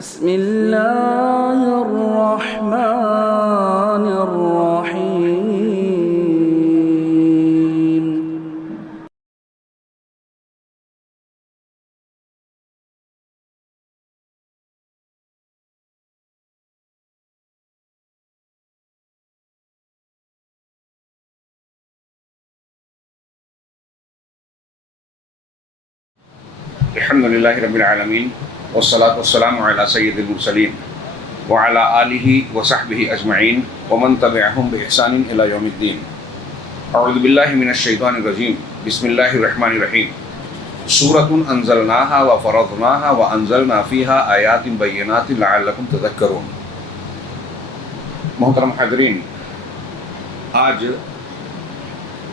بسم اللہ الرحمن الرحیم الحمد للہ رب العالمین والصلاة والسلام علی سید المرسلین وعلی آلہ وصحبہ اجمعین ومن تبعہم بإحسان الی یوم الدین. اعوذ باللہ من الشیطان الرجیم. بسم اللہ الرحمن الرحیم. سورۃ انزلناها وفرضناها وانزلنا فیها آیات بینات لعلکم تذکرون. محترم حاضرین، آج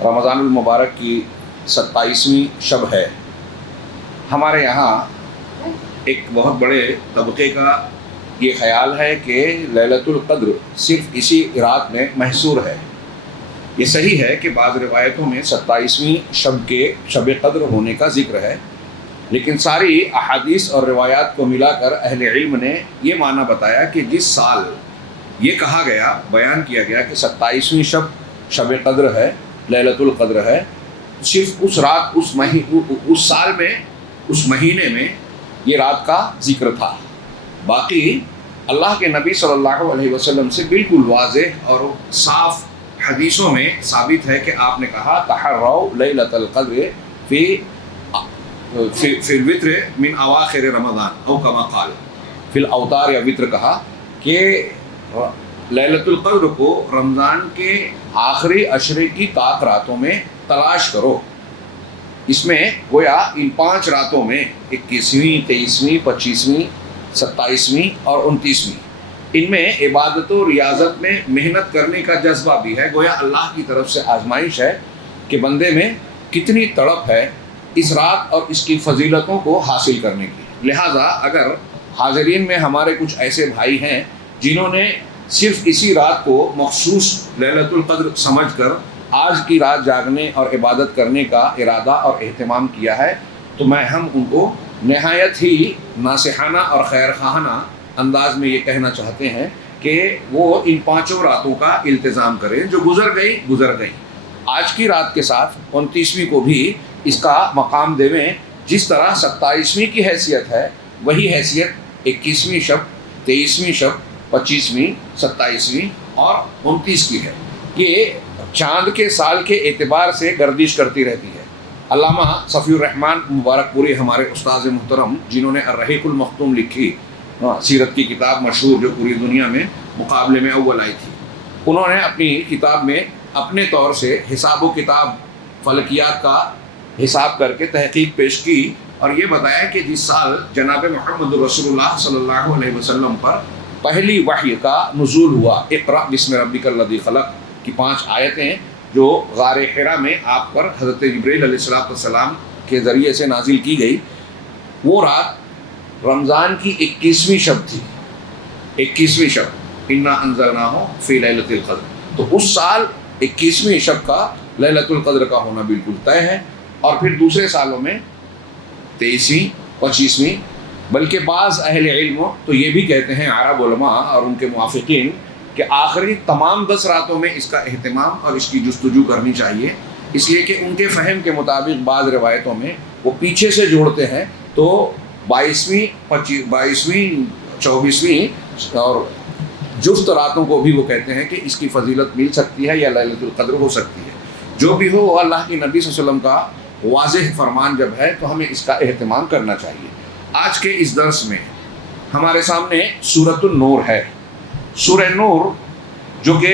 رمضان المبارک کی 27ویں شب ہے. ہمارے یہاں ایک بہت بڑے طبقے کا یہ خیال ہے کہ لیلۃ القدر صرف اسی رات میں محصور ہے. یہ صحیح ہے کہ بعض روایتوں میں 27ویں شب قدر ہونے کا ذکر ہے، لیکن ساری احادیث اور روایات کو ملا کر اہل علم نے یہ معنی بتایا کہ جس سال یہ کہا گیا، بیان کیا گیا کہ 27ویں شب قدر ہے، لیلۃ القدر ہے، صرف اس رات اس سال میں اس مہینے میں یہ رات کا ذکر تھا. باقی اللہ کے نبی صلی اللہ علیہ وسلم سے بالکل واضح اور صاف حدیثوں میں ثابت ہے کہ آپ نے کہا تحروا لیلۃ القدر فی الوتر من اواخر رمضان او کما قال فی الاوتار، یا وتر کہا کہ لیلۃ القدر کو رمضان کے آخری عشرے کی طاق راتوں میں تلاش کرو. اس میں گویا ان 5 راتوں میں 21ویں، 23ویں، 25ویں، 27ویں اور 29ویں، ان میں عبادت و ریاضت میں محنت کرنے کا جذبہ بھی ہے. گویا اللہ کی طرف سے آزمائش ہے کہ بندے میں کتنی تڑپ ہے اس رات اور اس کی فضیلتوں کو حاصل کرنے کی. لہٰذا اگر حاضرین میں ہمارے کچھ ایسے بھائی ہیں جنہوں نے صرف اسی رات کو مخصوص لیلۃ القدر سمجھ کر آج کی رات جاگنے اور عبادت کرنے کا ارادہ اور اہتمام کیا ہے، تو ہم ان کو نہایت ہی ناصحانہ اور خیر خواہانہ انداز میں یہ کہنا چاہتے ہیں کہ وہ ان 5 راتوں کا التزام کریں جو گزر گئی. آج کی رات کے ساتھ 29ویں کو بھی اس کا مقام دیویں. جس طرح 27ویں کی حیثیت ہے، وہی حیثیت 21ویں شب، 23ویں شب، 25ویں، 27ویں اور 29 کی ہے. یہ چاند کے سال کے اعتبار سے گردش کرتی رہتی ہے. علامہ صفی الرحمن مبارک پوری ہمارے استاذ محترم، جنہوں نے الرحیق المختوم لکھی، سیرت کی کتاب مشہور جو پوری دنیا میں مقابلے میں اول آئی تھی، انہوں نے اپنی کتاب میں اپنے طور سے حساب و کتاب فلکیات کا حساب کر کے تحقیق پیش کی اور یہ بتایا کہ جس سال جناب محمد رسول اللہ صلی اللہ علیہ وسلم پر پہلی وحی کا نزول ہوا، اقرأ بسم ربک الذی خلق کی 5 آیتیں جو غار حرا میں آپ پر حضرت جبرائیل علیہ السلام کے ذریعے سے نازل کی گئی، وہ رات رمضان کی 21ویں شب تھی. 21ویں شب، انا انزلناہ فی لیلۃ القدر. تو اس سال 21ویں شب کا لیلۃ القدر کا ہونا بالکل طے ہے. اور پھر دوسرے سالوں میں 23ویں، 25ویں، بلکہ بعض اہل علم تو یہ بھی کہتے ہیں، عرب علماء اور ان کے موافقین، کہ آخری تمام 10 راتوں میں اس کا اہتمام اور اس کی جستجو کرنی چاہیے، اس لیے کہ ان کے فہم کے مطابق بعض روایتوں میں وہ پیچھے سے جوڑتے ہیں تو 22ویں، 24ویں اور جفت راتوں کو بھی وہ کہتے ہیں کہ اس کی فضیلت مل سکتی ہے یا لیلۃ القدر ہو سکتی ہے. جو بھی ہو، وہ اللہ کے نبی صلی اللہ علیہ وسلم کا واضح فرمان جب ہے تو ہمیں اس کا اہتمام کرنا چاہیے. آج کے اس درس میں ہمارے سامنے سورۃ النور ہے. سورہ نور جو کہ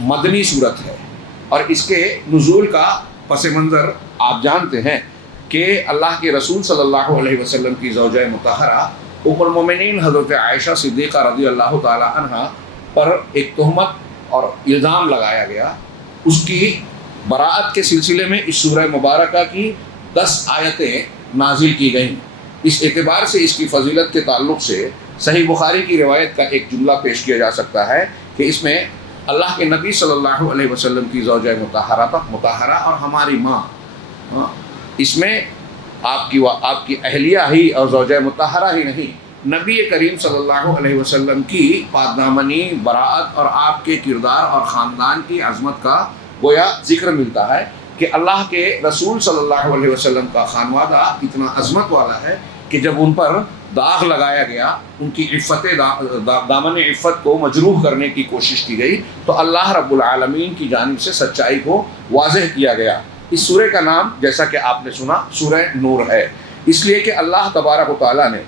مدنی سورت ہے اور اس کے نزول کا پس منظر آپ جانتے ہیں کہ اللہ کے رسول صلی اللہ علیہ وسلم کی زوجہ مطہرہ ام المومنین حضرت عائشہ صدیقہ رضی اللہ تعالی عنہ پر ایک تہمت اور الزام لگایا گیا. اس کی براءت کے سلسلے میں اس سورہ مبارکہ کی 10 آیتیں نازل کی گئیں. اس اعتبار سے اس کی فضیلت کے تعلق سے صحیح بخاری کی روایت کا ایک جملہ پیش کیا جا سکتا ہے کہ اس میں اللہ کے نبی صلی اللہ علیہ وسلم کی زوجہ مطہرہ اور ہماری ماں، اس میں آپ کی اہلیہ ہی اور زوجہ مطہرہ ہی نہیں نبی کریم صلی اللہ علیہ وسلم کی پاکدامنی، براعت اور آپ کے کردار اور خاندان کی عظمت کا گویا ذکر ملتا ہے کہ اللہ کے رسول صلی اللہ علیہ وسلم کا خانوادہ اتنا عظمت والا ہے کہ جب ان پر داغ لگایا گیا، ان کی دامن عفت کو مجروح کرنے کی کوشش کی گئی، تو اللہ رب العالمین کی جانب سے سچائی کو واضح کیا گیا۔ اس سورہ کا نام جیسا کہ آپ نے سنا سورہ نور ہے، اس لیے کہ اللہ تبارک و تعالیٰ نے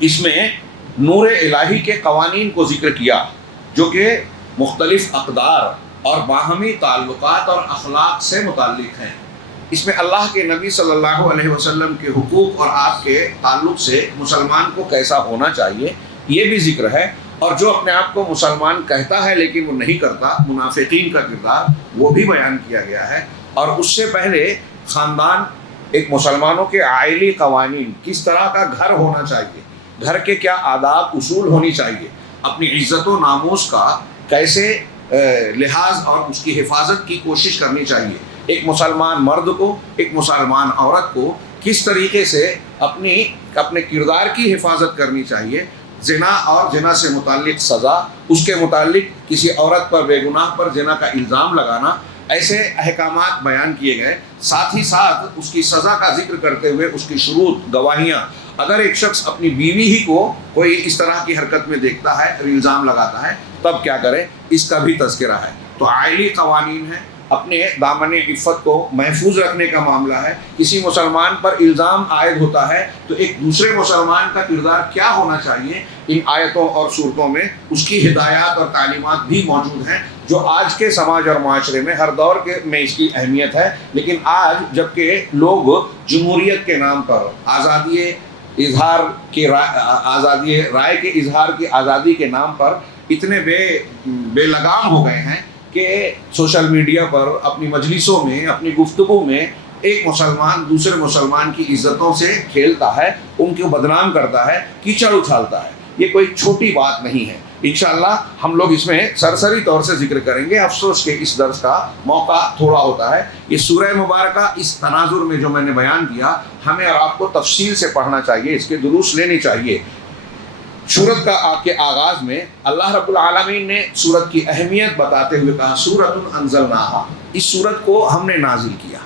اس میں نور الہی کے قوانین کو ذکر کیا جو کہ مختلف اقدار اور باہمی تعلقات اور اخلاق سے متعلق ہیں۔ اس میں اللہ کے نبی صلی اللہ علیہ وسلم کے حقوق اور آپ کے تعلق سے مسلمان کو کیسا ہونا چاہیے یہ بھی ذکر ہے، اور جو اپنے آپ کو مسلمان کہتا ہے لیکن وہ نہیں کرتا، منافقین کا کردار وہ بھی بیان کیا گیا ہے۔ اور اس سے پہلے خاندان، ایک مسلمانوں کے عائلی قوانین، کس طرح کا گھر ہونا چاہیے، گھر کے کیا آداب اصول ہونی چاہیے، اپنی عزت و ناموس کا کیسے لحاظ اور اس کی حفاظت کی کوشش کرنی چاہیے، ایک مسلمان مرد کو، ایک مسلمان عورت کو کس طریقے سے اپنے کردار کی حفاظت کرنی چاہیے، زنا اور زنا سے متعلق سزا، اس کے متعلق کسی عورت پر بے گناہ پر زنا کا الزام لگانا، ایسے احکامات بیان کیے گئے۔ ساتھ ہی ساتھ اس کی سزا کا ذکر کرتے ہوئے اس کی شروط، گواہیاں، اگر ایک شخص اپنی بیوی ہی کو کوئی اس طرح کی حرکت میں دیکھتا ہے، الزام لگاتا ہے، تب کیا کرے، اس کا بھی تذکرہ ہے۔ تو عائلی قوانین ہیں، اپنے دامن عفت کو محفوظ رکھنے کا معاملہ ہے۔ کسی مسلمان پر الزام عائد ہوتا ہے تو ایک دوسرے مسلمان کا کردار کیا ہونا چاہیے، ان آیتوں اور صورتوں میں اس کی ہدایات اور تعلیمات بھی موجود ہیں، جو آج کے سماج اور معاشرے میں ہر دور میں اس کی اہمیت ہے۔ لیکن آج جبکہ لوگ جمہوریت کے نام پر، آزادی رائے کے اظہار کی آزادی کے نام پر اتنے بے لگام ہو گئے ہیں کہ سوشل میڈیا پر اپنی مجلسوں میں، اپنی گفتگو میں ایک مسلمان دوسرے مسلمان کی عزتوں سے کھیلتا ہے، ان کو بدنام کرتا ہے، کیچڑ اچھالتا ہے۔ یہ کوئی چھوٹی بات نہیں ہے۔ انشاءاللہ ہم لوگ اس میں سرسری طور سے ذکر کریں گے۔ افسوس کہ اس درس کا موقع تھوڑا ہوتا ہے۔ یہ سورہ مبارکہ اس تناظر میں جو میں نے بیان کیا، ہمیں اور آپ کو تفصیل سے پڑھنا چاہیے، اس کے دروس لینے چاہیے۔ سورت کے آغاز میں اللہ رب العالمین نے سورت کی اہمیت بتاتے ہوئے کہا سورۃ انزلناہا، اس سورت کو ہم نے نازل کیا۔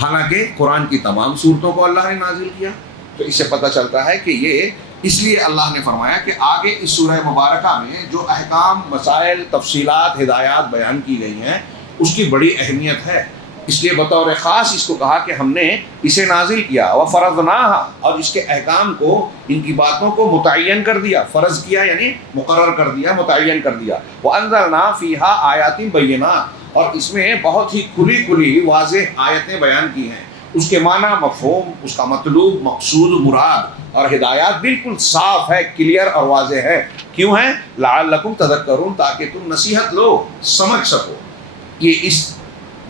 حالانکہ قرآن کی تمام سورتوں کو اللہ نے نازل کیا، تو اس سے پتہ چلتا ہے کہ یہ اس لیے اللہ نے فرمایا کہ آگے اس سورہ مبارکہ میں جو احکام، مسائل، تفصیلات، ہدایات بیان کی گئی ہیں اس کی بڑی اہمیت ہے، اس لیے بطور خاص اس کو کہا کہ ہم نے اسے نازل کیا، وفرضناہا، اور اس کے احکام کو، ان کی باتوں کو متعین کر دیا، فرض کیا یعنی مقرر کر دیا، متعین کر دیا۔ وانزلنا فیہا آیات بینات، اور اس میں بہت ہی کھلی واضح آیتیں بیان کی ہیں، اس کے معنی، مفہوم، اس کا مطلوب، مقصود، مراد اور ہدایات بالکل صاف ہے، کلیئر اور واضح ہے۔ کیوں ہے؟ لعلکم تذکرون، تاکہ تم نصیحت لو، سمجھ سکو۔ یہ اس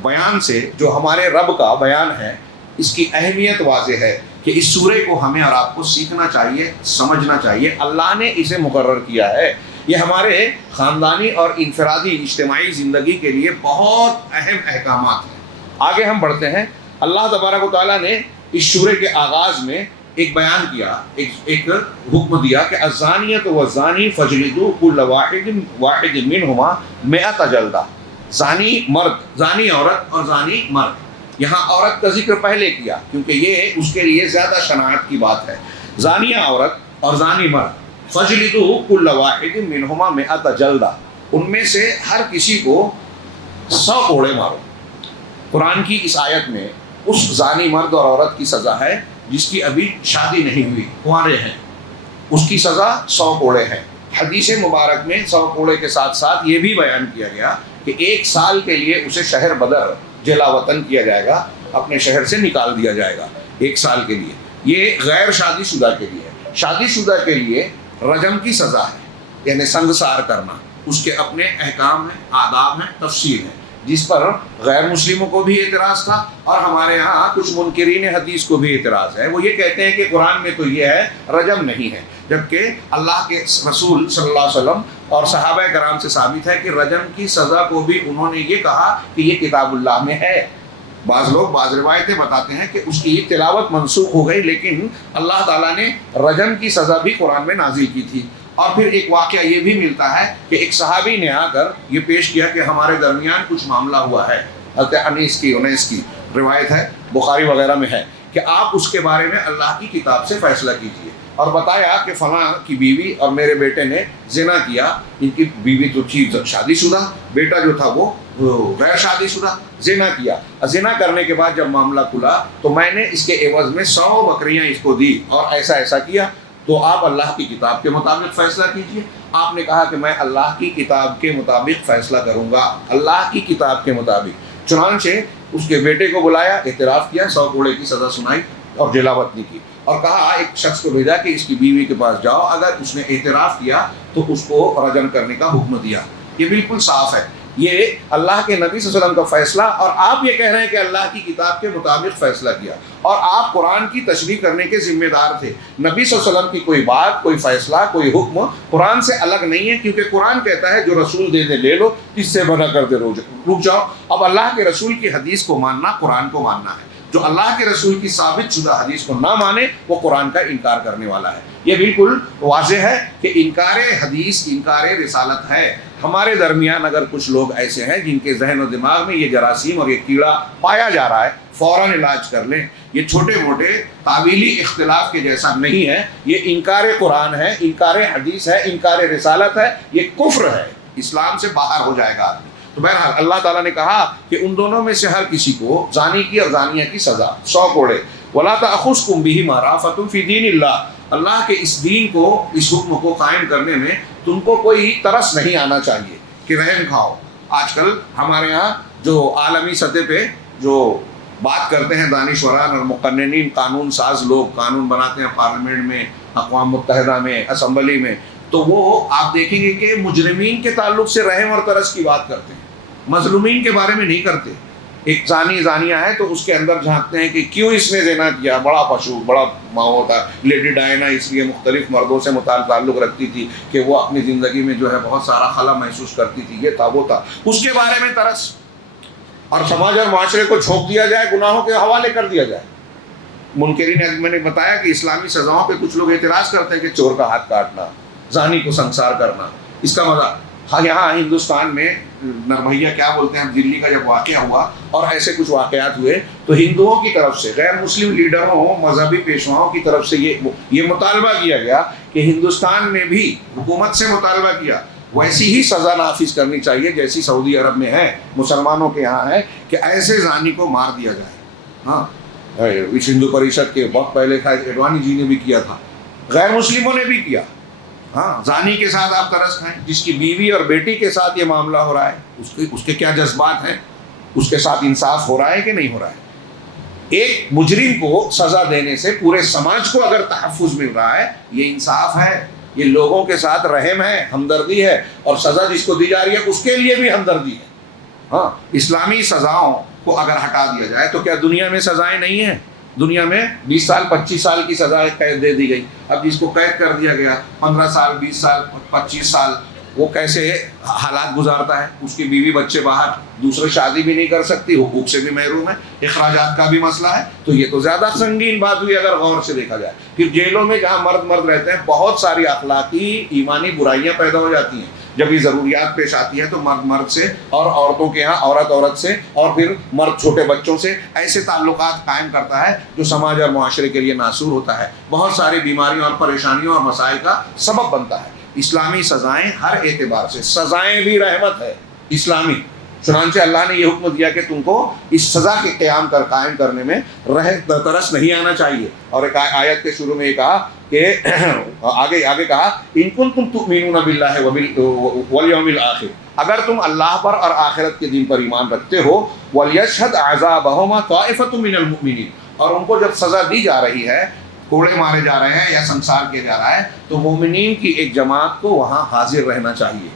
بیان سے جو ہمارے رب کا بیان ہے، اس کی اہمیت واضح ہے کہ اس سورے کو ہمیں اور آپ کو سیکھنا چاہیے، سمجھنا چاہیے۔ اللہ نے اسے مقرر کیا ہے، یہ ہمارے خاندانی اور انفرادی اجتماعی زندگی کے لیے بہت اہم احکامات ہیں۔ آگے ہم بڑھتے ہیں۔ اللہ تبارک و تعالیٰ نے اس سورے کے آغاز میں ایک بیان کیا، ایک حکم دیا کہ الزانیۃ والزانی فاجلدوا کل واحد منہما 100 جلدہ۔ زانی مرد، زانی عورت اور زانی مرد، یہاں عورت کا ذکر پہلے کیا کیونکہ یہ اس کے لیے زیادہ شناعت کی بات ہے۔ زانیہ عورت اور زانی مرد، فاجلدوا کل واحد منہما 100 جلدہ، ان میں سے ہر کسی کو 100 کوڑے مارو۔ قرآن کی اس آیت میں اس زانی مرد اور عورت کی سزا ہے جس کی ابھی شادی نہیں ہوئی، کنوارے ہیں، اس کی سزا 100 کوڑے ہے۔ حدیث مبارک میں 100 کوڑے کے ساتھ ساتھ یہ بھی بیان کیا گیا کہ 1 سال کے لیے اسے شہر بدر، جلا وطن کیا جائے گا، اپنے شہر سے نکال دیا جائے گا 1 سال کے لیے۔ یہ غیر شادی شدہ کے لیے ہے۔ شادی شدہ کے لیے رجم کی سزا ہے، یعنی سنگسار کرنا، اس کے اپنے احکام ہیں، آداب ہیں، تفصیل ہے، جس پر غیر مسلموں کو بھی اعتراض تھا اور ہمارے ہاں کچھ منکرین حدیث کو بھی اعتراض ہے۔ وہ یہ کہتے ہیں کہ قرآن میں تو یہ ہے، رجم نہیں ہے، جبکہ اللہ کے رسول صلی اللہ علیہ وسلم اور صحابہ کرام سے ثابت ہے کہ رجم کی سزا کو بھی انہوں نے یہ کہا کہ یہ کتاب اللہ میں ہے، بعض لوگ بعض روایتیں بتاتے ہیں کہ اس کی تلاوت منسوخ ہو گئی، لیکن اللہ تعالیٰ نے رجم کی سزا بھی قرآن میں نازل کی تھی۔ اور پھر ایک واقعہ یہ بھی ملتا ہے کہ ایک صحابی نے آ کر یہ پیش کیا کہ ہمارے درمیان کچھ معاملہ ہوا ہے، حضرت انیس کی روایت ہے، بخاری وغیرہ میں ہے، کہ آپ اس کے بارے میں اللہ کی کتاب سے فیصلہ کیجیے، اور بتایا کہ فلاں کی بیوی اور میرے بیٹے نے زنا کیا، ان کی بیوی تو تھی شادی شدہ، بیٹا جو تھا وہ غیر شادی شدہ، زنا کیا، زنا کرنے کے بعد جب معاملہ کھلا تو میں نے اس کے عوض میں 100 بکریاں اس کو دی اور ایسا ایسا کیا، تو آپ اللہ کی کتاب کے مطابق فیصلہ کیجیے۔ آپ نے کہا کہ میں اللہ کی کتاب کے مطابق فیصلہ کروں گا، اللہ کی کتاب کے مطابق۔ چنانچہ اس کے بیٹے کو بلایا، اعتراف کیا، 100 کوڑے کی سزا سنائی اور جلاوطنی نہیں کی، اور کہا ایک شخص کو بھیجا کہ اس کی بیوی کے پاس جاؤ، اگر اس نے اعتراف کیا تو اس کو رجم کرنے کا حکم دیا۔ یہ بالکل صاف ہے، یہ اللہ کے نبی صلی اللہ علیہ وسلم کا فیصلہ، اور آپ یہ کہہ رہے ہیں کہ اللہ کی کتاب کے مطابق فیصلہ کیا، اور آپ قرآن کی تشریح کرنے کے ذمہ دار تھے۔ نبی صلی اللہ علیہ وسلم کی کوئی بات، کوئی فیصلہ، کوئی حکم قرآن سے الگ نہیں ہے، کیونکہ قرآن کہتا ہے جو رسول دے دے لے لو، اس سے منع کر دے رک جاؤ۔ اب اللہ کے رسول کی حدیث کو ماننا قرآن کو ماننا ہے، جو اللہ کے رسول کی ثابت شدہ حدیث کو نہ مانے وہ قرآن کا انکار کرنے والا ہے۔ یہ بالکل واضح ہے کہ انکار حدیث انکار رسالت ہے۔ ہمارے درمیان اگر کچھ لوگ ایسے ہیں جن کے ذہن و دماغ میں یہ جراثیم اور یہ کیڑا پایا جا رہا ہے، فوراً علاج کر لیں۔ یہ چھوٹے موٹے تعویلی اختلاف کے جیسا نہیں ہے، یہ انکار قرآن ہے، انکار حدیث ہے، انکار رسالت ہے، یہ کفر ہے، اسلام سے باہر ہو جائے گا آدمی۔ تو بہرحال اللہ تعالیٰ نے کہا کہ ان دونوں میں سے ہر کسی کو زانی کی اور زانیہ کی سزا 100 کوڑے۔ وَلَا تَأْخُذْكُمْ بِهِمَا رَأْفَةٌ فِي دِينِ اللَّهِ، اللہ کے اس دین کو، اس حکم کو قائم کرنے میں تم کو کوئی ترس نہیں آنا چاہیے کہ رحم کھاؤ۔ آج کل ہمارے ہاں جو عالمی سطح پہ جو بات کرتے ہیں دانشوران اور مقننین، قانون ساز لوگ قانون بناتے ہیں پارلیمنٹ میں، اقوام متحدہ میں، اسمبلی میں، تو وہ آپ دیکھیں گے کہ مجرمین کے تعلق سے رحم اور ترس کی بات کرتے ہیں، مظلومین کے بارے میں نہیں کرتے۔ ایک زانیہ ہے تو اس کے اندر جھانکتے ہیں کہ کیوں اس نے زنا کیا، بڑا پشو، بڑا ماحول تھا۔ لیڈی ڈائنا اس لیے مختلف مردوں سے تعلق رکھتی تھی کہ وہ اپنی زندگی میں جو ہے بہت سارا خلا محسوس کرتی تھی، یہ تھا وہ تھا، اس کے بارے میں ترس، اور سماج اور معاشرے کو جھونک دیا جائے، گناہوں کے حوالے کر دیا جائے۔ منکرین، میں نے بتایا کہ اسلامی سزاؤں پہ کچھ لوگ اعتراض کرتے ہیں کہ چور کا ہاتھ کاٹنا، زانی کو سنسار کرنا، اس کا مزہ۔ یہاں ہندوستان میں نربھیا کیا بولتے ہیں، دلی کا جب واقعہ ہوا اور ایسے کچھ واقعات ہوئے تو ہندوؤں کی طرف سے، غیر مسلم لیڈروں، مذہبی پیشواؤں کی طرف سے یہ مطالبہ کیا گیا کہ ہندوستان میں بھی حکومت سے مطالبہ کیا ویسی ہی سزا نافذ کرنی چاہیے جیسی سعودی عرب میں ہے، مسلمانوں کے یہاں ہے، کہ ایسے زانی کو مار دیا جائے۔ ہاں، وشو ہندو پریشد کے بہت پہلے اڈوانی جی نے بھی کیا تھا، غیر مسلموں نے بھی کیا۔ ہاں، زانی کے ساتھ آپ ترس کھائیں، جس کی بیوی اور بیٹی کے ساتھ یہ معاملہ ہو رہا ہے، اس کے کیا جذبات ہیں، اس کے ساتھ انصاف ہو رہا ہے کہ نہیں ہو رہا ہے۔ ایک مجرم کو سزا دینے سے پورے سماج کو اگر تحفظ مل رہا ہے، یہ انصاف ہے، یہ لوگوں کے ساتھ رحم ہے، ہمدردی ہے، اور سزا جس کو دی جا رہی ہے اس کے لیے بھی ہمدردی ہے۔ ہاں، اسلامی سزاؤں کو اگر ہٹا دیا جائے تو کیا دنیا میں سزائیں نہیں ہیں؟ دنیا میں 20 سال 25 سال کی سزا قید دے دی گئی، اب جس کو قید کر دیا گیا 15 سال 20 سال 25 سال، وہ کیسے حالات گزارتا ہے؟ اس کی بیوی بچے باہر، دوسرے شادی بھی نہیں کر سکتی، حقوق سے بھی محروم ہے، اخراجات کا بھی مسئلہ ہے، تو یہ تو زیادہ سنگین بات ہوئی اگر غور سے دیکھا جائے۔ پھر جیلوں میں جہاں مرد رہتے ہیں بہت ساری اخلاقی ایمانی برائیاں پیدا ہو جاتی ہیں، جب یہ ضروریات پیش آتی ہے تو مرد سے، اور عورتوں کے ہاں عورت سے، اور پھر مرد چھوٹے بچوں سے، ایسے تعلقات قائم کرتا ہے جو سماج اور معاشرے کے لیے ناسور ہوتا ہے، بہت ساری بیماریوں اور پریشانیوں اور مسائل کا سبب بنتا ہے۔ اسلامی سزائیں ہر اعتبار سے، سزائیں بھی رحمت ہے اسلامی، چنانچہ اللہ نے یہ حکم دیا کہ تم کو اس سزا کے قائم کرنے میں ترس نہیں آنا چاہیے۔ اور ایک آیت کے شروع میں یہ کہا کہ آگے کہا ان کنتم تؤمنون باللہ والیوم الآخر، اگر تم اللہ پر اور آخرت کے دن پر ایمان رکھتے ہو، ولیشہد عذابہما طائفۃ من المؤمنین، اور ان کو جب سزا دی جا رہی ہے، کوڑے مارے جا رہے ہیں یا سنسار کیا جا رہا ہے، تو مومنین کی ایک جماعت کو وہاں حاضر رہنا چاہیے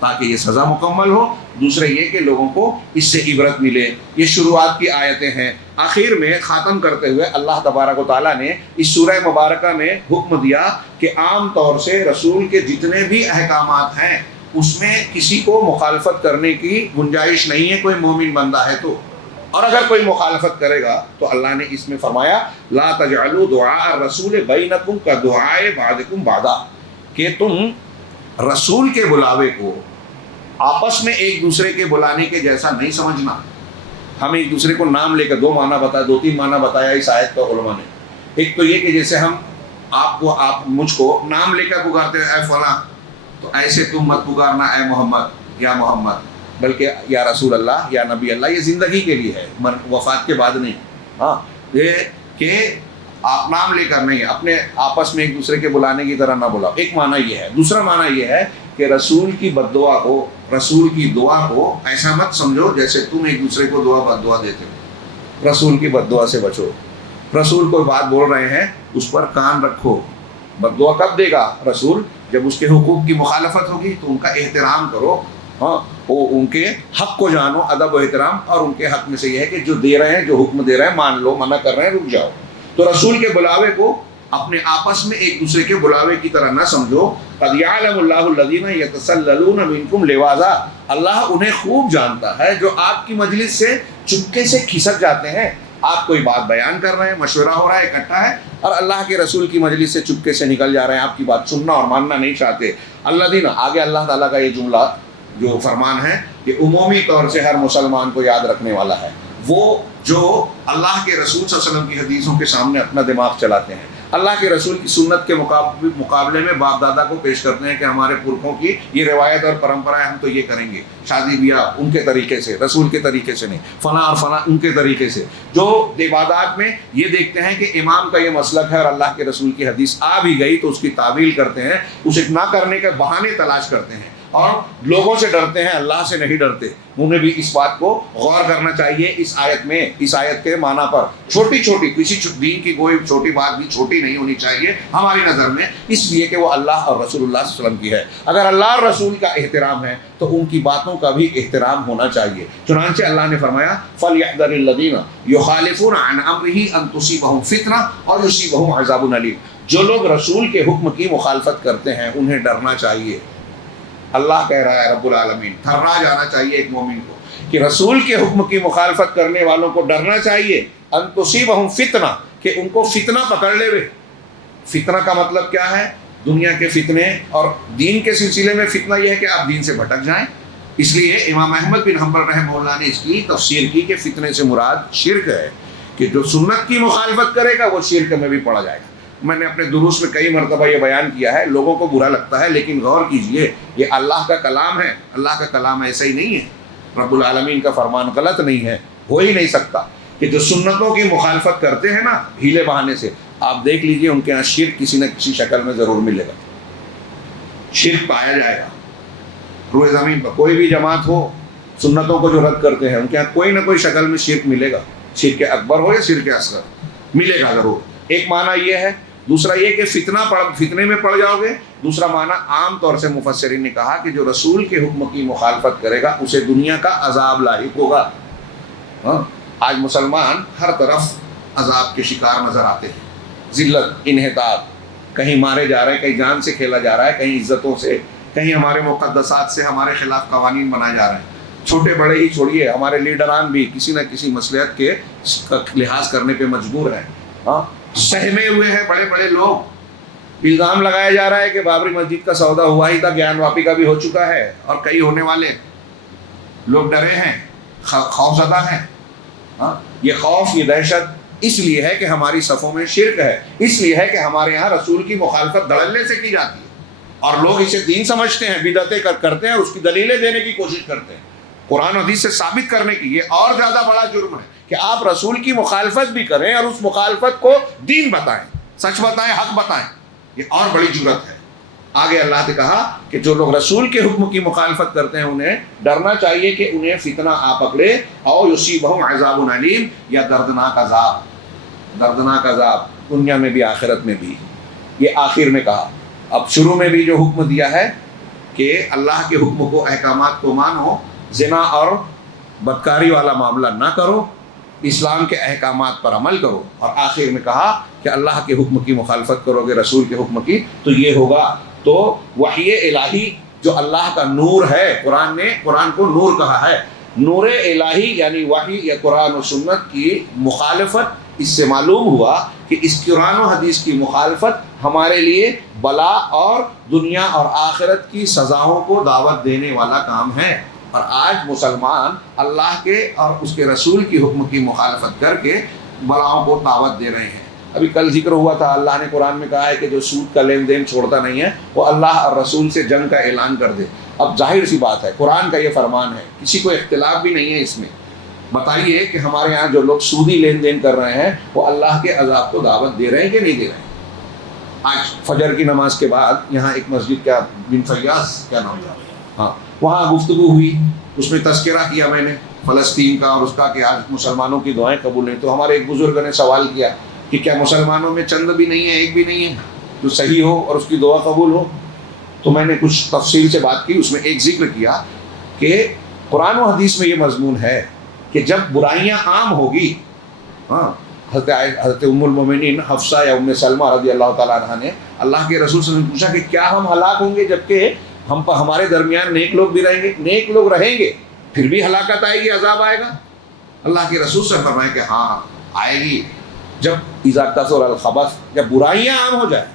تاکہ یہ سزا مکمل ہو۔ دوسرے یہ کہ لوگوں کو اس سے عبرت ملے۔ یہ شروعات کی آیتیں ہیں۔ آخر میں ختم کرتے ہوئے اللہ تبارک و تعالیٰ نے اس سورہ مبارکہ میں حکم دیا کہ عام طور سے رسول کے جتنے بھی احکامات ہیں اس میں کسی کو مخالفت کرنے کی گنجائش نہیں ہے، کوئی مومن بندہ ہے تو اور اگر کوئی مخالفت کرے گا تو اللہ نے اس میں فرمایا لا تجعلوا دعاء الرسول بینکم کدعاء بعضکم بعضا، کہ تم رسول کے بلاوے کو آپس میں ایک دوسرے کے بلانے کے جیسا نہیں سمجھنا۔ ہم ایک دوسرے کو نام لے کر دو تین معنی بتایا اس آیت کا علماء نے۔ ایک تو یہ کہ جیسے ہم آپ مجھ کو نام لے کر پکارتے ہیں اے فلاں، تو ایسے تم مت پکارنا اے محمد یا محمد، بلکہ یا رسول اللہ یا نبی اللہ، یہ زندگی کے لیے ہے، وفات کے بعد نہیں۔ ہاں، یہ کہ آپ نام لے کر نہیں، اپنے آپس میں ایک دوسرے کے بلانے کی طرح نہ بلاؤ، ایک معنی یہ ہے۔ دوسرا معنی یہ ہے کہ رسول کی بد دعا کو، رسول کی دعا کو ایسا مت سمجھو جیسے تم ایک دوسرے کو بد دعا دیتے ہو۔ رسول کی بد دعا سے بچو۔ رسول کوئی بات بول رہے ہیں اس پر کان رکھو۔ بد دعا کب دے گا رسول؟ جب اس کے حقوق کی مخالفت ہوگی تو ان کا احترام کرو، ہاں، وہ ان کے حق کو جانو، ادب و احترام، اور ان کے حق میں سے یہ ہے کہ جو دے رہے ہیں، جو حکم دے رہے ہیں مان لو، منع کر رہے ہیں رک جاؤ۔ تو رسول کے بلاوے کو اپنے آپس میں ایک دوسرے کے بلاوے کی طرح نہ سمجھو۔ قد یعلم اللہ الذین یتسللون منکم لواذا، اللہ انہیں خوب جانتا ہے جو آپ کی مجلس سے چپکے سے کھسک جاتے ہیں۔ آپ کوئی بات بیان کر رہے ہیں، مشورہ ہو رہا ہے، اکٹھا ہے، اور اللہ کے رسول کی مجلس سے چپکے سے نکل جا رہے ہیں، آپ کی بات سننا اور ماننا نہیں چاہتے۔ الذین، آگے اللہ تعالیٰ کا یہ جملہ جو فرمان ہے یہ عمومی طور سے ہر مسلمان کو یاد رکھنے والا ہے، وہ جو اللہ کے رسول صلی اللہ علیہ وسلم کی حدیثوں کے سامنے اپنا دماغ چلاتے ہیں، اللہ کے رسول کی سنت کے مقابلے میں باپ دادا کو پیش کرتے ہیں کہ ہمارے پرکھوں کی یہ روایت اور پرمپرا ہے، ہم تو یہ کریں گے، شادی بیاہ ان کے طریقے سے، رسول کے طریقے سے نہیں، فلاں اور فلاں ان کے طریقے سے۔ جو عبادات میں یہ دیکھتے ہیں کہ امام کا یہ مسلک ہے اور اللہ کے رسول کی حدیث آ بھی گئی تو اس کی تعویل کرتے ہیں، اسے نہ کرنے کے بہانے تلاش کرتے ہیں، اور لوگوں سے ڈرتے ہیں، اللہ سے نہیں ڈرتے۔ انہیں بھی اس بات کو غور کرنا چاہیے اس آیت میں، اس آیت کے معنی پر۔ چھوٹی چھوٹی کسی دین کی کوئی چھوٹی بات بھی چھوٹی نہیں ہونی چاہیے ہماری نظر میں، اس لیے کہ وہ اللہ اور رسول اللہ صلی اللہ علیہ وسلم کی ہے۔ اگر اللہ اور رسول کا احترام ہے تو ان کی باتوں کا بھی احترام ہونا چاہیے۔ چنانچہ اللہ نے فرمایا فَلْيَحْذَرِ الَّذِينَ يُخَالِفُونَ عَنْ أَمْرِهِ أَن تُصِيبَهُمْ فِتْنَةٌ أَوْ يُصِيبَهُمْ عَذَابٌ أَلِيمٌ، جو لوگ رسول کے حکم کی مخالفت کرتے ہیں انہیں ڈرنا چاہیے۔ اللہ کہہ رہا ہے رب العالمین، تھرا جانا چاہیے ایک مومن کو کہ رسول کے حکم کی مخالفت کرنے والوں کو ڈرنا چاہیے، ان تصیبہم فتنہ، کہ ان کو فتنہ پکڑ لے وے۔ فتنہ کا مطلب کیا ہے؟ دنیا کے فتنے، اور دین کے سلسلے میں فتنہ یہ ہے کہ آپ دین سے بھٹک جائیں۔ اس لیے امام احمد بن حنبل رحمہ اللہ نے اس کی تفسیر کی کہ فتنے سے مراد شرک ہے، کہ جو سنت کی مخالفت کرے گا وہ شرک میں بھی پڑا جائے گا۔ میں نے اپنے دروس میں کئی مرتبہ یہ بیان کیا ہے، لوگوں کو برا لگتا ہے، لیکن غور کیجئے یہ اللہ کا کلام ہے، اللہ کا کلام ایسا ہی نہیں ہے، رب العالمین کا فرمان غلط نہیں ہے، ہو ہی نہیں سکتا کہ جو سنتوں کی مخالفت کرتے ہیں نا ہیلے بہانے سے، آپ دیکھ لیجئے ان کے یہاں شرک کسی نہ کسی شکل میں ضرور ملے گا، شرک پایا جائے گا۔ روئے زمین پر کوئی بھی جماعت ہو، سنتوں کو جو رد کرتے ہیں ان کے یہاں کوئی نہ کوئی شکل میں شرک ملے گا، شرک اکبر ہو یا شرک اصغر، ملے گا ضرور۔ ایک معنی یہ ہے۔ دوسرا یہ کہ فتنے میں پڑ جاؤ گے۔ دوسرا معنی عام طور سے مفسرین نے کہا کہ جو رسول کے حکم کی مخالفت کرے گا اسے دنیا کا عذاب لاحق ہوگا۔ آج مسلمان ہر طرف عذاب کے شکار نظر آتے ہیں، ذلت، انحطاط، کہیں مارے جا رہے ہیں، کہیں جان سے کھیلا جا رہا ہے، کہیں عزتوں سے، کہیں ہمارے مقدسات سے ہمارے خلاف قوانین بنائے جا رہے ہیں۔ چھوٹے بڑے ہی چھوڑیے، ہمارے لیڈران بھی کسی نہ کسی مصلحت کے لحاظ کرنے پہ مجبور ہیں۔ سہمے ہوئے ہیں بڑے بڑے لوگ، الزام لگایا جا رہا ہے کہ بابری مسجد کا سودا ہوا ہی تھا، گیان واپی کا بھی ہو چکا ہے، اور کئی ہونے والے لوگ ڈرے ہیں، خوف زدہ ہیں۔ یہ خوف، یہ دہشت اس لیے ہے کہ ہماری صفوں میں شرک ہے، اس لیے ہے کہ ہمارے یہاں رسول کی مخالفت دھڑلے سے کی جاتی ہے، اور لوگ اسے دین سمجھتے ہیں، بدعتیں کرتے ہیں اور اس کی دلیلیں دینے کی کوشش کرتے ہیں، قرآن و حدیث سے ثابت کرنے کی۔ یہ اور زیادہ بڑا جرم ہے کہ آپ رسول کی مخالفت بھی کریں اور اس مخالفت کو دین بتائیں، سچ بتائیں، حق بتائیں، یہ اور بڑی جرت ہے۔ آگے اللہ نے کہا کہ جو لوگ رسول کے حکم کی مخالفت کرتے ہیں انہیں ڈرنا چاہیے کہ انہیں فتنہ آ پکڑے، او یصیبہم عذاب علیم، یا دردناک عذاب دنیا میں بھی آخرت میں بھی۔ یہ آخر میں کہا۔ اب شروع میں بھی جو حکم دیا ہے کہ اللہ کے حکم کو، احکامات کو مانو، زنا اور بدکاری والا معاملہ نہ کرو، اسلام کے احکامات پر عمل کرو، اور آخر میں کہا کہ اللہ کے حکم کی مخالفت کرو گے، رسول کے حکم کی، تو یہ ہوگا۔ تو وحی الہی جو اللہ کا نور ہے، قرآن نے قرآن کو نور کہا ہے، نور الہی یعنی وحی یا قرآن و سنت کی مخالفت اس سے معلوم ہوا کہ اس قرآن و حدیث کی مخالفت ہمارے لیے بلا اور دنیا اور آخرت کی سزاؤں کو دعوت دینے والا کام ہے۔ اور آج مسلمان اللہ کے اور اس کے رسول کی حکم کی مخالفت کر کے بلاؤں کو دعوت دے رہے ہیں۔ ابھی کل ذکر ہوا تھا، اللہ نے قرآن میں کہا ہے کہ جو سود کا لین دین چھوڑتا نہیں ہے وہ اللہ اور رسول سے جنگ کا اعلان کر دے۔ اب ظاہر سی بات ہے، قرآن کا یہ فرمان ہے، کسی کو اختلاف بھی نہیں ہے اس میں۔ بتائیے کہ ہمارے یہاں جو لوگ سودی لین دین کر رہے ہیں وہ اللہ کے عذاب کو دعوت دے رہے ہیں کہ نہیں دے رہے ہیں؟ آج فجر کی نماز کے بعد یہاں ایک مسجد کیا بن فیاض کیا نام تھا، ہاں وہاں گفتگو ہوئی، اس میں تذکرہ کیا میں نے فلسطین کا اور اس کا کہ آج مسلمانوں کی دعائیں قبول نہیں۔ تو ہمارے ایک بزرگ نے سوال کیا کہ کیا مسلمانوں میں چند بھی نہیں ہے، ایک بھی نہیں ہے جو صحیح ہو اور اس کی دعا قبول ہو؟ تو میں نے کچھ تفصیل سے بات کی، اس میں ایک ذکر کیا کہ قرآن و حدیث میں یہ مضمون ہے کہ جب برائیاں عام ہوگی، ہاں حضرت ام المومنین حفصہ یا ام سلمہ رضی اللہ تعالیٰ عنہ نے اللہ کے رسول صلی اللہ علیہ وسلم نے پوچھا کہ کیا ہم ہلاک ہوں گے جبکہ ہمارے درمیان نیک لوگ بھی رہیں گے؟ نیک لوگ رہیں گے پھر بھی ہلاکت آئے گی، عذاب آئے گا؟ اللہ کے رسول صلی اللہ علیہ وسلم فرمائے کہ ہاں آئے گی، جب اذا کثر الخبث، جب برائیاں عام ہو جائیں۔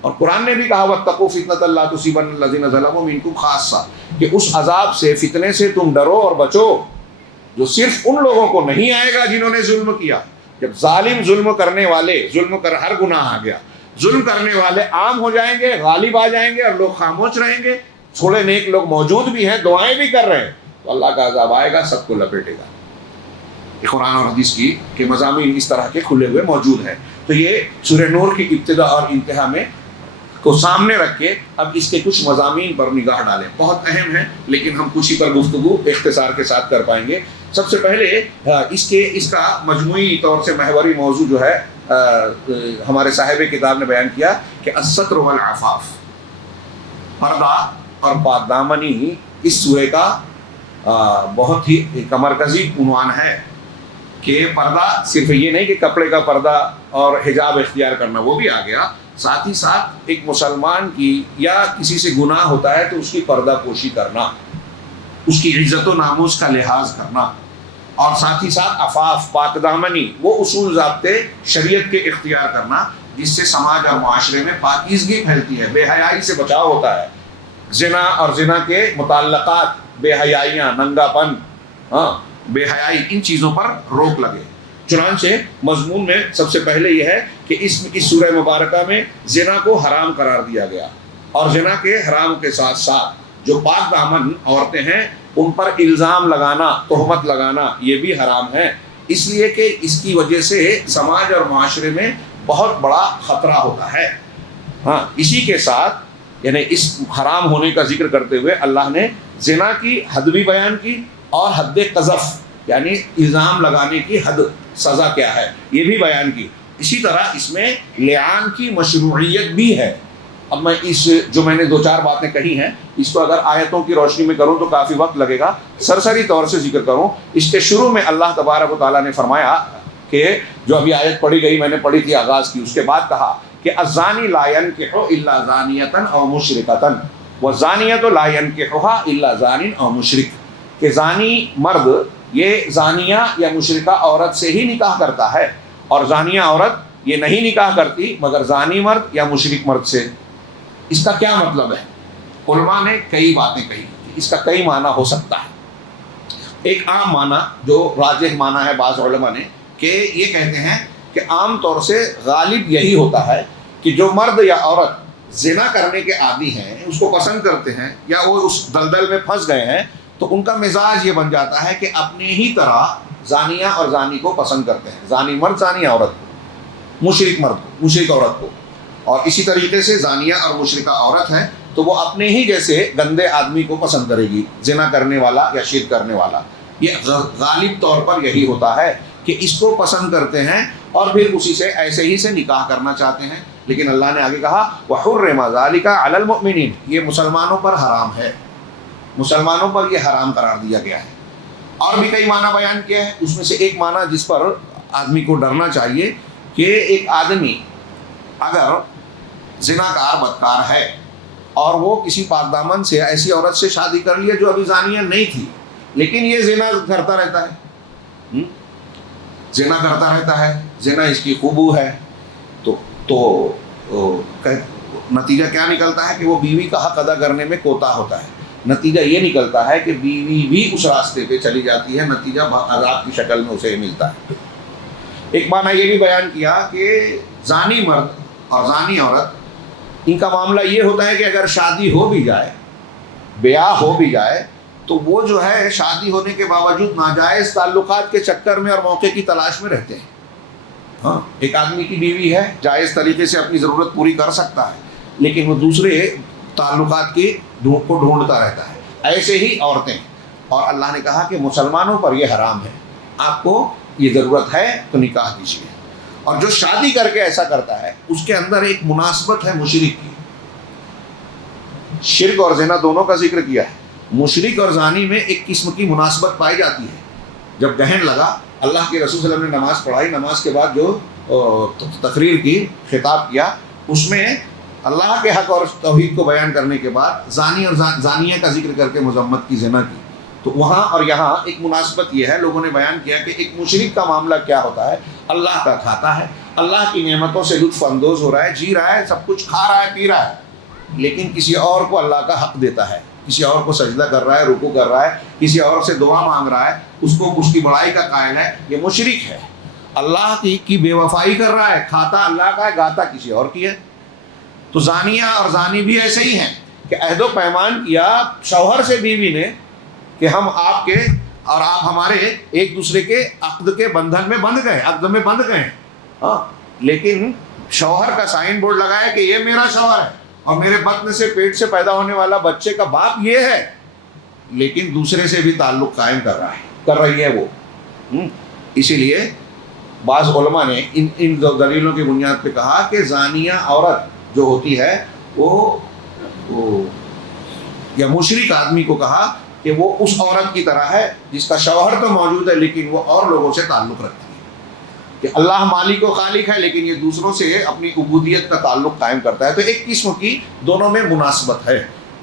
اور قرآن نے بھی کہا واتقوا فتنۃ لا تصیبن الذین ظلموا منکم خاصہ، کہ اس عذاب سے، فتنے سے تم ڈرو اور بچو جو صرف ان لوگوں کو نہیں آئے گا جنہوں نے ظلم کیا۔ جب ظالم ظلم کرنے والے، ہر گناہ آ گیا، ظلم کرنے والے عام ہو جائیں گے، غالب آ جائیں گے اور لوگ خاموش رہیں گے، تھوڑے نیک لوگ موجود بھی ہیں، دعائیں بھی کر رہے ہیں، تو اللہ کا عذاب آئے گا، سب کو لپیٹے گا۔ قرآن اور حدیث کی کہ مضامین اس طرح کے کھلے ہوئے موجود ہیں۔ تو یہ سورہ نور کی ابتدا اور انتہا میں کو سامنے رکھ کے اب اس کے کچھ مضامین پر نگاہ ڈالیں، بہت اہم ہیں لیکن ہم کچھ ہی پر گفتگو اختصار کے ساتھ کر پائیں گے۔ سب سے پہلے اس کا مجموعی طور سے محوری موضوع جو ہے ہمارے صاحب کتاب نے بیان کیا کہ الستر والعفاف، پردہ اور پاک دامنی اس سورے کا بہت ہی مرکزی عنوان ہے کہ پردہ صرف یہ نہیں کہ کپڑے کا پردہ اور حجاب اختیار کرنا، وہ بھی آ گیا، ساتھ ہی ساتھ ایک مسلمان کی یا کسی سے گناہ ہوتا ہے تو اس کی پردہ پوشی کرنا، اس کی عزت و ناموس کا لحاظ کرنا، اور ساتھ ہی ساتھ عفاف، پاک دامنی، وہ اصول ضابطے شریعت کے اختیار کرنا جس سے سماج اور معاشرے میں پاکیزگی پھیلتی ہے، بے حیائی سے بچاؤ ہوتا ہے، زنا اور زنا کے متعلقات، بے حیائیاں، ننگا پن، بے حیائی، ان چیزوں پر روک لگے۔ چنانچہ مضمون میں سب سے پہلے یہ ہے کہ اس سورہ مبارکہ میں زنا کو حرام قرار دیا گیا، اور زنا کے حرام کے ساتھ ساتھ جو پاک دامن عورتیں ہیں ان پر الزام لگانا، تہمت لگانا، یہ بھی حرام ہے، اس لیے کہ اس کی وجہ سے سماج اور معاشرے میں بہت بڑا خطرہ ہوتا ہے۔ اسی کے ساتھ یعنی اس حرام ہونے کا ذکر کرتے ہوئے اللہ نے زنا کی حد بھی بیان کی اور حد قذف یعنی الزام لگانے کی حد، سزا کیا ہے، یہ بھی بیان کی۔ اسی طرح اس میں لعان کی مشروعیت بھی ہے۔ اب میں جو میں نے دو چار باتیں کہی ہیں اس کو اگر آیتوں کی روشنی میں کروں تو کافی وقت لگے گا، سرسری طور سے ذکر کروں۔ اس کے شروع میں اللہ تبارک و تعالیٰ نے فرمایا کہ جو ابھی آیت پڑھی گئی، میں نے پڑھی تھی آغاز کی، اس کے بعد کہا کہ الزانی لا ينکح الا زانیۃ او مشرکۃ والزانیۃ لا ينکحها الا زان او مشرک، کہ زانی مرد یہ زانیہ یا مشرکہ عورت سے ہی نکاح کرتا ہے، اور زانیہ عورت یہ نہیں نکاح کرتی مگر زانی مرد یا مشرک مرد سے۔ اس کا کیا مطلب ہے؟ علماء نے کئی باتیں کہی، اس کا کئی معنی ہو سکتا ہے۔ ایک عام معنی جو راجح معنی ہے بعض علماء نے کہ یہ کہتے ہیں کہ عام طور سے غالب یہی ہوتا ہے کہ جو مرد یا عورت زنا کرنے کے عادی ہیں، اس کو پسند کرتے ہیں یا وہ اس دلدل میں پھنس گئے ہیں، تو ان کا مزاج یہ بن جاتا ہے کہ اپنے ہی طرح زانیہ اور زانی کو پسند کرتے ہیں، زانی مرد زانیہ عورت کو، مشرک مرد کو مشرک عورت کو، اور اسی طریقے سے زانیہ اور مشرکہ عورت ہے تو وہ اپنے ہی جیسے گندے آدمی کو پسند کرے گی، زنا کرنے والا یا شرک کرنے والا۔ یہ غالب طور پر یہی ہوتا ہے کہ اس کو پسند کرتے ہیں اور پھر اسی سے ایسے ہی سے نکاح کرنا چاہتے ہیں۔ لیکن اللہ نے آگے کہا وَحُرِّمَ ذَلِكَ عَلَى الْمُؤْمِنِينَ، یہ مسلمانوں پر حرام ہے، مسلمانوں پر یہ حرام قرار دیا گیا ہے۔ اور بھی کئی معنی بیان کیا ہے، اس میں سے ایک معنی جس پر آدمی کو ڈرنا چاہیے کہ ایک آدمی اگر زناکار بدکار ہے اور وہ کسی پاک دامن سے ایسی عورت سے شادی کر لیا جو ابھی زانیہ نہیں تھی، لیکن یہ زنا کرتا رہتا ہے، زنا کرتا رہتا ہے، زنا اس کی خوبو ہے، تو نتیجہ کیا نکلتا ہے کہ وہ بیوی کا حق ادا کرنے میں کوتاہ ہوتا ہے، نتیجہ یہ نکلتا ہے کہ بیوی بھی اس راستے پہ چلی جاتی ہے، نتیجہ عذاب کی شکل میں اسے ملتا ہے۔ ایک بار میں یہ بھی بیان کیا کہ زانی مرد اور زانی عورت، ان کا معاملہ یہ ہوتا ہے کہ اگر شادی ہو بھی جائے، بیاہ ہو بھی جائے، تو وہ جو ہے شادی ہونے کے باوجود ناجائز تعلقات کے چکر میں اور موقع کی تلاش میں رہتے ہیں۔ ہاں، ایک آدمی کی بیوی ہے، جائز طریقے سے اپنی ضرورت پوری کر سکتا ہے، لیکن وہ دوسرے تعلقات کی کو ڈھونڈتا رہتا ہے۔ ایسے ہی عورتیں، اور اللہ نے کہا کہ مسلمانوں پر یہ حرام ہے، آپ کو یہ ضرورت ہے تو نکاح کیجیے۔ اور جو شادی کر کے ایسا کرتا ہے اس کے اندر ایک مناسبت ہے مشرک کی، شرک اور زنا دونوں کا ذکر کیا ہے، مشرک اور زانی میں ایک قسم کی مناسبت پائی جاتی ہے۔ جب گہن لگا، اللہ کے رسول صلی اللہ علیہ وسلم نے نماز پڑھائی، نماز کے بعد جو تقریر کی، خطاب کیا، اس میں اللہ کے حق اور توحید کو بیان کرنے کے بعد زانی اور زانیہ کا ذکر کر کے مذمت کی، زنا کی۔ تو وہاں اور یہاں ایک مناسبت یہ ہے، لوگوں نے بیان کیا کہ ایک مشرک کا معاملہ کیا ہوتا ہے، اللہ کا کھاتا ہے، اللہ کی نعمتوں سے لطف اندوز ہو رہا ہے، جی رہا ہے، سب کچھ کھا رہا ہے، پی رہا ہے، لیکن کسی اور کو اللہ کا حق دیتا ہے، کسی اور کو سجدہ کر رہا ہے، رکوع کر رہا ہے، کسی اور سے دعا مانگ رہا ہے، اس کی بڑائی کا قائل ہے، یہ مشرک ہے، اللہ کی بے وفائی کر رہا ہے، کھاتا اللہ کا ہے، گاتا کسی اور کی ہے۔ تو زانیہ اور زانی بھی ایسے ہی ہیں کہ عہد و پیمان کیا شوہر سے بیوی نے کہ ہم آپ کے اور آپ ہمارے ایک دوسرے کے عقد کے بندھن میں بندھ گئے، عقد میں بندھ گئے ہیں، ہاں، لیکن شوہر کا سائن بورڈ لگایا کہ یہ میرا شوہر ہے اور میرے بطن سے، پیٹ سے پیدا ہونے والا بچے کا باپ یہ ہے، لیکن دوسرے سے بھی تعلق قائم کر رہی ہے وہ۔ اسی لیے بعض علماء نے ان دلیلوں کی بنیاد پہ کہا کہ زانیہ عورت جو ہوتی ہے وہ یا مشرک آدمی کو کہا کہ وہ اس عورت کی طرح ہے جس کا شوہر تو موجود ہے لیکن وہ اور لوگوں سے تعلق رکھتی ہے، کہ اللہ مالک و خالق ہے لیکن یہ دوسروں سے اپنی عبودیت کا تعلق قائم کرتا ہے۔ تو ایک قسم کی دونوں میں مناسبت ہے۔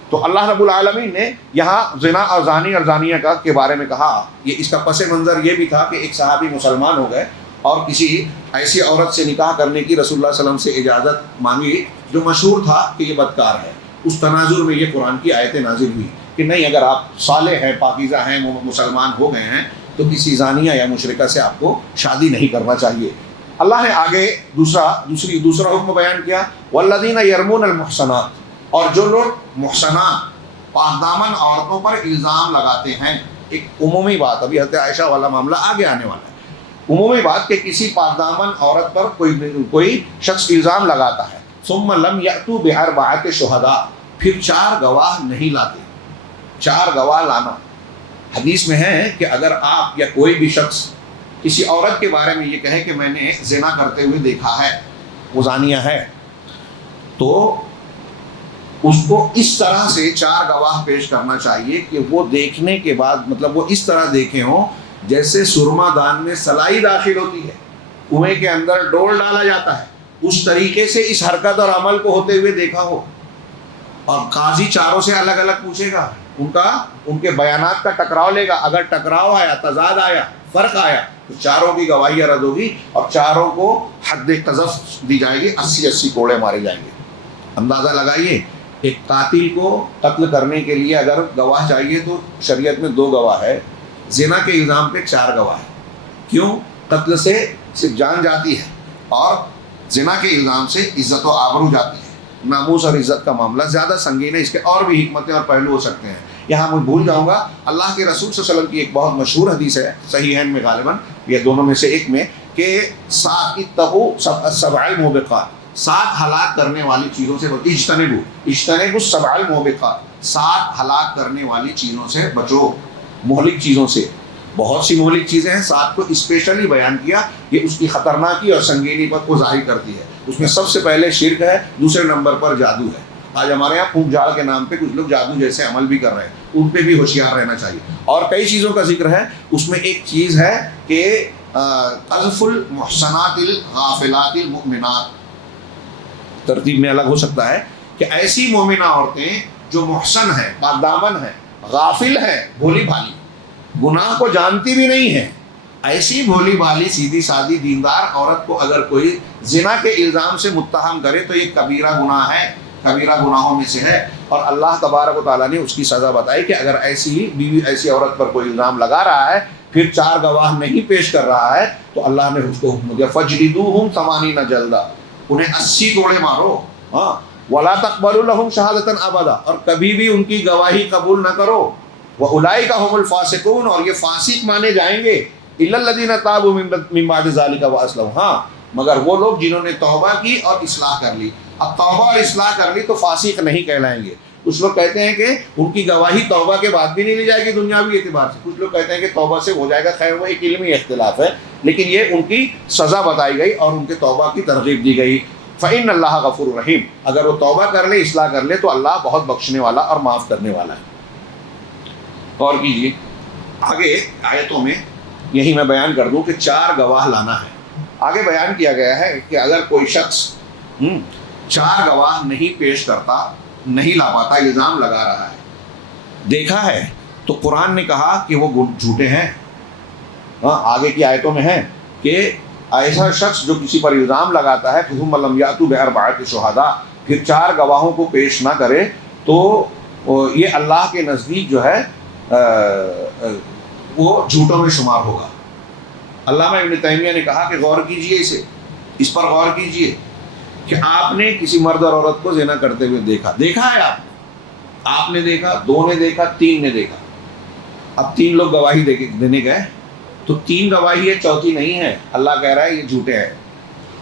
تو اللہ رب العالمین نے یہاں زنا اور زانی اور زانیہ کے بارے میں کہا، یہ اس کا پس منظر یہ بھی تھا کہ ایک صحابی مسلمان ہو گئے اور کسی ایسی عورت سے نکاح کرنے کی رسول اللہ صلی اللہ علیہ وسلم سے اجازت مانگی جو مشہور تھا کہ یہ بدکار ہے۔ اس تناظر میں یہ قرآن کی آیتیں نازل ہوئی کہ نہیں، اگر آپ صالح ہیں، پاکیزہ ہیں، مسلمان ہو گئے ہیں تو کسی زانیہ یا مشرکہ سے آپ کو شادی نہیں کرنا چاہیے۔ اللہ نے آگے دوسرا حکم بیان کیا، والذین یرمون المحصنات، اور جو لوگ محصنات پاک دامن عورتوں پر الزام لگاتے ہیں۔ ایک عمومی بات، ابھی حضرت عائشہ والا معاملہ آگے آنے والا ہے، عمومی بات کہ کسی پاک دامن عورت پر کوئی شخص الزام لگاتا ہے، ثم لم یأتوا بأربعۃ شہداء، پھر 4 گواہ نہیں لاتے۔ 4 گواہ لانا، حدیث میں ہے کہ اگر آپ یا کوئی بھی شخص کسی عورت کے بارے میں یہ کہے کہ میں نے زنا کرتے ہوئے دیکھا ہے، وہ زانیہ ہے، تو اس کو اس طرح سے 4 گواہ پیش کرنا چاہیے کہ وہ دیکھنے کے بعد، مطلب وہ اس طرح دیکھے ہوں جیسے سرما دان میں سلائی داخل ہوتی ہے، کنویں کے اندر ڈول ڈالا جاتا ہے، اس طریقے سے اس حرکت اور عمل کو ہوتے ہوئے دیکھا ہو۔ اور قاضی 4 سے الگ الگ پوچھے گا، ان کے بیانات کا ٹکراؤ لے گا، اگر ٹکراؤ آیا، تضاد آیا، فرق آیا تو 4 کی گواہی رد ہوگی اور 4 کو حد قذف دی جائے گی، 80 کوڑے مارے جائیں گے۔ اندازہ لگائیے، ایک قاتل کو قتل کرنے کے لیے اگر گواہ چاہیے تو شریعت میں 2 گواہ ہے، زنا کے الزام پہ 4 گواہ ہے۔ کیوں؟ قتل سے صرف جان جاتی ہے اور زنا کے الزام سے عزت و آبرو جاتی ہے، ناموس اور عزت کا معاملہ زیادہ سنگین ہے، اس کے اور بھی حکمتیں اور پہلو ہو سکتے ہیں۔ یہاں میں بھول جاؤں گا، اللہ کے رسول صلی اللہ علیہ وسلم کی ایک بہت مشہور حدیث ہے، صحیحین میں غالباً یا دونوں میں سے ایک میں، کہ 7 اتقوا 7 الموبقات، 7 ہلاک کرنے والی چیزوں سے اجتنبوا 7 الموبقات، 7 ہلاک کرنے والی چیزوں سے بچو، مہلک چیزوں سے۔ بہت سی مہلک چیزیں ہیں، 7 کو اسپیشلی بیان کیا، یہ اس کی خطرناکی اور سنگینی پر کو ظاہر کرتی ہے۔ اس میں سب سے پہلے شرک ہے، دوسرے نمبر پر جادو ہے۔ آج ہمارے یہاں پھونک جھاڑ کے نام پہ کچھ لوگ جادو جیسے عمل بھی کر رہے ہیں، ان پہ بھی ہوشیار رہنا چاہیے۔ اور کئی چیزوں کا ذکر ہے، اس میں ایک چیز ہے کہ قذف المحصنات الغافلات المؤمنات، ترتیب میں الگ ہو سکتا ہے، کہ ایسی مومنہ عورتیں جو محسن ہیں، پاک دامن ہیں، غافل ہیں، بھولی بھالی، گناہ کو جانتی بھی نہیں ہے. ایسی بھولی بھالی سیدھی سادی دیندار عورت کو اگر کوئی زنا کے الزام سے متہم کرے تو یہ کبیرہ گناہ ہے، کبیرہ گناہوں میں سے ہے. اور اللہ تبارک و تعالیٰ نے اس کی سزا بتائی کہ اگر ایسی بیوی ایسی عورت پر کوئی الزام لگا رہا ہے پھر 4 گواہ نہیں پیش کر رہا ہے تو اللہ نے اس کو حکم دیا فَجْلِدُوهُمْ 80 جلدہ، انہیں 80 کوڑے مارو. ہاں وَلَا تَقْبَلُوا لَهُمْ شَهَادَةً أَبَدًا، اور کبھی بھی ان کی گواہی قبول نہ کرو. وَأُولَٰئِكَ هُمُ الْفَاسِقُونَ، اور یہ فاسق مانے جائیں گے. إِلَّا الَّذِينَ تَابُوا مِن بَعْدِ ذَلِكَ وَأَصْلَحُوا، ہاں مگر وہ لوگ جنہوں نے توبہ کی اور اصلاح کر لی. اب توبہ اور اصلاح کر لی تو فاسق نہیں کہلائیں گے. کچھ لوگ کہتے ہیں کہ ان کی گواہی توبہ کے بعد بھی نہیں لی جائے گی دنیاوی اعتبار سے، کچھ لوگ کہتے ہیں کہ توبہ سے ہو جائے گا. خیر وہ ایک علمی اختلاف ہے، لیکن یہ ان کی سزا بتائی گئی اور ان کے توبہ کی ترغیب دی گئی. فَإِنَّ اللَّهَ غَفُورٌ رَحِيمٌ، اگر وہ توبہ کر لے اصلاح کر لے تو اللہ بہت بخشنے والا اور معاف کرنے والا ہے. غور کیجیے آگے آیتوں میں یہی میں بیان کر دوں کہ 4 گواہ لانا ہے. آگے بیان کیا گیا ہے کہ اگر کوئی شخص 4 گواہ نہیں پیش کرتا، نہیں لا پاتا، الزام لگا رہا ہے، دیکھا ہے، تو قرآن نے کہا کہ وہ جھوٹے ہیں. ہاں آگے کی آیتوں میں ہے کہ ایسا شخص جو کسی پر الزام لگاتا ہے ثم لم یأتوا بأربعة شہداء، پھر 4 گواہوں کو پیش نہ کرے تو یہ اللہ کے نزدیک جو ہے وہ جھوٹوں میں شمار ہوگا. علامہ ابن تیمیہ نے کہا کہ غور کیجئے اس پر غور کیجئے کہ آپ نے کسی مرد اور عورت کو زنا کرتے ہوئے دیکھا ہے، آپ نے دیکھا، 2 نے دیکھا، 3 نے دیکھا. اب 3 لوگ گواہی دینے گئے تو 3 گواہی ہے، چوتھی نہیں ہے. اللہ کہہ رہا ہے یہ جھوٹے ہیں.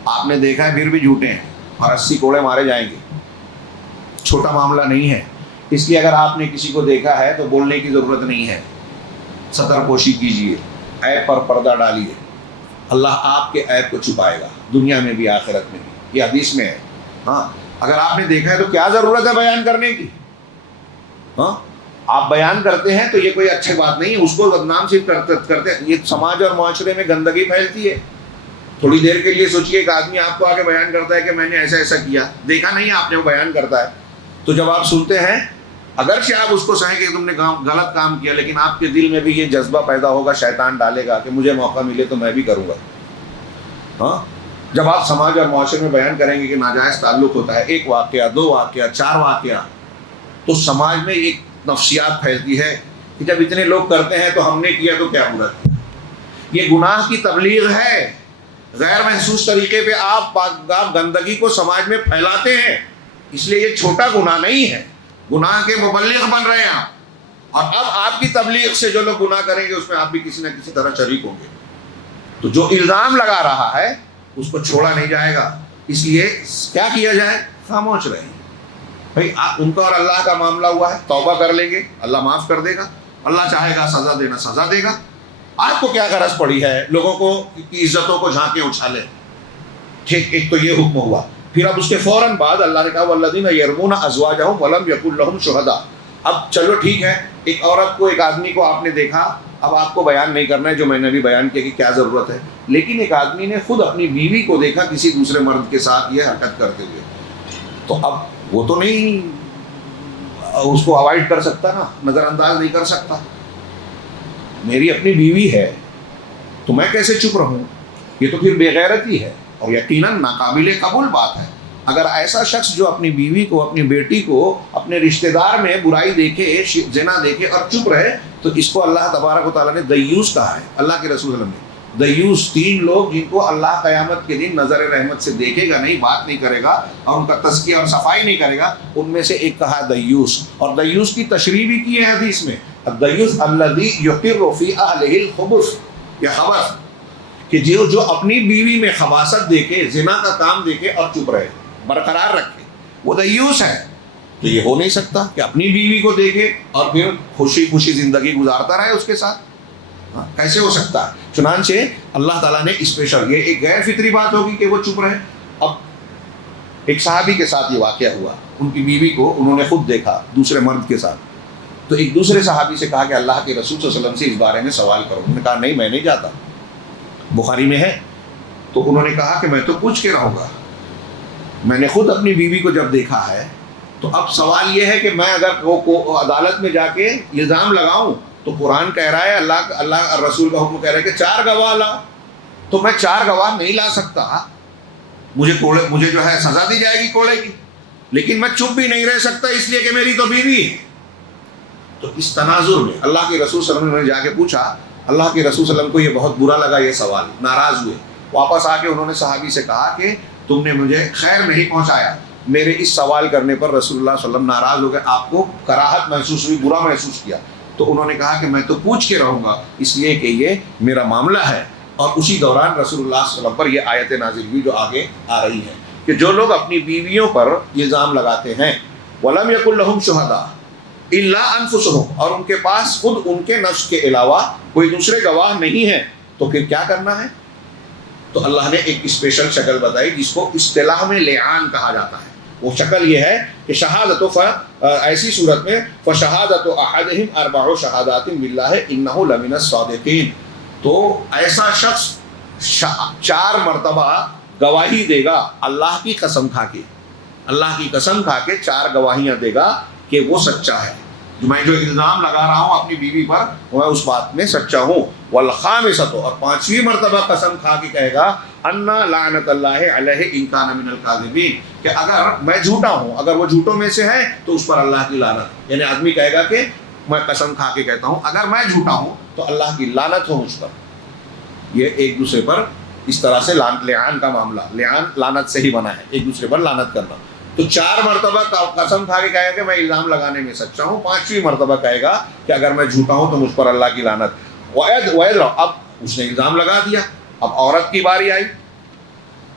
آپ نے دیکھا ہے پھر بھی جھوٹے ہیں اور 80 کوڑے مارے جائیں گے. چھوٹا معاملہ نہیں ہے. اس لیے اگر آپ نے کسی کو دیکھا ہے تو بولنے کی ضرورت نہیں ہے، ستر پوشی کیجیے، عیب پر پردہ ڈالیے. اللہ آپ کے عیب کو چھپائے گا دنیا میں بھی آخرت میں بھی، یہ حدیث میں ہے. ہاں اگر آپ نے دیکھا ہے تو کیا ضرورت ہے بیان کرنے کی؟ ہاں آپ بیان کرتے ہیں تو یہ کوئی اچھی بات نہیں ہے، اس کو بدنام صرف کرتے ہیں. یہ سماج اور معاشرے میں گندگی پھیلتی ہے. تھوڑی دیر کے لیے سوچئے ایک آدمی آپ کو آگے بیان کرتا ہے کہ میں نے ایسا ایسا کیا، دیکھا نہیں آپ نے، وہ بیان کرتا ہے. تو جب آپ سنتے ہیں اگرچہ آپ اس کو سہیں کہ تم نے غلط کام کیا، لیکن آپ کے دل میں بھی یہ جذبہ پیدا ہوگا، شیطان ڈالے گا کہ مجھے موقع ملے تو میں بھی کروں گا. ہاں جب آپ سماج اور معاشرے میں بیان کریں گے کہ ناجائز تعلق ہوتا ہے، 1 واقعہ 2 واقعہ 4 واقعہ، تو سماج میں ایک نفسیات پھیلتی ہے کہ جب اتنے لوگ کرتے ہیں تو ہم نے کیا تو کیا برا کیا. یہ گناہ کی تبلیغ ہے. غیر محسوس طریقے پہ آپ گندگی کو سماج میں پھیلاتے ہیں، اس لیے یہ چھوٹا گناہ نہیں ہے. گناہ کے مبلغ بن رہے ہیں آپ، اور اب آپ کی تبلیغ سے جو لوگ گناہ کریں گے اس میں آپ بھی کسی نہ کسی طرح شریک ہوں گے. تو جو الزام لگا رہا ہے اس کو چھوڑا نہیں جائے گا. اس لیے کیا کیا جائے؟ خاموش رہیں. بھائی ان کا اور اللہ کا معاملہ ہوا ہے، توبہ کر لیں گے اللہ معاف کر دے گا. اللہ چاہے گا سزا دینا سزا دے گا. آپ کو کیا غرض پڑی ہے لوگوں کو کی عزتوں کو جھانکیں اچھالے؟ ٹھیک، ایک تو یہ حکم ہوا. پھر اب اس کے فوراً بعد اللہ نے کہا والذین یرمون ازواجہم ولم یکن لہم شہداء. اب چلو ٹھیک ہے، ایک عورت کو، ایک آدمی کو آپ نے دیکھا، اب آپ کو بیان نہیں کرنا ہے جو میں نے بھی بیان کیا کہ کیا ضرورت ہے. لیکن ایک آدمی نے خود اپنی بیوی کو دیکھا کسی دوسرے مرد کے ساتھ یہ حرکت کرتے ہوئے، تو اب وہ تو نہیں اس کو اوائڈ کر سکتا نا، نظر انداز نہیں کر سکتا. میری اپنی بیوی ہے تو میں کیسے چپ رہوں؟ یہ تو پھر بے غیرتی ہے اور یقیناً ناقابل قبول بات ہے. اگر ایسا شخص جو اپنی بیوی کو، اپنی بیٹی کو، اپنے رشتہ دار میں برائی دیکھے، زنا دیکھے اور چپ رہے، تو اس کو اللہ تبارک و تعالیٰ نے دیوس کہا ہے. اللہ کے رسول صلی اللہ علیہ وسلم نے دیوس 3 لوگ جن کو اللہ قیامت کے دن نظر رحمت سے دیکھے گا نہیں، بات نہیں کرے گا اور ان کا تزکیہ اور صفائی نہیں کرے گا، ان میں سے ایک کہا دیوس. اور دیوس کی تشریح بھی کی ہے حدیث میں، الدیوس الذی یقر فی اہلہ الخبث یا خبث، کہ جو اپنی بیوی میں خباثت دیکھے، زنا کا کام دیکھے اور چپ رہے، برقرار رکھے، وہ دیوس ہے. تو یہ ہو نہیں سکتا کہ اپنی بیوی کو دیکھے اور پھر خوشی خوشی زندگی گزارتا رہے اس کے ساتھ. کیسے ہو سکتا ہے؟ چنانچہ اللہ تعالیٰ نے اسپیشل، یہ ایک غیر فطری بات ہوگی کہ وہ چپ رہے. اب ایک صحابی کے ساتھ یہ واقعہ ہوا، ان کی بیوی کو انہوں نے خود دیکھا دوسرے مرد کے ساتھ. تو ایک دوسرے صحابی سے کہا کہ اللہ کے رسول صلی اللہ علیہ وسلم سے اس بارے میں سوال کرو. انہوں نے کہا نہیں میں نہیں جاتا، بخاری میں ہے. تو انہوں نے کہا کہ میں تو پوچھ کے رہوں گا، میں نے خود اپنی بیوی کو جب دیکھا ہے. تو اب سوال یہ ہے کہ میں اگر عدالت میں جا کے الزام لگاؤں تو قرآن کہہ رہا ہے اللہ رسول کا حکم کہہ رہا ہے کہ 4 گواہ لاؤ، تو میں 4 گواہ نہیں لا سکتا، مجھے جو ہے سزا دی جائے گی کوڑے کی، لیکن میں چپ بھی نہیں رہ سکتا اس لیے کہ میری تو بیوی ہے۔ تو اس تناظر میں اللہ کے رسول صلی اللہ علیہ وسلم نے جا کے پوچھا، اللہ کے رسول صلی اللہ علیہ وسلم کو یہ بہت برا لگا یہ سوال، ناراض ہوئے، واپس آ کے انہوں نے صحابی سے کہا کہ تم نے مجھے خیر نہیں پہنچایا، میرے اس سوال کرنے پر رسول اللہ صلی اللہ علیہ وسلم ناراض ہو گئے، آپ کو کراہت محسوس ہوئی، برا محسوس کیا، تو انہوں نے کہا کہ میں تو پوچھ کے رہوں گا اس لیے کہ یہ میرا معاملہ ہے۔ اور اسی دوران رسول اللہ صلی اللہ علیہ وسلم پر یہ آیت نازل ہوئی جو آگے آ رہی ہے کہ جو لوگ اپنی بیویوں پر الزام لگاتے ہیں وَلَمْ يَكُنْ لَهُمْ شُهَدَاء إِلَّا أَنفُسُهُمْ، اور ان کے پاس خود ان کے نفس کے علاوہ کوئی دوسرے گواہ نہیں ہیں، تو پھر کیا کرنا ہے؟ تو اللہ نے ایک اسپیشل شکل بتائی جس کو اصطلاح میں لعان کہا جاتا ہے۔ وہ شکل یہ ہے کہ شہادت ایسی صورت میں فشہادت احدہم 4 شہادات باللہ انہ لمن الصادقین، تو ایسا شخص 4 مرتبہ گواہی دے گا اللہ کی قسم کھا کے، اللہ کی قسم کھا کے 4 گواہیاں دے گا کہ وہ سچا ہے، میں جو الزام لگا رہا ہوں اپنی بیوی پر میں اس بات میں سچا ہوں۔ والخامسۃ، اور 5ویں مرتبہ قسم کھا کے کہے گا ان لعنت اللہ علیہ ان کان من الکاذبین، کہ اگر میں جھوٹا ہوں، اگر وہ جھوٹوں میں سے ہے تو اس پر اللہ کی لعنت، یعنی آدمی کہے گا کہ میں قسم کھا کے کہتا ہوں اگر میں جھوٹا ہوں تو اللہ کی لعنت ہو مجھ پر۔ یہ ایک دوسرے پر اس طرح سے لعان کا معاملہ، لعان لعنت سے ہی بنا ہے، ایک دوسرے پر لعنت کرنا۔ تو 4 مرتبہ قسم کھا کے کہے گا کہ میں الزام لگانے میں سچا ہوں، 5ویں مرتبہ کہے گا کہ اگر میں جھوٹا ہوں تو مجھ پر اللہ کی لعنت۔ اب اس نے الزام لگا دیا، اب عورت کی باری آئی،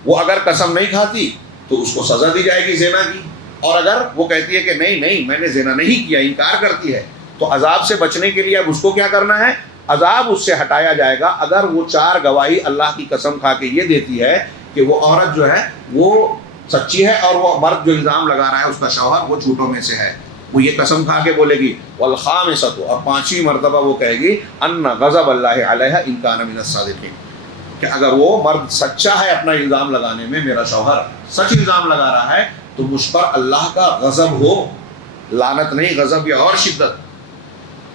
وہ اگر قسم نہیں کھاتی تو اس کو سزا دی جائے گی زنا کی، اور اگر وہ کہتی ہے کہ نہیں میں نے زنا نہیں کیا، انکار کرتی ہے، تو عذاب سے بچنے کے لیے اب اس کو کیا کرنا ہے؟ عذاب اس سے ہٹایا جائے گا اگر وہ 4 گواہی اللہ کی قسم کھا کے یہ دیتی ہے کہ وہ عورت جو ہے وہ سچی ہے اور وہ مرد جو الزام لگا رہا ہے اس کا شوہر وہ جھوٹوں میں سے ہے، وہ یہ قسم کھا کے بولے گی۔ والخامسۃ، اور 5ویں مرتبہ وہ کہے گی ان غضب اللہ علیہ ان کان من الصادقین، کہ اگر وہ مرد سچا ہے اپنا الزام لگانے میں، میرا شوہر سچ الزام لگا رہا ہے تو مجھ پر اللہ کا غضب ہو، لعنت نہیں، غضب یا اور شدت،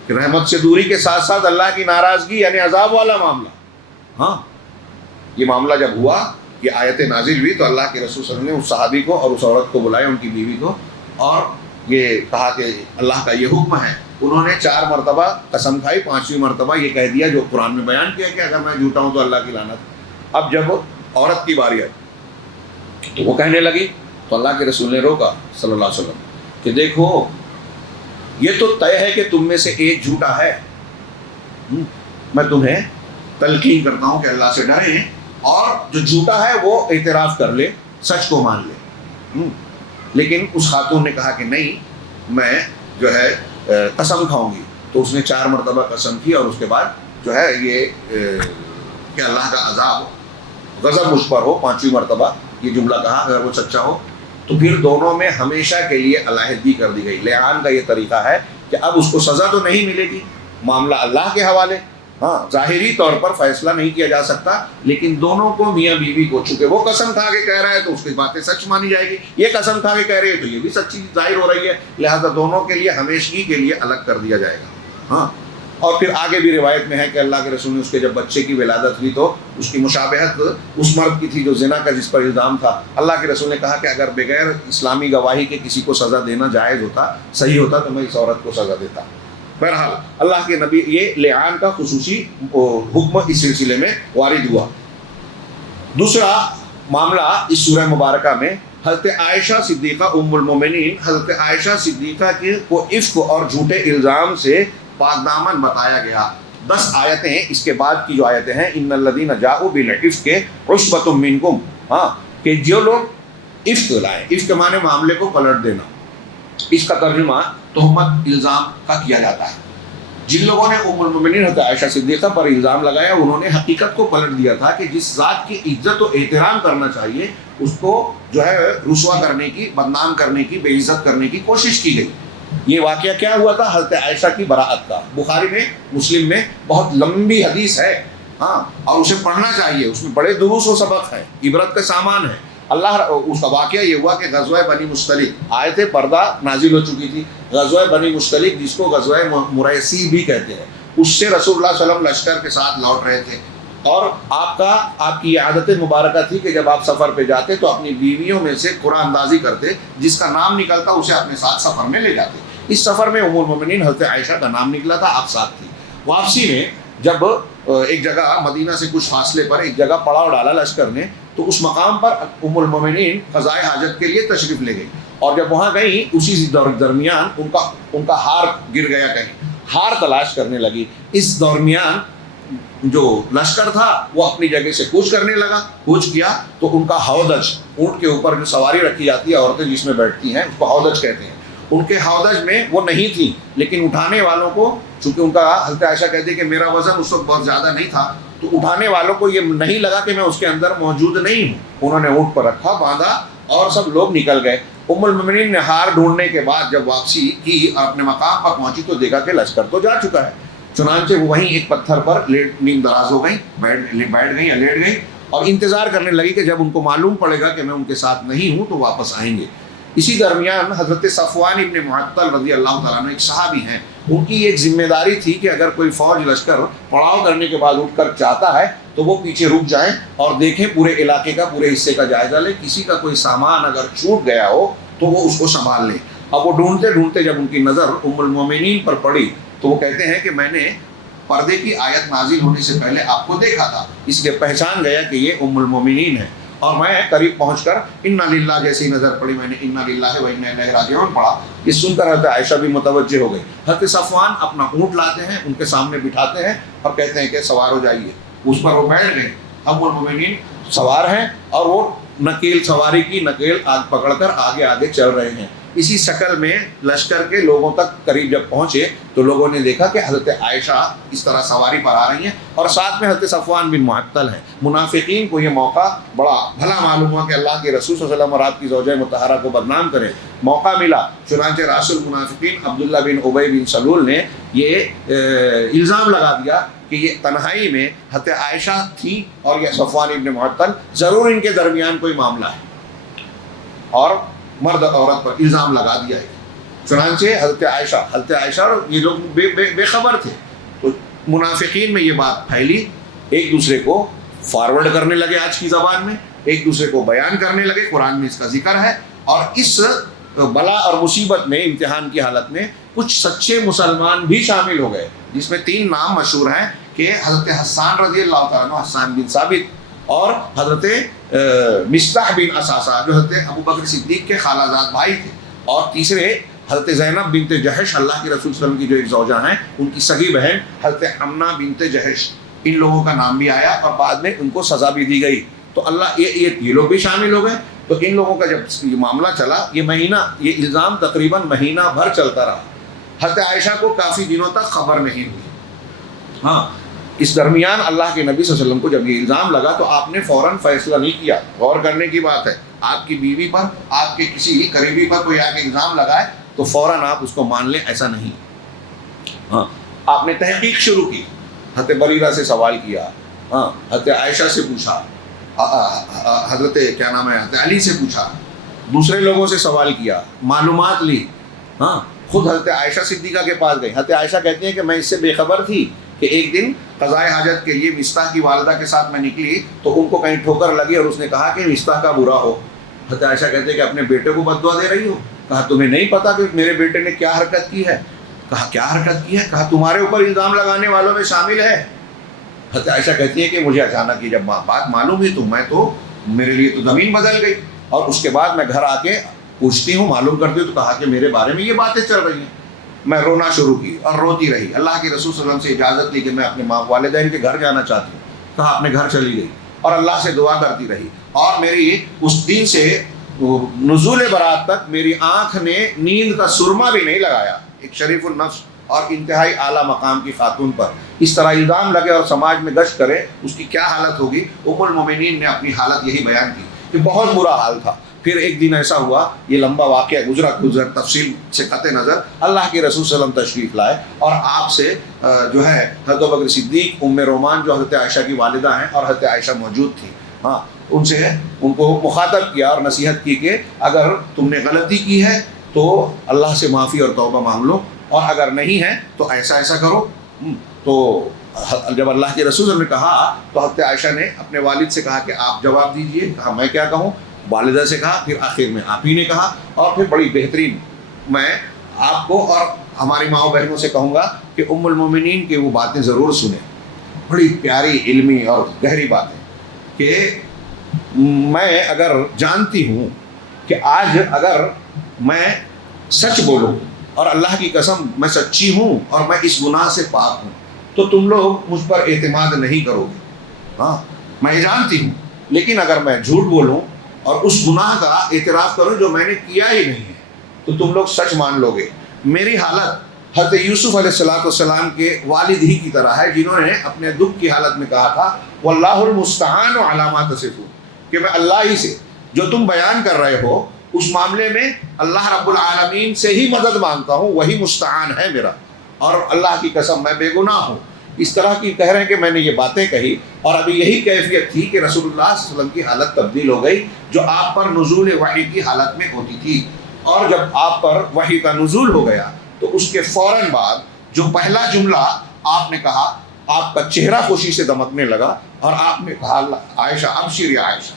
کہ رحمت سے دوری کے ساتھ ساتھ اللہ کی ناراضگی یعنی عذاب والا معاملہ۔ ہاں، یہ معاملہ جب ہوا، یہ آیت نازل ہوئی تو اللہ کے رسول صلی اللہ علیہ وسلم نے اس صحابی کو اور اس عورت کو بلایا، ان کی بیوی کو، اور یہ کہا کہ اللہ کا یہ حکم ہے۔ انہوں نے 4 مرتبہ قسم کھائی، 5ویں مرتبہ یہ کہہ دیا جو قرآن میں بیان کیا کہ اگر میں جھوٹا ہوں تو اللہ کی لعنت۔ اب جب عورت کی باری آئی تو وہ کہنے لگی تو اللہ کے رسول نے روکا صلی اللہ علیہ وسلم کہ دیکھو یہ تو طے ہے کہ تم میں سے ایک جھوٹا ہے، میں تمہیں تلقین کرتا ہوں کہ اللہ سے ڈریں، اور جو جھوٹا ہے وہ اعتراف کر لے، سچ کو مان لے۔ لیکن اس خاتون نے کہا کہ نہیں، میں جو ہے قسم کھاؤں گی، تو اس نے 4 مرتبہ قسم کی، اور اس کے بعد جو ہے یہ کہ اللہ کا عذاب غضب مجھ پر ہو، 5ویں مرتبہ یہ جملہ کہا اگر وہ سچا ہو، تو پھر دونوں میں ہمیشہ کے لیے علیحدگی کر دی گئی۔ لعان کا یہ طریقہ ہے کہ اب اس کو سزا تو نہیں ملے گی، معاملہ اللہ کے حوالے، ہاں ظاہری طور پر فیصلہ نہیں کیا جا سکتا، لیکن دونوں کو، میاں بیوی کو، چونکہ وہ قسم کھا کے کہہ رہا ہے تو اس کی باتیں سچ مانی جائے گی، یہ قسم کھا کے کہہ رہے ہیں تو یہ بھی سچی ظاہر ہو رہی ہے، لہذا دونوں کے لیے ہمیشگی کے لیے الگ کر دیا جائے گا۔ ہاں، اور پھر آگے بھی روایت میں ہے کہ اللہ کے رسول نے اس کے جب بچے کی ولادت ہوئی تو اس کی مشابہت اس مرد کی تھی جو زنا کا جس پر الزام تھا۔ اللہ کے رسول نے کہا کہ اگر بغیر اسلامی گواہی کے کسی کو سزا دینا جائز ہوتا، صحیح ہوتا، تو میں اس عورت کو سزا دیتا۔ بہرحال اللہ کے نبی یہ لعان کا خصوصی حکم اس سلسلے میں وارد ہوا۔ دوسرا معاملہ اس سورہ مبارکہ میں حضرت عائشہ صدیقہ ام المومنین، حضرت عائشہ صدیقہ کو عفق اور جھوٹے الزام سے پاک دامن بتایا گیا۔ 10 آیتیں، اس کے بعد کی جو آیتیں ہیں ان الذین جاؤوا بالعفک عصبۃ منکم، ہاں کہ جو لوگ عفق لائیں، عفق کے معنی معاملے کو پلٹ دینا، اس کا ترجمہ تہمت الزام کا کیا جاتا ہے۔ جن لوگوں نے ام المومنین حضرت عائشہ صدیقہ پر الزام لگایا انہوں نے حقیقت کو پلٹ دیا تھا کہ جس ذات کی عزت و احترام کرنا چاہیے اس کو جو ہے رسوا کرنے کی، بدنام کرنے کی، بے عزت کرنے کی کوشش کی گئی۔ یہ واقعہ کیا ہوا تھا؟ حضرت عائشہ کی براءت کا، بخاری میں، مسلم میں بہت لمبی حدیث ہے، ہاں، اور اسے پڑھنا چاہیے، اس میں بڑے دروس و سبق ہے، عبرت کا سامان ہے۔ اللہ اس کا واقعہ یہ ہوا کہ غزوہ بنی مصطلق، آیت پردہ نازل ہو چکی تھی۔ غزوہ بنی مصطلق جس کو غزوہ مریسی بھی کہتے ہیں، اس سے رسول اللہ صلی اللہ علیہ وسلم لشکر کے ساتھ لوٹ رہے تھے، اور آپ کی عادت مبارکہ تھی کہ جب آپ سفر پہ جاتے تو اپنی بیویوں میں سے قرآن اندازی کرتے، جس کا نام نکلتا اسے اپنے ساتھ سفر میں لے جاتے۔ اس سفر میں ام المومنین حضرت عائشہ کا نام نکلا تھا، آپ ساتھ تھی۔ واپسی میں جب ایک جگہ مدینہ سے کچھ فاصلے پر ایک جگہ پڑاؤ ڈالا لشکر نے، تو اس مقام پر ام المومنین قضائے حاجت کے لیے تشریف لے گئی، اور جب وہاں گئی اسی درمیان ان کا ہار گر گیا، کہیں ہار تلاش کرنے لگی۔ اس درمیان جو لشکر تھا وہ اپنی جگہ سے کوچ کرنے لگا، کوچ کیا تو ان کا ہودج، اونٹ کے اوپر جو سواری رکھی جاتی ہے عورتیں جس میں بیٹھتی ہیں، اس کو ہودج کہتے ہیں، ان کے ہودج میں وہ نہیں تھی، لیکن اٹھانے والوں کو، چونکہ ان کا حضرت عائشہ کہتی ہے کہ میرا وزن اس وقت بہت زیادہ نہیں تھا، تو اٹھانے والوں کو یہ نہیں لگا کہ میں اس کے اندر موجود نہیں ہوں، انہوں نے اونٹ پر رکھا، باندھا، اور سب لوگ نکل گئے۔ ام المومنین نے ہار ڈھونڈنے کے بعد جب واپسی کی اور اپنے مقام پر پہنچی تو دیکھا کہ لشکر تو جا چکا ہے، چنانچہ وہ وہیں ایک پتھر پر نیند دراز ہو گئی، بیٹھ گئی یا لیٹ گئی، اور انتظار کرنے لگی کہ جب ان کو معلوم پڑے گا کہ میں ان کے ساتھ نہیں ہوں تو واپس آئیں گے۔ اسی درمیان حضرت صفوان ابن معطل رضی اللہ تعالیٰ عنہ ایک صحابی ہیں، ان کی ایک ذمہ داری تھی کہ اگر کوئی فوج لشکر پڑاؤ کرنے کے بعد اٹھ کر چاہتا ہے تو وہ پیچھے رک جائیں اور دیکھیں، پورے علاقے کا، پورے حصے کا جائزہ لیں، کسی کا کوئی سامان اگر چھوٹ گیا ہو تو وہ اس کو سنبھال لیں۔ اب وہ ڈھونڈتے ڈھونڈتے جب ان کی نظر ام المومنین پر پڑی تو وہ کہتے ہیں کہ میں نے پردے کی آیت نازل ہونے سے پہلے آپ کو دیکھا تھا، اس لیے پہچان گیا کہ یہ ام المومنین ہے، اور میں قریب پہنچ کر انا للہ جیسی نظر پڑی، میں نے انا للہ و انا الیہ راجعون پڑھا۔ یہ سن کر حضرت عائشہ بھی متوجہ ہو گئی۔ حضرت صفوان اپنا اونٹ لاتے ہیں، ان کے سامنے بٹھاتے ہیں اور کہتے ہیں کہ سوار ہو جائیے، اس پر وہ بیٹھ گئے۔ ام المومنین سوار ہیں اور وہ نکیل سواری کی نکیل پکڑ کر آگے آگے چل رہے ہیں۔ اسی شکل میں لشکر کے لوگوں تک قریب جب پہنچے تو لوگوں نے دیکھا کہ حضرت عائشہ اس طرح سواری پر آ رہی ہیں اور ساتھ میں حضرت صفوان بن معطل ہیں۔ منافقین کو یہ موقع بڑا بھلا معلوم ہوا کہ اللہ کے رسول صلی اللہ علیہ وسلم اور آپ کی زوجہ مطہرہ کو بدنام کریں، موقع ملا۔ چنانچہ رأس المنافقین عبداللہ بن ابی بن سلول نے یہ الزام لگا دیا کہ یہ تنہائی میں حضرت عائشہ تھی اور یہ صفوان بن معطل، ضرور ان کے درمیان کوئی معاملہ ہے، اور مرد عورت پر الزام لگا دیا ہے۔ چنانچہ حضرت عائشہ اور یہ لوگ بے خبر تھے، تو منافقین میں یہ بات پھیلی، ایک دوسرے کو فارورڈ کرنے لگے، آج کی زبان میں ایک دوسرے کو بیان کرنے لگے، قرآن میں اس کا ذکر ہے۔ اور اس بلا اور مصیبت میں، امتحان کی حالت میں، کچھ سچے مسلمان بھی شامل ہو گئے، جس میں 3 نام مشہور ہیں کہ حضرت حسان رضی اللہ تعالیٰ عنہ، حسان بن ثابت، اور حضرت مصطح بن اساسہ جو حضرت ابو بکر صدیق کے خالہ زاد بھائی تھے، اور تیسرے حضرت زینب بنت جحش، اللہ کے رسول صلی اللہ علیہ وسلم کی جو ایک زوجہ ہیں، ان کی سگی بہن حضرت حمنہ بنت جحش، ان لوگوں کا نام بھی آیا اور بعد میں ان کو سزا بھی دی گئی۔ تو اللہ یہ لوگ بھی شامل ہو گئے۔ تو ان لوگوں کا جب یہ معاملہ چلا، یہ الزام تقریباً مہینہ بھر چلتا رہا، حضرت عائشہ کو کافی دنوں تک خبر نہیں ہوئی۔ ہاں، اس درمیان اللہ کے نبی صلی اللہ علیہ وسلم کو جب یہ الزام لگا تو آپ نے فوراً فیصلہ نہیں کیا۔ غور کرنے کی بات ہے، آپ کی بیوی پر، آپ کے کسی قریبی پر کوئی آ کے الزام لگائے تو فوراً آپ اس کو مان لیں، ایسا نہیں۔ ہاں، آپ نے تحقیق شروع کی، حضرت بریرہ سے سوال کیا، ہاں، حضرت عائشہ سے پوچھا، حضرت حضرت علی سے پوچھا، دوسرے لوگوں سے سوال کیا، معلومات لی، ہاں، خود حضرت عائشہ صدیقہ کے پاس گئی۔ حضرت عائشہ کہتی ہیں کہ میں اس سے بے خبر تھی کہ ایک دن قضائے حاجت کے لیے مصطح کی والدہ کے ساتھ میں نکلی تو ان کو کہیں ٹھوکر لگی اور اس نے کہا کہ مصطح کا برا ہو۔ حضرت عائشہ کہتے ہیں کہ اپنے بیٹے کو بد دعا دے رہی ہو؟ کہا تمہیں نہیں پتا کہ میرے بیٹے نے کیا حرکت کی ہے؟ کہا کیا حرکت کی ہے؟ کہا تمہارے اوپر الزام لگانے والوں میں شامل ہے۔ حضرت عائشہ کہتی ہے کہ مجھے اچانک یہ جب بات معلوم ہوئی تو میرے لیے تو زمین بدل گئی، اور اس کے بعد میں گھر آ کے پوچھتی ہوں، معلوم کرتی ہوں، تو کہا کہ میرے بارے میں یہ باتیں چل رہی ہیں۔ میں رونا شروع کی اور روتی رہی، اللہ کے رسول صلی اللہ علیہ وسلم سے اجازت لی کہ میں اپنے والدین کے گھر جانا چاہتی ہوں، کہا اپنے گھر چلی گئی اور اللہ سے دعا کرتی رہی، اور میری اس دن سے نزول برات تک میری آنکھ نے نیند کا سرما بھی نہیں لگایا۔ ایک شریف النفس اور انتہائی اعلیٰ مقام کی خاتون پر اس طرح الزام لگے اور سماج میں گشت کرے، اس کی کیا حالت ہوگی؟ ام المومنین نے اپنی حالت یہی بیان کی کہ بہت برا حال تھا۔ پھر ایک دن ایسا ہوا، یہ لمبا واقعہ گزر تفصیل سے قطع نظر، اللہ کے رسول صلی اللہ علیہ وسلم تشریف لائے اور آپ سے جو ہے حضرت بکر صدیق، ام رومان جو حضرت عائشہ کی والدہ ہیں اور حضرت عائشہ موجود تھی، ہاں، ان کو مخاطب کیا اور نصیحت کی کہ اگر تم نے غلطی کی ہے تو اللہ سے معافی اور توبہ مانگ لو، اور اگر نہیں ہے تو ایسا کرو، تو جب اللہ کے رسول نے کہا تو حضرت عائشہ نے اپنے والد سے کہا کہ آپ جواب دیجئے. کہا میں کیا کہوں. والدہ سے کہا, پھر آخر میں آپ ہی نے کہا, اور پھر بڑی بہترین میں آپ کو اور ہماری ماؤں بہنوں سے کہوں گا کہ ام المومنین کی وہ باتیں ضرور سنیں. بڑی پیاری علمی اور گہری باتیں کہ میں اگر جانتی ہوں کہ آج اگر میں سچ بولوں اور اللہ کی قسم میں سچی ہوں اور میں اس گناہ سے پاک ہوں تو تم لوگ مجھ پر اعتماد نہیں کرو گے. ہاں میں جانتی ہوں, لیکن اگر میں جھوٹ بولوں اور اس گناہ کا اعتراف کروں جو میں نے کیا ہی نہیں ہے تو تم لوگ سچ مان لو گے. میری حالت حضرت یوسف علیہ السلام کے والد ہی کی طرح ہے, جنہوں نے اپنے دکھ کی حالت میں کہا تھا واللہ المستعان علی ما تصفون, کہ میں اللہ ہی سے جو تم بیان کر رہے ہو اس معاملے میں اللہ رب العالمین سے ہی مدد مانگتا ہوں, وہی مستعان ہے میرا, اور اللہ کی قسم میں بے گناہ ہوں. اس طرح کی کہہ رہے ہیں کہ میں نے یہ باتیں کہی, اور ابھی یہی کیفیت تھی کہ رسول اللہ صلی اللہ علیہ وسلم کی حالت تبدیل ہو گئی جو آپ پر نزول وحی کی حالت میں ہوتی تھی. اور جب آپ پر وحی کا نزول ہو گیا تو اس کے فوراً بعد جو پہلا جملہ آپ نے کہا, آپ کا چہرہ خوشی سے دمکنے لگا اور آپ نے کہا عائشہ ابشری عائشہ,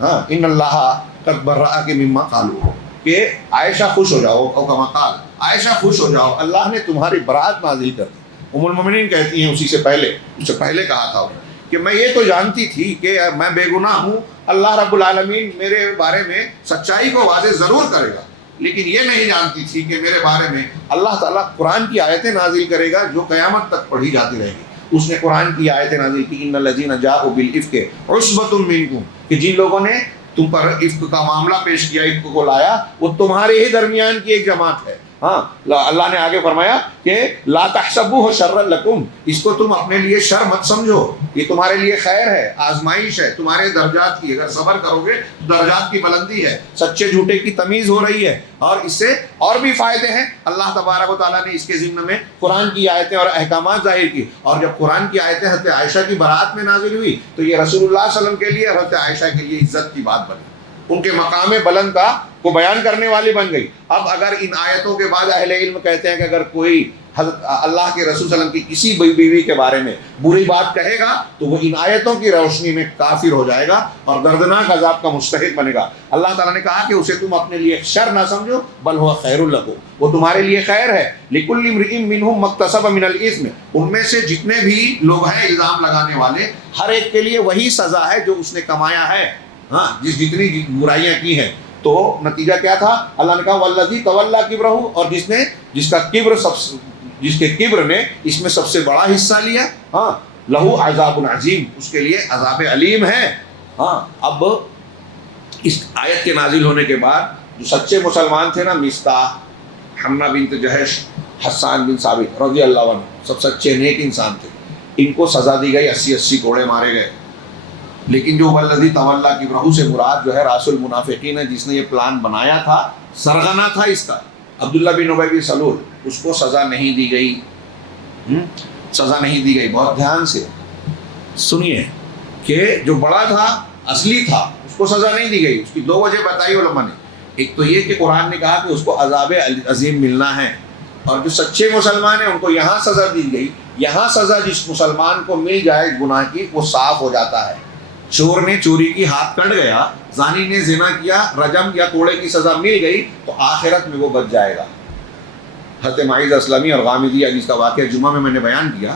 ہاں ان اللہ قد برأک مما قالوا, کہ عائشہ خوش ہو جاؤ, او کما قال, عائشہ خوش ہو جاؤ, اللہ نے تمہاری برات نازل کر دی. ام المومنین کہتی ہیں اس سے پہلے کہا تھا کہ میں یہ تو جانتی تھی کہ میں بے گناہ ہوں, اللہ رب العالمین میرے بارے میں سچائی کو واضح ضرور کرے گا, لیکن یہ نہیں جانتی تھی کہ میرے بارے میں اللہ تعالیٰ قرآن کی آیتیں نازل کرے گا جو قیامت تک پڑھی جاتی رہے گی. اس نے قرآن کی آیتیں نازل کی ان الذین جاءوا بالافک عصبۃ منکم, کہ جن لوگوں نے تم پر افک کا معاملہ پیش کیا, افک کو لایا, وہ تمہارے ہی درمیان کی ایک جماعت ہے. ہاں اللہ نے آگے فرمایا کہ لا تحسبوہ شرا لکم, اس کو تم اپنے لیے شر مت سمجھو, یہ تمہارے لیے خیر ہے, آزمائش ہے تمہارے درجات کی. اگر صبر کرو گے درجات کی بلندی ہے, سچے جھوٹے کی تمیز ہو رہی ہے, اور اس سے اور بھی فائدے ہیں. اللہ تبارک و تعالیٰ نے اس کے ضمن میں قرآن کی آیتیں اور احکامات ظاہر کی, اور جب قرآن کی آیتیں حضرت عائشہ کی برات میں نازل ہوئی تو یہ رسول اللہ صلی اللہ علیہ وسلم کے لیے اور حضرت عائشہ کے لیے عزت کی بات بنی, ان کے مقام بلند کا کو بیان کرنے والی بن گئی. اب اگر ان آیتوں کے بعد اہل علم کہتے ہیں کہ اگر کوئی حضرت اللہ کے رسول صلی اللہ علیہ وسلم کی کسی بیوی کے بارے میں بری بات کہے گا تو وہ ان آیتوں کی روشنی میں کافر ہو جائے گا اور دردناک عذاب کا مستحق بنے گا. اللہ تعالیٰ نے کہا کہ اسے تم اپنے لیے شر نہ سمجھو, بل ہوا خیر لکم, وہ تمہارے لیے خیر ہے. لکل امرئ منہم ما اکتسب من الاثم, ان میں سے جتنے بھی لوگ ہیں الزام لگانے والے, ہر ایک کے لیے وہی سزا ہے جو اس نے کمایا ہے, ہاں جتنی برائیاں کی ہیں. تو نتیجہ کیا تھا, اللہ نے کہا والذی تولی کبرہ, اور جس کے کبر نے اس میں سب سے بڑا حصہ لیا, ہاں لہو عذاب عظیم, اس کے لیے عذاب علیم ہے. ہاں اب اس آیت کے نازل ہونے کے بعد جو سچے مسلمان تھے نا, مصطح, حمنہ بنت جہش, حسان بن ثابت رضی اللہ عنہ, سب سچے نیک انسان تھے, ان کو سزا دی گئی, 80 کوڑے مارے گئے. لیکن جو والذی تولی کبرہ سے مراد جو ہے راس المنافقین ہے, جس نے یہ پلان بنایا تھا, سرغنہ تھا اس کا, عبداللہ بن ابی بن سلول, اس کو سزا نہیں دی گئی. سزا نہیں دی گئی, بہت دھیان سے سنیے, کہ جو بڑا تھا اصلی تھا اس کو سزا نہیں دی گئی. اس کی 2 وجہ بتائی علماء نے. ایک تو یہ کہ قرآن نے کہا کہ اس کو عذاب عظیم ملنا ہے, اور جو سچے مسلمان ہیں ان کو یہاں سزا دی گئی. یہاں سزا جس مسلمان کو مل جائے گناہ کی وہ صاف ہو جاتا ہے. چور نے چوری کی ہاتھ کٹ گیا, زانی نے زنا کیا, رجم یا کوڑے کی سزا مل گئی تو آخرت میں وہ بچ جائے گا. حضرت معیذ اسلمی اور غامدیہ جس کا واقعہ جمعہ میں نے بیان کیا,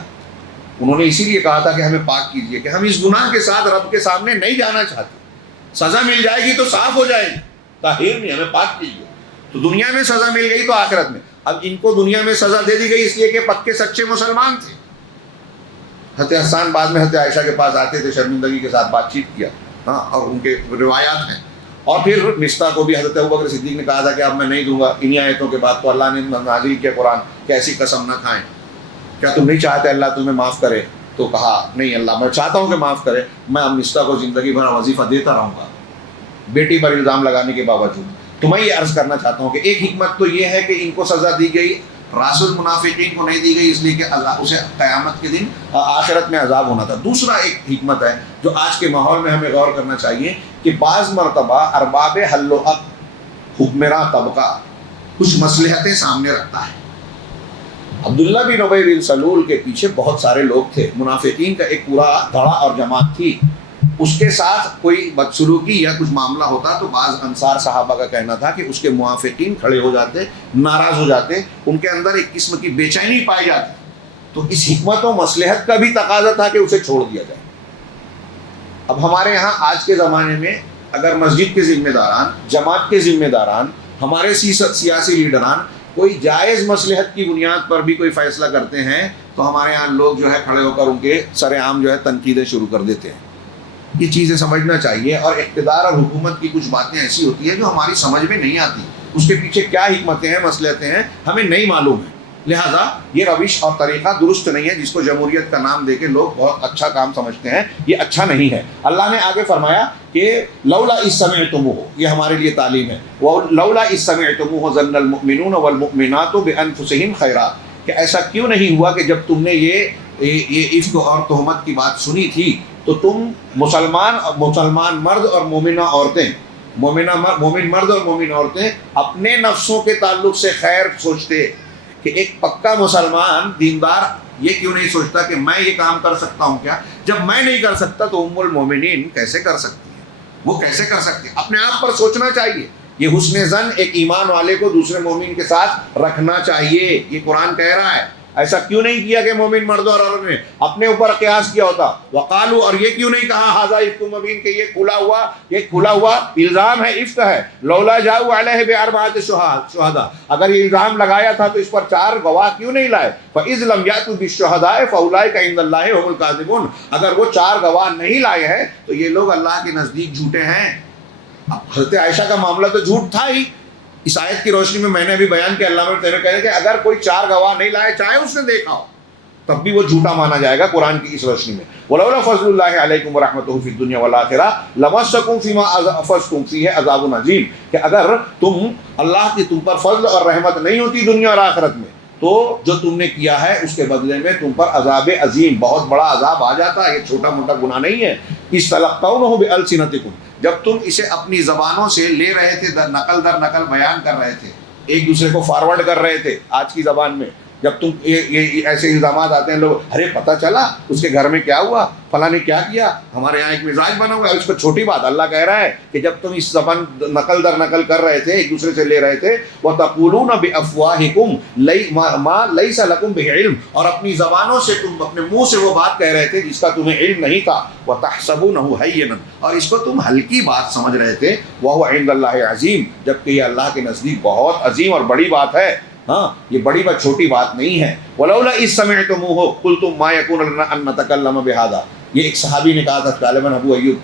انہوں نے اسی لیے کہا تھا کہ ہمیں پاک کیجیے, کہ ہم اس گناہ کے ساتھ رب کے سامنے نہیں جانا چاہتے. سزا مل جائے گی تو صاف ہو جائے گی, طاہر نہیں, ہمیں پاک کیجیے. تو دنیا میں سزا مل گئی تو آخرت میں. اب ان کو دنیا میں سزا دے دی گئی اس لیے کہ پکے سچے مسلمان تھے. حضرت حسان بعد میں حضرت عائشہ کے پاس آتے تھے, شرمندگی کے ساتھ بات چیت کیا, ہاں, اور ان کے روایات ہیں. اور پھر مصطح کو بھی حضرت ابوبکر صدیق نے کہا تھا کہ اب میں نہیں دوں گا انہی آیتوں کے بعد. تو اللہ نے نازل کیا قرآن کہ ایسی قسم نہ کھائیں, کیا تم نہیں چاہتے اللہ تمہیں معاف کرے؟ تو کہا نہیں اللہ میں چاہتا ہوں کہ معاف کرے, میں اب مصطح کو زندگی بھر وظیفہ دیتا رہوں گا بیٹی پر الزام لگانے کے باوجود. تو میں یہ عرض کرنا چاہتا ہوں کہ ایک حکمت تو یہ ہے کہ ان کو سزا دی گئی, راس المنافقین کو نہیں دی گئی اس لیے کہ اسے قیامت کے دن آخرت میں عذاب ہونا تھا. دوسرا ایک حکمت ہے جو آج کے ماحول میں ہمیں غور کرنا چاہیے کہ بعض مرتبہ ارباب حل و عقد, حکمراں طبقہ کچھ مصلحتیں سامنے رکھتا ہے. عبداللہ بن ابی بن سلول کے پیچھے بہت سارے لوگ تھے، منافقین کا ایک پورا دھڑا اور جماعت تھی. اس کے ساتھ کوئی بدسلوکی یا کچھ معاملہ ہوتا تو بعض انصار صحابہ کا کہنا تھا کہ اس کے موافقین کھڑے ہو جاتے، ناراض ہو جاتے، ان کے اندر ایک قسم کی بے چینی پائی جاتی. تو اس حکمت و مصلحت کا بھی تقاضا تھا کہ اسے چھوڑ دیا جائے. اب ہمارے یہاں آج کے زمانے میں اگر مسجد کے ذمہ داران، جماعت کے ذمہ داران، ہمارے سیاسی لیڈران کوئی جائز مصلحت کی بنیاد پر بھی کوئی فیصلہ کرتے ہیں تو ہمارے یہاں لوگ جو ہے کھڑے ہو کر ان کے سر عام جو ہے تنقیدیں شروع کر دیتے ہیں. یہ چیزیں سمجھنا چاہیے. اور اقتدار اور حکومت کی کچھ باتیں ایسی ہوتی ہیں جو ہماری سمجھ میں نہیں آتی، اس کے پیچھے کیا حکمتیں ہیں، مصلحتیں ہیں، ہمیں نہیں معلوم ہے. لہٰذا یہ روش اور طریقہ درست نہیں ہے. جس کو جمہوریت کا نام دے کے لوگ بہت اچھا کام سمجھتے ہیں، یہ اچھا نہیں ہے. اللہ نے آگے فرمایا کہ لولا اذ سمعتموہ، یہ ہمارے لیے تعلیم ہے. لولا اذ سمعتموہ ظن المؤمنون والمؤمنات بانفسہم خیرا، کہ ایسا کیوں نہیں ہوا کہ جب تم نے یہ عفق اور تہمت کی بات سنی تھی تو تم مسلمان مرد اور مومن مرد اور مومن عورتیں اپنے نفسوں کے تعلق سے خیر سوچتے. کہ ایک پکا مسلمان دیندار یہ کیوں نہیں سوچتا کہ میں یہ کام کر سکتا ہوں کیا؟ جب میں نہیں کر سکتا تو ام المومنین کیسے کر سکتی ہے؟ وہ کیسے کر سکتی ہے؟ اپنے آپ پر سوچنا چاہیے. یہ حسن ظن ایک ایمان والے کو دوسرے مومن کے ساتھ رکھنا چاہیے. یہ قرآن کہہ رہا ہے. ایسا کیوں نہیں کیا کہ مومن مرد اور عورت نے اپنے اوپر قیاس کیا ہوتا؟ وقالو، اور یہ کیوں نہیں کہا ھذا افک مبین، کہ یہ کھلا ہوا الزام ہے، افک ہے. لولا جاؤ علیہ باربعۃ شہداء، اگر یہ الزام لگایا تھا تو اس پر 4 گواہ کیوں نہیں لائے؟ فاذ لم یاتوا بالشہداء فاولئک عند اللہ هم الکاذبون، اگر وہ 4 گواہ نہیں لائے ہیں تو یہ لوگ اللہ کے نزدیک جھوٹے ہیں. اب حضرت عائشہ کا معاملہ تو جھوٹ تھا ہی. اس آیت کی روشنی میں نے ابھی بیان کیا، اللہ نے کہا کہ اگر کوئی 4 گواہ نہیں لائے، چاہے اس نے دیکھا ہو، تب بھی وہ جھوٹا مانا جائے گا قرآن کی اس روشنی میں. ولولا فضل اللہ علیکم ورحمتہ فی الدنیا والآخرہ لمسکم فیما افضتم فیہ عذاب عظیم، کہ اگر اللہ کی تم پر فضل اور رحمت نہیں ہوتی دنیا اور آخرت میں تو جو تم نے کیا ہے اس کے بدلے میں تم پر عذاب عظیم، بہت بڑا عذاب آ جاتا ہے. یہ چھوٹا موٹا گناہ نہیں ہے. استلقونہ بألسنتکم، جب تم اسے اپنی زبانوں سے لے رہے تھے، نقل در نقل بیان کر رہے تھے، ایک دوسرے کو فارورڈ کر رہے تھے. آج کی زبان میں جب تم یہ ایسے الزامات آتے ہیں، لوگ ارے پتہ چلا اس کے گھر میں کیا ہوا، فلاں نے کیا کیا، ہمارے یہاں ایک مزاج بنا ہوا ہے. اس کو چھوٹی بات اللہ کہہ رہا ہے کہ جب تم اس زبان نقل در نقل کر رہے تھے، ایک دوسرے سے لے رہے تھے، وَتَقُولُونَ بِأَفْوَاهِكُمْ مَا لَيْسَ لَكُمْ بِهِ عِلْمٍ، اور اپنی زبانوں سے تم اپنے منہ سے وہ بات کہہ رہے تھے جس کا تمہیں علم نہیں تھا. وَتَحْسَبُونَهُ هَيِّنًا، اور اس کو تم ہلکی بات سمجھ رہے تھے. وَهُوَ عِندَ اللَّهِ عَظِيمٌ، جبکہ یہ اللہ کے نزدیک بہت عظیم اور بڑی بات ہے. ہاں، یہ بڑی بات چھوٹی بات نہیں ہے. وَلَوْلَا إِذْ سَمِعْتُمُوهُ قُلْتُمْ مَا يَكُونُ لَنَا أَن نَّتَكَلَّمَ بِهَذَا، یہ ایک صحابی نے کہا تھا، غالباً ابو ایوب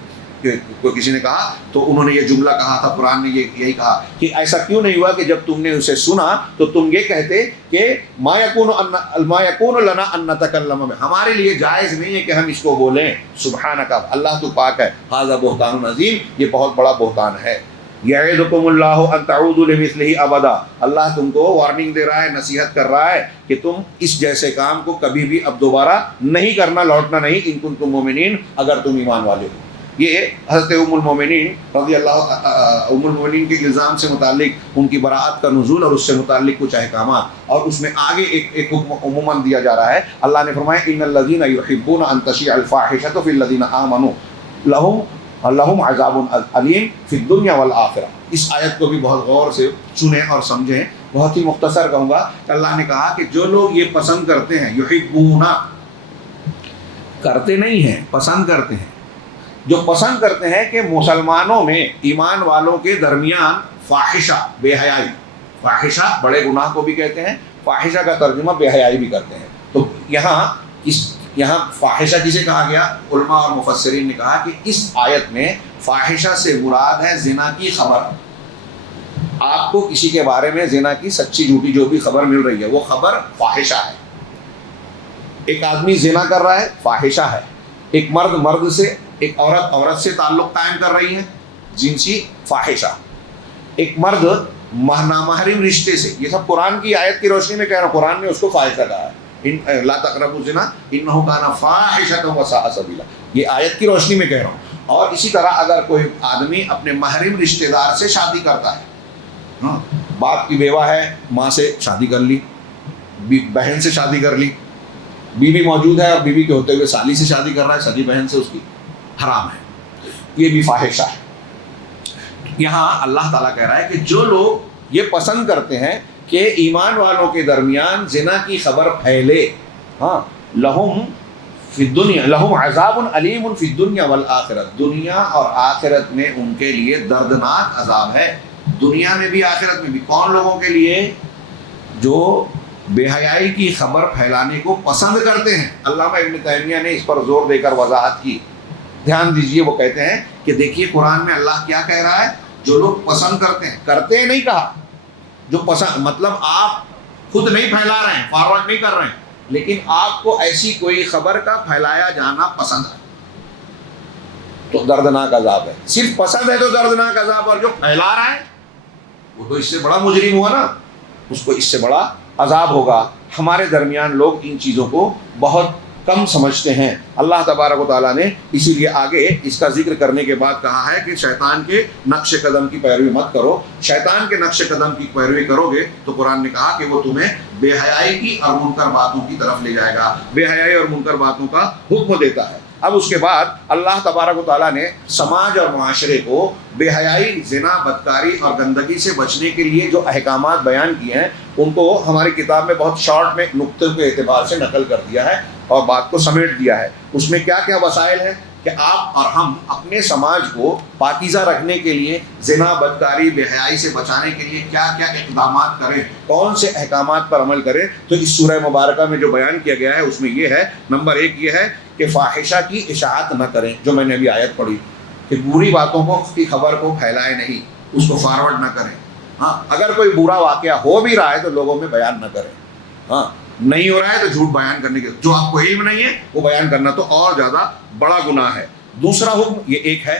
کو کسی نے کہا تو انہوں نے یہ جملہ کہا تھا. قرآن نے یہی کہا کہ ایسا کیوں نہیں ہوا کہ جب تم نے اسے سنا تو تم یہ کہتے کہ ما يكون لنا ان نتكلم به، ہمارے لیے جائز نہیں ہے کہ ہم اس کو بولیں. سبحانک، اللہ تو پاک ہے. ھذا بہتان عظیم، یہ بہت بڑا بہتان ہے. یعظکم اللہ ان تعودوا لمثلہ ابدا، اللہ تم کو وارننگ دے رہا ہے، نصیحت کر رہا ہے کہ تم اس جیسے کام کو کبھی بھی اب دوبارہ نہیں کرنا، لوٹنا نہیں. ان کنتم مومنین، اگر تم ایمان والے ہو. یہ حضرت ام المومنین رضی اللہ ام المومنین کے الزام سے متعلق ان کی براءت کا نزول اور اس سے متعلق کچھ احکامات، اور اس میں آگے ایک حکم عموماً دیا جا رہا ہے. اللہ نے فرمایا ان الذین یحبون ان تشیع الفاحشۃ فی الذین آمنوا لہم عذاب علیم فی الدنیا والآخرہ. اس آیت کو بھی بہت غور سے سنیں اور سمجھیں. بہت ہی مختصر کہوں گا کہ اللہ نے کہا کہ جو لوگ یہ پسند کرتے ہیں، یحبون، کرتے نہیں ہیں، پسند کرتے ہیں، جو پسند کرتے ہیں کہ مسلمانوں میں، ایمان والوں کے درمیان فاحشہ، بے حیائی، فاحشہ بڑے گناہ کو بھی کہتے ہیں، فاحشہ کا ترجمہ بے حیائی بھی کرتے ہیں. تو یہاں فاحشہ کسے کہا گیا؟ علماء اور مفسرین نے کہا کہ اس آیت میں فاحشہ سے مراد ہے زنا کی خبر. آپ کو کسی کے بارے میں زنا کی سچی جھوٹی جو بھی خبر مل رہی ہے وہ خبر فاحشہ ہے. ایک آدمی زنا کر رہا ہے، فاحشہ ہے. ایک مرد سے، ایک عورت سے تعلق قائم کر رہی ہے، جنسی، فاحشہ. ایک مرد نامحرم رشتے سے، یہ سب قرآن کی آیت کی روشنی میں کہہ رہا ہوں، قرآن نے اس کو فاحشہ کہا ہے. لا تقربوا الزنا انہ کان فاحشۃ وساء سبیلا، یہ آیت کی روشنی میں کہہ رہا ہوں. اور اسی طرح اگر کوئی آدمی اپنے محرم رشتہ دار سے شادی کرتا ہے، باپ کی بیوہ ہے، ماں سے شادی کر لی، بہن سے شادی کر لی، بیوی موجود ہے اور بیوی کے ہوتے ہوئے سالی سے شادی کر رہا ہے، سگی بہن سے، اس کی حرام ہے، یہ بھی فاحشہ ہے۔ یہاں اللہ تعالیٰ کہہ رہا ہے کہ جو لوگ یہ پسند کرتے ہیں کہ ایمان والوں کے درمیان زنا کی خبر پھیلے، ہاں، لہم فی الدنیا لہم عذاب علیم فی الدنیا والآخرت، دنیا اور آخرت میں ان کے لیے دردناک عذاب ہے، دنیا میں بھی آخرت میں بھی۔ کون لوگوں کے لیے؟ جو بے حیائی کی خبر پھیلانے کو پسند کرتے ہیں۔ علامہ ابن تیمیہ نے اس پر زور دے کر وضاحت کی، دھیان دیجئے، وہ کہتے ہیں کہ دیکھیے قرآن میں اللہ کیا کہہ رہا ہے، جو لوگ پسند کرتے ہیں، کرتے ہیں نہیں کہا، جو پسند مطلب آپ خود نہیں پھیلا رہے ہیں، فارورڈ نہیں کر رہے ہیں، لیکن آپ کو ایسی کوئی خبر کا پھیلایا جانا پسند ہے تو دردناک عذاب ہے۔ صرف پسند ہے تو دردناک عذاب، اور جو پھیلا رہا ہے وہ تو اس سے بڑا مجرم ہوا نا، اس کو اس سے بڑا عذاب ہوگا۔ ہمارے درمیان لوگ ان چیزوں کو بہت کم سمجھتے ہیں۔ اللہ تبارک و تعالیٰ نے اسی لیے آگے اس کا ذکر کرنے کے بعد کہا ہے کہ شیطان کے نقش قدم کی پیروی مت کرو۔ شیطان کے نقش قدم کی پیروی کرو گے تو قرآن نے کہا کہ وہ تمہیں بے حیائی کی اور منکر باتوں کی طرف لے جائے گا، بے حیائی اور منکر باتوں کا حکم دیتا ہے۔ اب اس کے بعد اللہ تبارک و تعالیٰ نے سماج اور معاشرے کو بے حیائی، زنا، بدکاری اور گندگی سے بچنے کے لیے جو احکامات بیان کیے ہیں ان کو ہماری کتاب میں بہت شارٹ میں نقطے کے اعتبار سے نقل کر دیا ہے اور بات کو سمیٹ دیا ہے۔ اس میں کیا کیا وسائل ہیں کہ آپ اور ہم اپنے سماج کو پاکیزہ رکھنے کے لیے، زنا، بدکاری، بے حیائی سے بچانے کے لیے کیا کیا اقدامات کریں، کون سے احکامات پر عمل کریں۔ تو اس سورہ مبارکہ میں جو بیان کیا گیا ہے اس میں یہ ہے، نمبر 1 یہ ہے کہ فاحشہ کی اشاعت نہ کریں، جو میں نے ابھی آیت پڑھی کہ بری باتوں کی خبر کو پھیلائے نہیں، اس کو فارورڈ نہ کریں۔ ہاں، اگر کوئی برا واقعہ ہو بھی رہا ہے تو لوگوں میں بیان نہ کریں۔ ہاں، نہیں ہو رہا ہے تو جھوٹ بیان کرنے کے، جو آپ کو علم نہیں ہے وہ بیان کرنا تو اور زیادہ بڑا گناہ ہے۔ دوسرا حکم یہ ایک ہے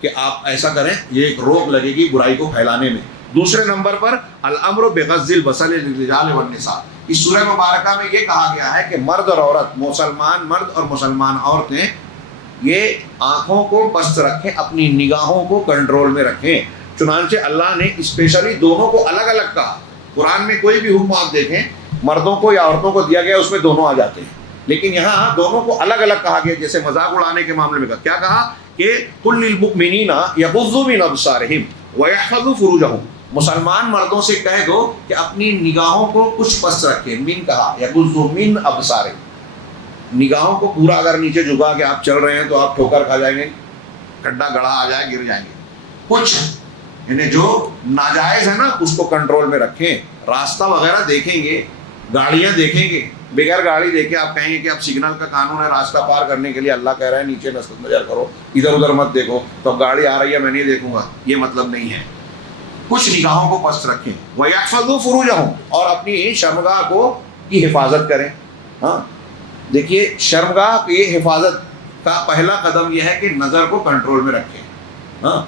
کہ آپ ایسا کریں، یہ ایک روک لگے گی برائی کو پھیلانے میں۔ دوسرے نمبر پر الامر بغض البصر للرجال والنساء، اس سورہ مبارکہ میں یہ کہا گیا ہے کہ مرد اور عورت، مسلمان مرد اور مسلمان عورتیں یہ آنکھوں کو پست رکھیں، اپنی نگاہوں کو کنٹرول میں رکھیں۔ چنانچہ اللہ نے اسپیشلی دونوں کو الگ الگ کہا۔ قرآن میں کوئی بھی حکم آپ دیکھیں، مردوں کو یا عورتوں کو دیا گیا اس میں دونوں آ جاتے ہیں، لیکن یہاں دونوں کو الگ الگ کہا گیا۔ جیسے مذاق اڑانے کے معاملے میں کیا کہا کہ قل للمؤمنین یغضوا من ابصارہم ویحفظوا فروجہم، مسلمان مردوں سے کہہ دو کہ اپنی نگاہوں کو کچھ پست رکھیں۔ من کہا یغضوا من ابصارہم، نگاہوں کو پورا اگر نیچے جھکا کے آپ چل رہے ہیں تو آپ ٹھوکر کھا جائیں گے، کھڈا گڑھا آ جائے، گر جائیں گے۔ کچھ یعنی جو ناجائز ہے نا اس کو کنٹرول میں رکھیں۔ راستہ وغیرہ دیکھیں گے، گاڑیاں دیکھیں گے، بغیر گاڑی دیکھے آپ کہیں گے کہ اب سگنل کا قانون ہے راستہ پار کرنے کے لیے، اللہ کہہ رہا ہے نیچے نظر کرو، ادھر ادھر مت دیکھو، تو اب گاڑی آ رہی ہے میں نہیں دیکھوں گا، یہ مطلب نہیں ہے۔ کچھ نگاہوں کو پست رکھیں، وَيَحْفَظُوا فُرُوجَهُمْ، اور اپنی شرمگاہ کی حفاظت کریں۔ ہاں دیکھیے، شرمگاہ کی حفاظت کا پہلا قدم یہ ہے کہ نظر کو کنٹرول میں رکھیں۔ ہاں،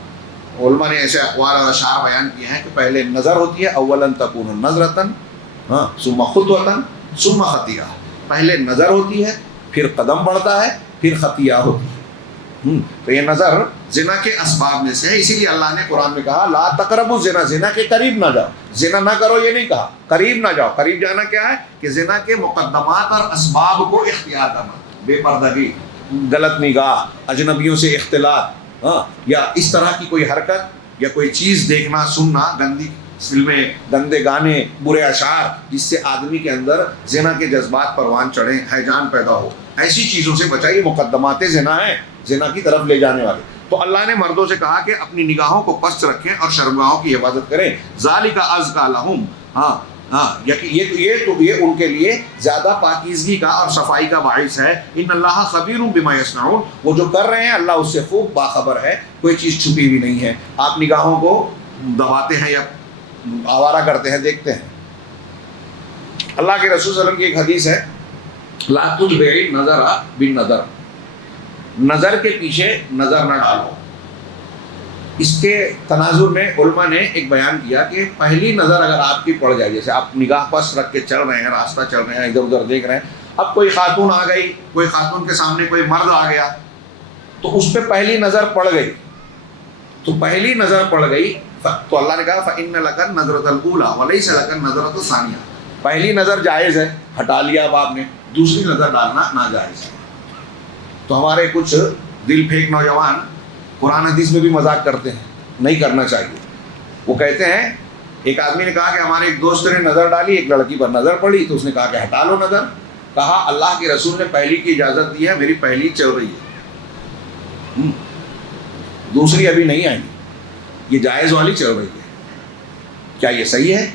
علماء نے ایسے اقوال اور اشعار بیان کیے ہیں کہ پہلے نظر ہوتی ہے، اولاً تکون نظرتاً، ہاں، ثم خطوۃً ثم خطیہ، پہلے نظر ہوتی ہے، پھر قدم بڑھتا ہے، پھر خطیہ ہوتی ہے۔ تو یہ نظر زنا کے اسباب میں سے ہے، اسی لیے اللہ نے قرآن میں کہا لا تقربوا الزنا، زنا کے قریب نہ جاؤ، زنا نہ کرو یہ نہیں کہا، قریب نہ جاؤ۔ قریب جانا کیا ہے کہ زنا کے مقدمات اور اسباب کو اختیار کرنا، بے پردگی، غلط نگاہ، اجنبیوں سے اختلاط، ہاں، یا اس طرح کی کوئی حرکت یا کوئی چیز دیکھنا، سننا، گندی فلمیں، گندے گانے، برے اشعار، جس سے آدمی کے اندر زنا کے جذبات پروان چڑھیں، ہیجان پیدا ہو، ایسی چیزوں سے بچائیے، مقدمات زنا ہیں، زنا کی طرف لے جانے والے۔ تو اللہ نے مردوں سے کہا کہ اپنی نگاہوں کو پست رکھیں اور شرمگاہوں کی حفاظت کریں، ذالک ازکیٰ لہم، ہاں ہاں، یہ ان کے لیے زیادہ پاکیزگی کا اور صفائی کا باعث ہے۔ ان اللہ خبیر بما یصنعون، وہ جو کر رہے ہیں اللہ اس سے خوب باخبر ہے، کوئی چیز چھپی ہوئی نہیں ہے۔ آپ نگاہوں کو دباتے ہیں یا آوارہ کرتے ہیں، دیکھتے ہیں۔ اللہ کے رسول صلی اللہ علیہ وسلم کی ایک حدیث ہے، لا تتبع النظر بالنظر، نظر کے پیچھے نظر نہ ڈالو۔ اس کے تناظر میں علماء نے ایک بیان کیا کہ پہلی نظر اگر آپ کی پڑ جائے، جیسے آپ نگاہ پس رکھ کے چل رہے ہیں، راستہ چل رہے ہیں، ادھر ادھر دیکھ رہے ہیں، اب کوئی خاتون آ گئی، کوئی خاتون کے سامنے کوئی مرد آ گیا، تو اس پہ پہلی نظر پڑ گئی، تو پہلی نظر پڑ گئی تو اللہ نے کہا فَإِنَّ لَكَ النَّظْرَةَ الْأُولَىٰ وَلَيْسَ لَكَ النَّظْرَةُ الثَّانِيَةُ، پہلی نظر جائز ہے، ہٹا لیا اب آپ نے، دوسری نظر ڈالنا ناجائز ہے. تو ہمارے کچھ دل پھینک نوجوان قرآن حدیث میں بھی مذاق کرتے ہیں، نہیں کرنا چاہیے. وہ کہتے ہیں ایک آدمی نے کہا کہ ہمارے ایک دوست نے نظر ڈالی، ایک لڑکی پر نظر پڑی، تو اس نے کہا کہ ہٹا لو نظر. کہا اللہ کے رسول نے پہلی کی اجازت دی ہے، میری پہلی چل رہی ہے، دوسری ابھی نہیں آئی، یہ جائز والی چل رہی ہے. کیا یہ صحیح ہے؟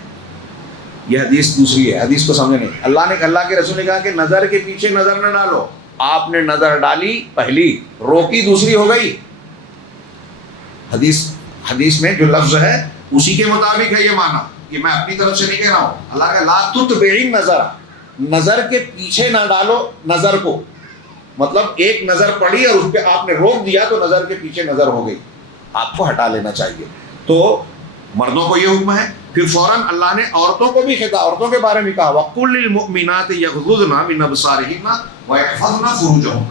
یہ حدیث دوسری ہے، حدیث کو سمجھے نہیں. اللہ کے رسول نے کہا کہ نظر کے پیچھے نظر نہ ڈالو. آپ نے نظر ڈالی پہلی، روکی دوسری ہو گئی. حدیث میں جو لفظ ہے اسی کے مطابق ہے یہ معنی، یہ میں اپنی طرف سے نہیں کہہ رہا ہوں. اللہ کا لا تتبعی نظر، نظر کے پیچھے نہ ڈالو نظر کو. مطلب ایک نظر پڑی اور اس پہ آپ نے روک دیا تو نظر کے پیچھے نظر ہو گئی، آپ کو ہٹا لینا چاہیے. تو مردوں کو یہ حکم ہے. پھر فوراً اللہ نے عورتوں کو بھی عورتوں کے بارے میں کہا وَقُلْ لِلْمُؤْمِنَاتِ يَغْضُضْنَ مِنْ أَبْصَارِهِنَّ وَيَحْفَظْنَ فُرُوجَهُنَّ،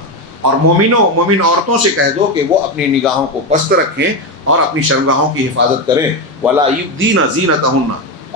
اور مومنوں مومن عورتوں سے کہہ دو کہ وہ اپنی نگاہوں کو پست رکھیں اور اپنی شرمگاہوں کی حفاظت کریں. وَلَا يُبْدِينَ زِينَتَهُنَّ،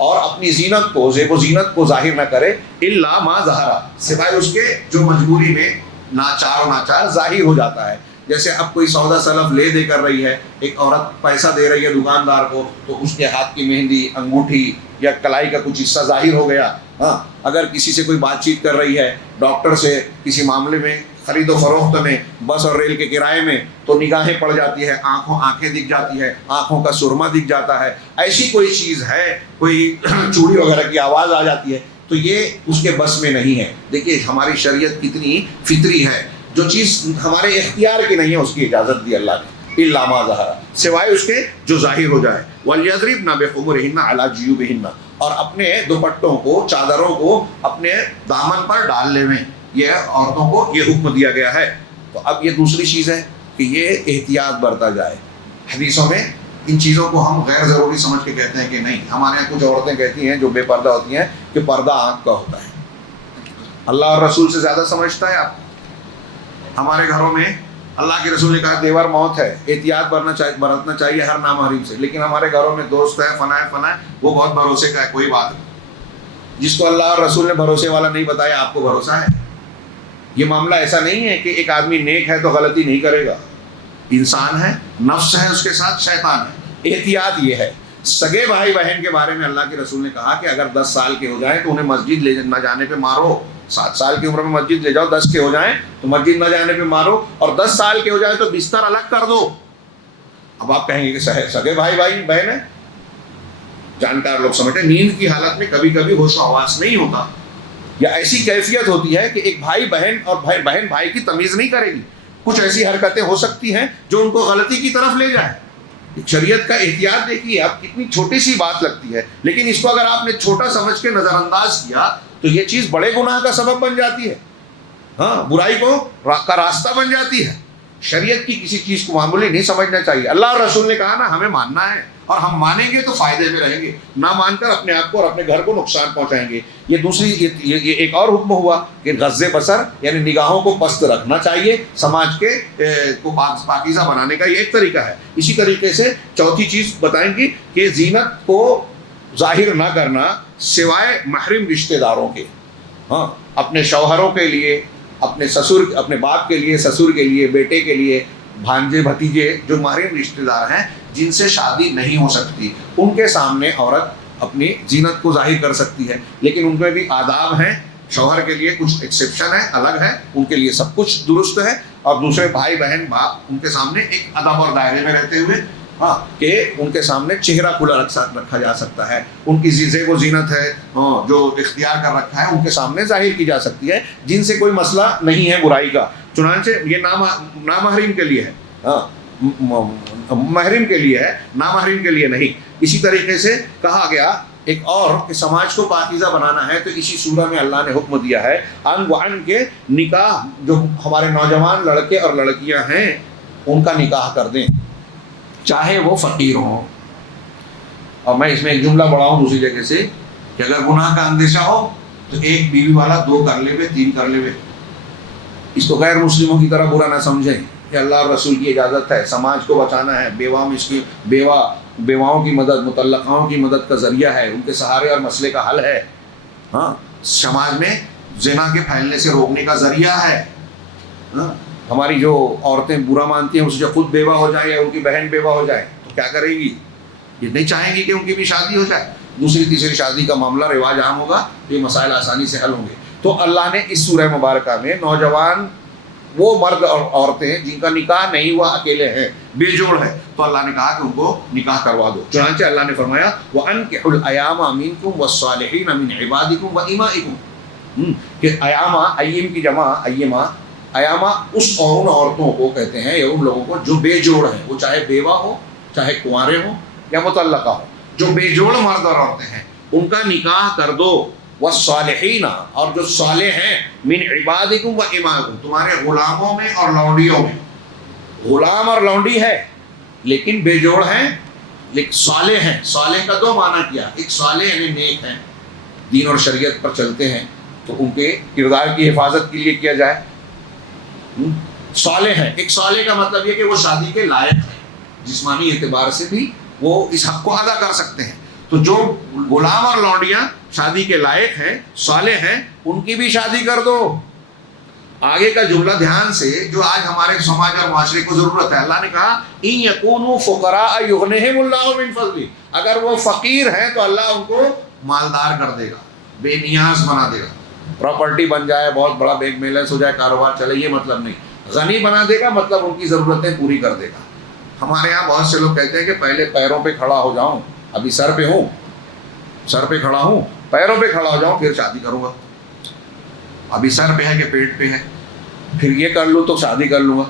اور اپنی زینت کو، زیب و زینت کو ظاہر نہ کرے، إِلَّا مَا ظَهَرَ، سوائے اس کے جو مجبوری میں ناچار ظاہر ہو جاتا ہے. جیسے اب کوئی سودا سلف لے دے کر رہی ہے، ایک عورت پیسہ دے رہی ہے دکاندار کو، تو اس کے ہاتھ کی مہندی، انگوٹھی یا کلائی کا کچھ حصہ ظاہر ہو گیا. ہاں، اگر کسی سے کوئی بات چیت کر رہی ہے، ڈاکٹر سے کسی معاملے میں، خرید و فروخت میں، بس اور ریل کے کرائے میں، تو نگاہیں پڑ جاتی ہے، آنکھیں دکھ جاتی ہے، آنکھوں کا سرما دکھ جاتا ہے. ایسی کوئی چیز ہے، کوئی چوڑی وغیرہ کی آواز آ جاتی ہے، تو یہ اس کے بس میں نہیں ہے. دیکھیے ہماری شریعت کتنی فطری ہے، جو چیز ہمارے اختیار کی نہیں ہے اس کی اجازت دی اللہ نے، الا ما ظہر، سوائے اس کے جو ظاہر ہو جائے. وَلْيَضْرِبْنَ بِخُمُرِهِنَّ عَلَى جِيُوبِهِنَّ، اور اپنے دوپٹوں کو، چادروں کو اپنے دامن پر ڈال لے میں، یہ عورتوں کو یہ حکم دیا گیا ہے. تو اب یہ دوسری چیز ہے کہ یہ احتیاط برتا جائے. حدیثوں میں ان چیزوں کو ہم غیر ضروری سمجھ کے کہتے ہیں کہ نہیں. ہمارے یہاں کچھ عورتیں کہتی ہیں جو بے پردہ ہوتی ہیں کہ پردہ آنکھ کا ہوتا ہے. اللہ اور رسول سے زیادہ سمجھتا ہے آپ. ہمارے گھروں میں اللہ کے رسول نے کہا دیور موت ہے، احتیاط برتنا چاہیے ہر نامحرم سے. لیکن ہمارے گھروں میں دوست ہے، فلاں وہ بہت بھروسے کا ہے، کوئی بات نہیں. جس کو اللہ اور رسول نے بھروسے والا نہیں بتایا، آپ کو بھروسہ ہے. یہ معاملہ ایسا نہیں ہے کہ ایک آدمی نیک ہے تو غلطی نہیں کرے گا. انسان ہے، نفس ہے، اس کے ساتھ شیطان ہے. احتیاط یہ ہے. سگے بھائی بہن کے بارے میں اللہ کے رسول نے کہا کہ اگر 10 سال کے ہو جائیں تو انہیں مسجد لے نہ جانے پہ مارو. 7 سال کی عمر میں مسجد لے جاؤ، 10 کے ہو جائیں تو مسجد نہ جانے پہ مارو، اور 10 سال کے ہو جائیں تو بستر الگ کر دو. اب آپ کہیں گے کہ سگے بھائی بہن ہیں، جانکار لوگ سمجھتے ہیں نیند کی حالت میں کبھی کبھی ہوش و حواس نہیں ہوتا، یا ایسی کیفیت ہوتی ہے کہ ایک بھائی بہن اور بہن بھائی کی تمیز نہیں کرے گی. کچھ ایسی حرکتیں ہو سکتی ہیں جو ان کو غلطی کی طرف لے جائیں. شریعت کا احتیاط دیکھیے، اب کتنی چھوٹی سی بات لگتی ہے، لیکن اس کو اگر آپ نے چھوٹا سمجھ کے نظر انداز کیا تو یہ چیز بڑے گناہ کا سبب بن جاتی ہے. ہاں، برائی کا راستہ بن جاتی ہے. شریعت کی کسی چیز کو معمولی نہیں سمجھنا چاہیے. اللہ اور رسول نے کہا نا ہمیں ماننا ہے، اور ہم مانیں گے تو فائدے میں رہیں گے، نہ مان کر اپنے آپ کو اور اپنے گھر کو نقصان پہنچائیں گے. یہ دوسری یہ ایک اور حکم ہوا کہ غض بصر، یعنی نگاہوں کو پست رکھنا چاہیے. سماج کے کو پاکیزہ بنانے کا یہ ایک طریقہ ہے. اسی طریقے سے چوتھی چیز بتائیں گی کہ زینت کو ظاہر نہ کرنا سوائے محرم رشتہ داروں کے. ہاں، اپنے شوہروں کے لیے، اپنے باپ کے لیے، سسر کے لیے، بیٹے کے لیے، بھانجے بھتیجے جو محرم رشتہ دار ہیں جن سے شادی نہیں ہو سکتی، ان کے سامنے عورت اپنی زینت کو ظاہر کر سکتی ہے. لیکن ان میں بھی آداب ہیں. شوہر کے لیے کچھ ایکسیپشن ہے، الگ ہے، ان کے لیے سب کچھ درست ہے. اور دوسرے بھائی بہن باپ ان کے سامنے ایک ادب اور دائرے میں رہتے ہوئے، ہاں، کہ ان کے سامنے چہرہ کھلا رکھا جا سکتا ہے. ان کی زیب و زینت ہے جو اختیار کر رکھا ہے ان کے سامنے ظاہر کی جا سکتی ہے، جن سے کوئی مسئلہ نہیں ہے برائی کا. چنانچہ یہ نامحرم کے لیے ہے، ہاں، محرم کے لیے ہے، نامحرم کے لیے نہیں. اسی طریقے سے کہا گیا ایک اور کہ سماج کو پاکیزہ بنانا ہے تو اسی سورہ میں اللہ نے حکم دیا ہے ان وعن کے نکاح، جو ہمارے نوجوان لڑکے اور لڑکیاں ہیں ان کا نکاح کر دیں، چاہے وہ فقیر ہوں. اور میں اس میں ایک جملہ بڑھاؤں دوسری جگہ سے کہ اگر گناہ کا اندیشہ ہو تو ایک بیوی والا 2 کر لے، 3 کر لے. اس کو غیر مسلموں کی طرح برا نہ سمجھیں. کہ اللہ اور رسول کی اجازت ہے، سماج کو بچانا ہے، بیواؤں کی مدد، مطلقاؤں کی مدد کا ذریعہ ہے، ان کے سہارے اور مسئلے کا حل ہے. ہاں سماج میں زنا کے پھیلنے سے روکنے کا ذریعہ ہے. ہاں ہماری جو عورتیں برا مانتی ہیں اس سے خود بیوہ ہو جائے یا ان کی بہن بیوہ ہو جائے تو کیا کرے گی؟ یہ نہیں چاہیں گی کہ ان کی بھی شادی ہو جائے. دوسری تیسری شادی کا معاملہ رواج عام ہوگا تو یہ مسائل آسانی سے حل ہوں گے. تو اللہ نے اس سورہ مبارکہ میں نوجوان وہ مرد اور عورتیں جن کا نکاح نہیں ہوا، اکیلے ہیں، بے جوڑ ہے، تو اللہ نے کہا کہ ان کو نکاح کروا دو. چنانچہ اللہ نے فرمایا وَأَنكِحُوا الْأَيَامَ مِنكُمْ وَالصَّالِحِينَ مِنْ عِبَادِكُمْ وَإِمَائِكُمْ کہ ایامہ، ایم کی جمع ایمہ، ایامہ اس ان عورتوں کو کہتے ہیں یا ان لوگوں کو جو بے جوڑ ہیں، وہ چاہے بیوہ ہو، چاہے کنوارے ہوں یا مطلقہ ہو، جو بے جوڑ مرد اور عورتیں ہیں ان کا نکاح کر دو. والصالحین اور جو صالح ہیں، من عبادکم و امائکم تمہارے غلاموں میں اور لونڈیوں میں. غلام اور لونڈی ہے لیکن بے جوڑ ہیں لیکن صالح ہیں. صالح کا دو معنی کیا، ایک صالح یعنی نیک ہیں، دین اور شریعت پر چلتے ہیں تو ان کے کردار کی حفاظت کے لیے کیا جائے. صالح ہیں، ایک صالح کا مطلب یہ کہ وہ شادی کے لائق ہیں، جسمانی اعتبار سے بھی وہ اس حق کو ادا کر سکتے ہیں. تو جو غلام اور لونڈیاں شادی کے لائق ہیں، صالح ہیں، ان کی بھی شادی کر دو. آگے کا جملہ دھیان سے جو آج ہمارے سماج اور معاشرے کو ضرورت ہے. اللہ نے کہا ان یکونوا فقراء یغنیہم اللہ من فضلہ، اگر وہ فقیر ہیں تو اللہ ان کو مالدار کر دے گا، بے نیاز بنا دے گا. پراپرٹی بن جائے، بہت بڑا بینک بیلنس ہو جائے، کاروبار چلے، یہ مطلب نہیں. غنی بنا دے گا مطلب ان کی ضرورتیں پوری کر دے گا. ہمارے یہاں بہت سے لوگ کہتے ہیں کہ پہلے پیروں پہ کھڑا ہو جاؤں، ابھی سر پہ ہوں، سر پہ کھڑا ہوں، پیروں پہ کھڑا ہو جاؤں پھر شادی کروں گا. ابھی سر پہ ہے کہ پیٹ پہ ہے، پھر یہ کر لوں تو شادی کر لوں گا.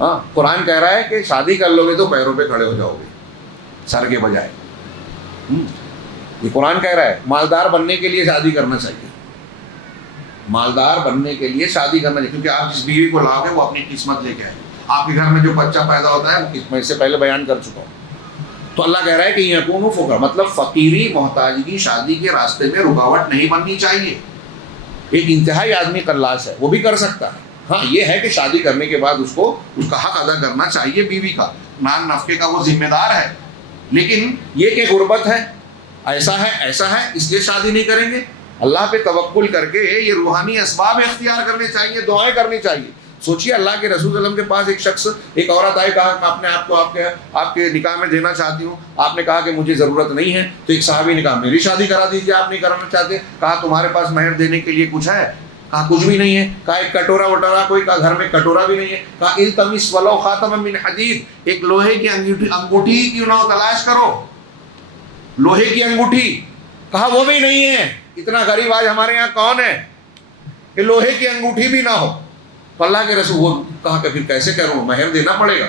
ہاں قرآن کہہ رہا ہے کہ شادی کر لو گے تو پیروں پہ کھڑے ہو جاؤ گے سر کے بجائے. یہ قرآن کہہ رہا ہے مالدار بننے کے لیے شادی کرنا چاہیے، مالدار بننے کے لیے شادی کرنا چاہیے، کیونکہ آپ جس بیوی کو لاؤ گے وہ اپنی قسمت لے کے آئے. آپ کے گھر میں جو بچہ پیدا ہوتا ہے وہ میں اس سے پہلے بیان کر چکا ہوں. تو اللہ کہہ رہا ہے کہ یکونوا فقراء مطلب فقیری، محتاجگی شادی کے راستے میں رکاوٹ نہیں بننی چاہیے. ایک انتہائی آدمی قلاش ہے وہ بھی کر سکتا ہے. ہاں یہ ہے کہ شادی کرنے کے بعد اس کو اس کا حق ادا کرنا چاہیے، بیوی کا نان نفقے کا وہ ذمہ دار ہے. لیکن یہ کہ غربت ہے، ایسا ہے اس لیے شادی نہیں کریں گے. اللہ پہ توکل کر کے یہ روحانی اسباب اختیار کرنے چاہیے، دعائیں کرنی چاہیے. سوچیے اللہ کے رسول صلی اللہ علیہ وسلم کے پاس ایک شخص، ایک عورت آئی، کہا کہ اپنے آپ کو آپ کے نکاح میں دینا چاہتی ہوں. آپ نے کہا کہ مجھے ضرورت نہیں ہے. تو ایک صحابی نے کہا میری شادی کرا دیجیے، آپ نہیں کرانا چاہتے. کہا تمہارے پاس مہر دینے کے لیے کچھ ہے؟ کہا کچھ بھی نہیں ہے. کہا ایک کٹورا وٹورا کوئی؟ کہا گھر میں کٹورا بھی نہیں ہے. کہا التمس ولو خاتما من حدید، ایک لوہے کی انگوٹھی کیوں نہ ہو تلاش کرو، لوہے کی انگوٹھی. کہا وہ بھی نہیں ہے. اتنا غریب آج ہمارے یہاں کون ہے کہ لوہے کی انگوٹھی بھی نہ ہو؟ تو اللہ کے رسول وہ کہا کہ پھر کیسے کروں، مہر دینا پڑے گا.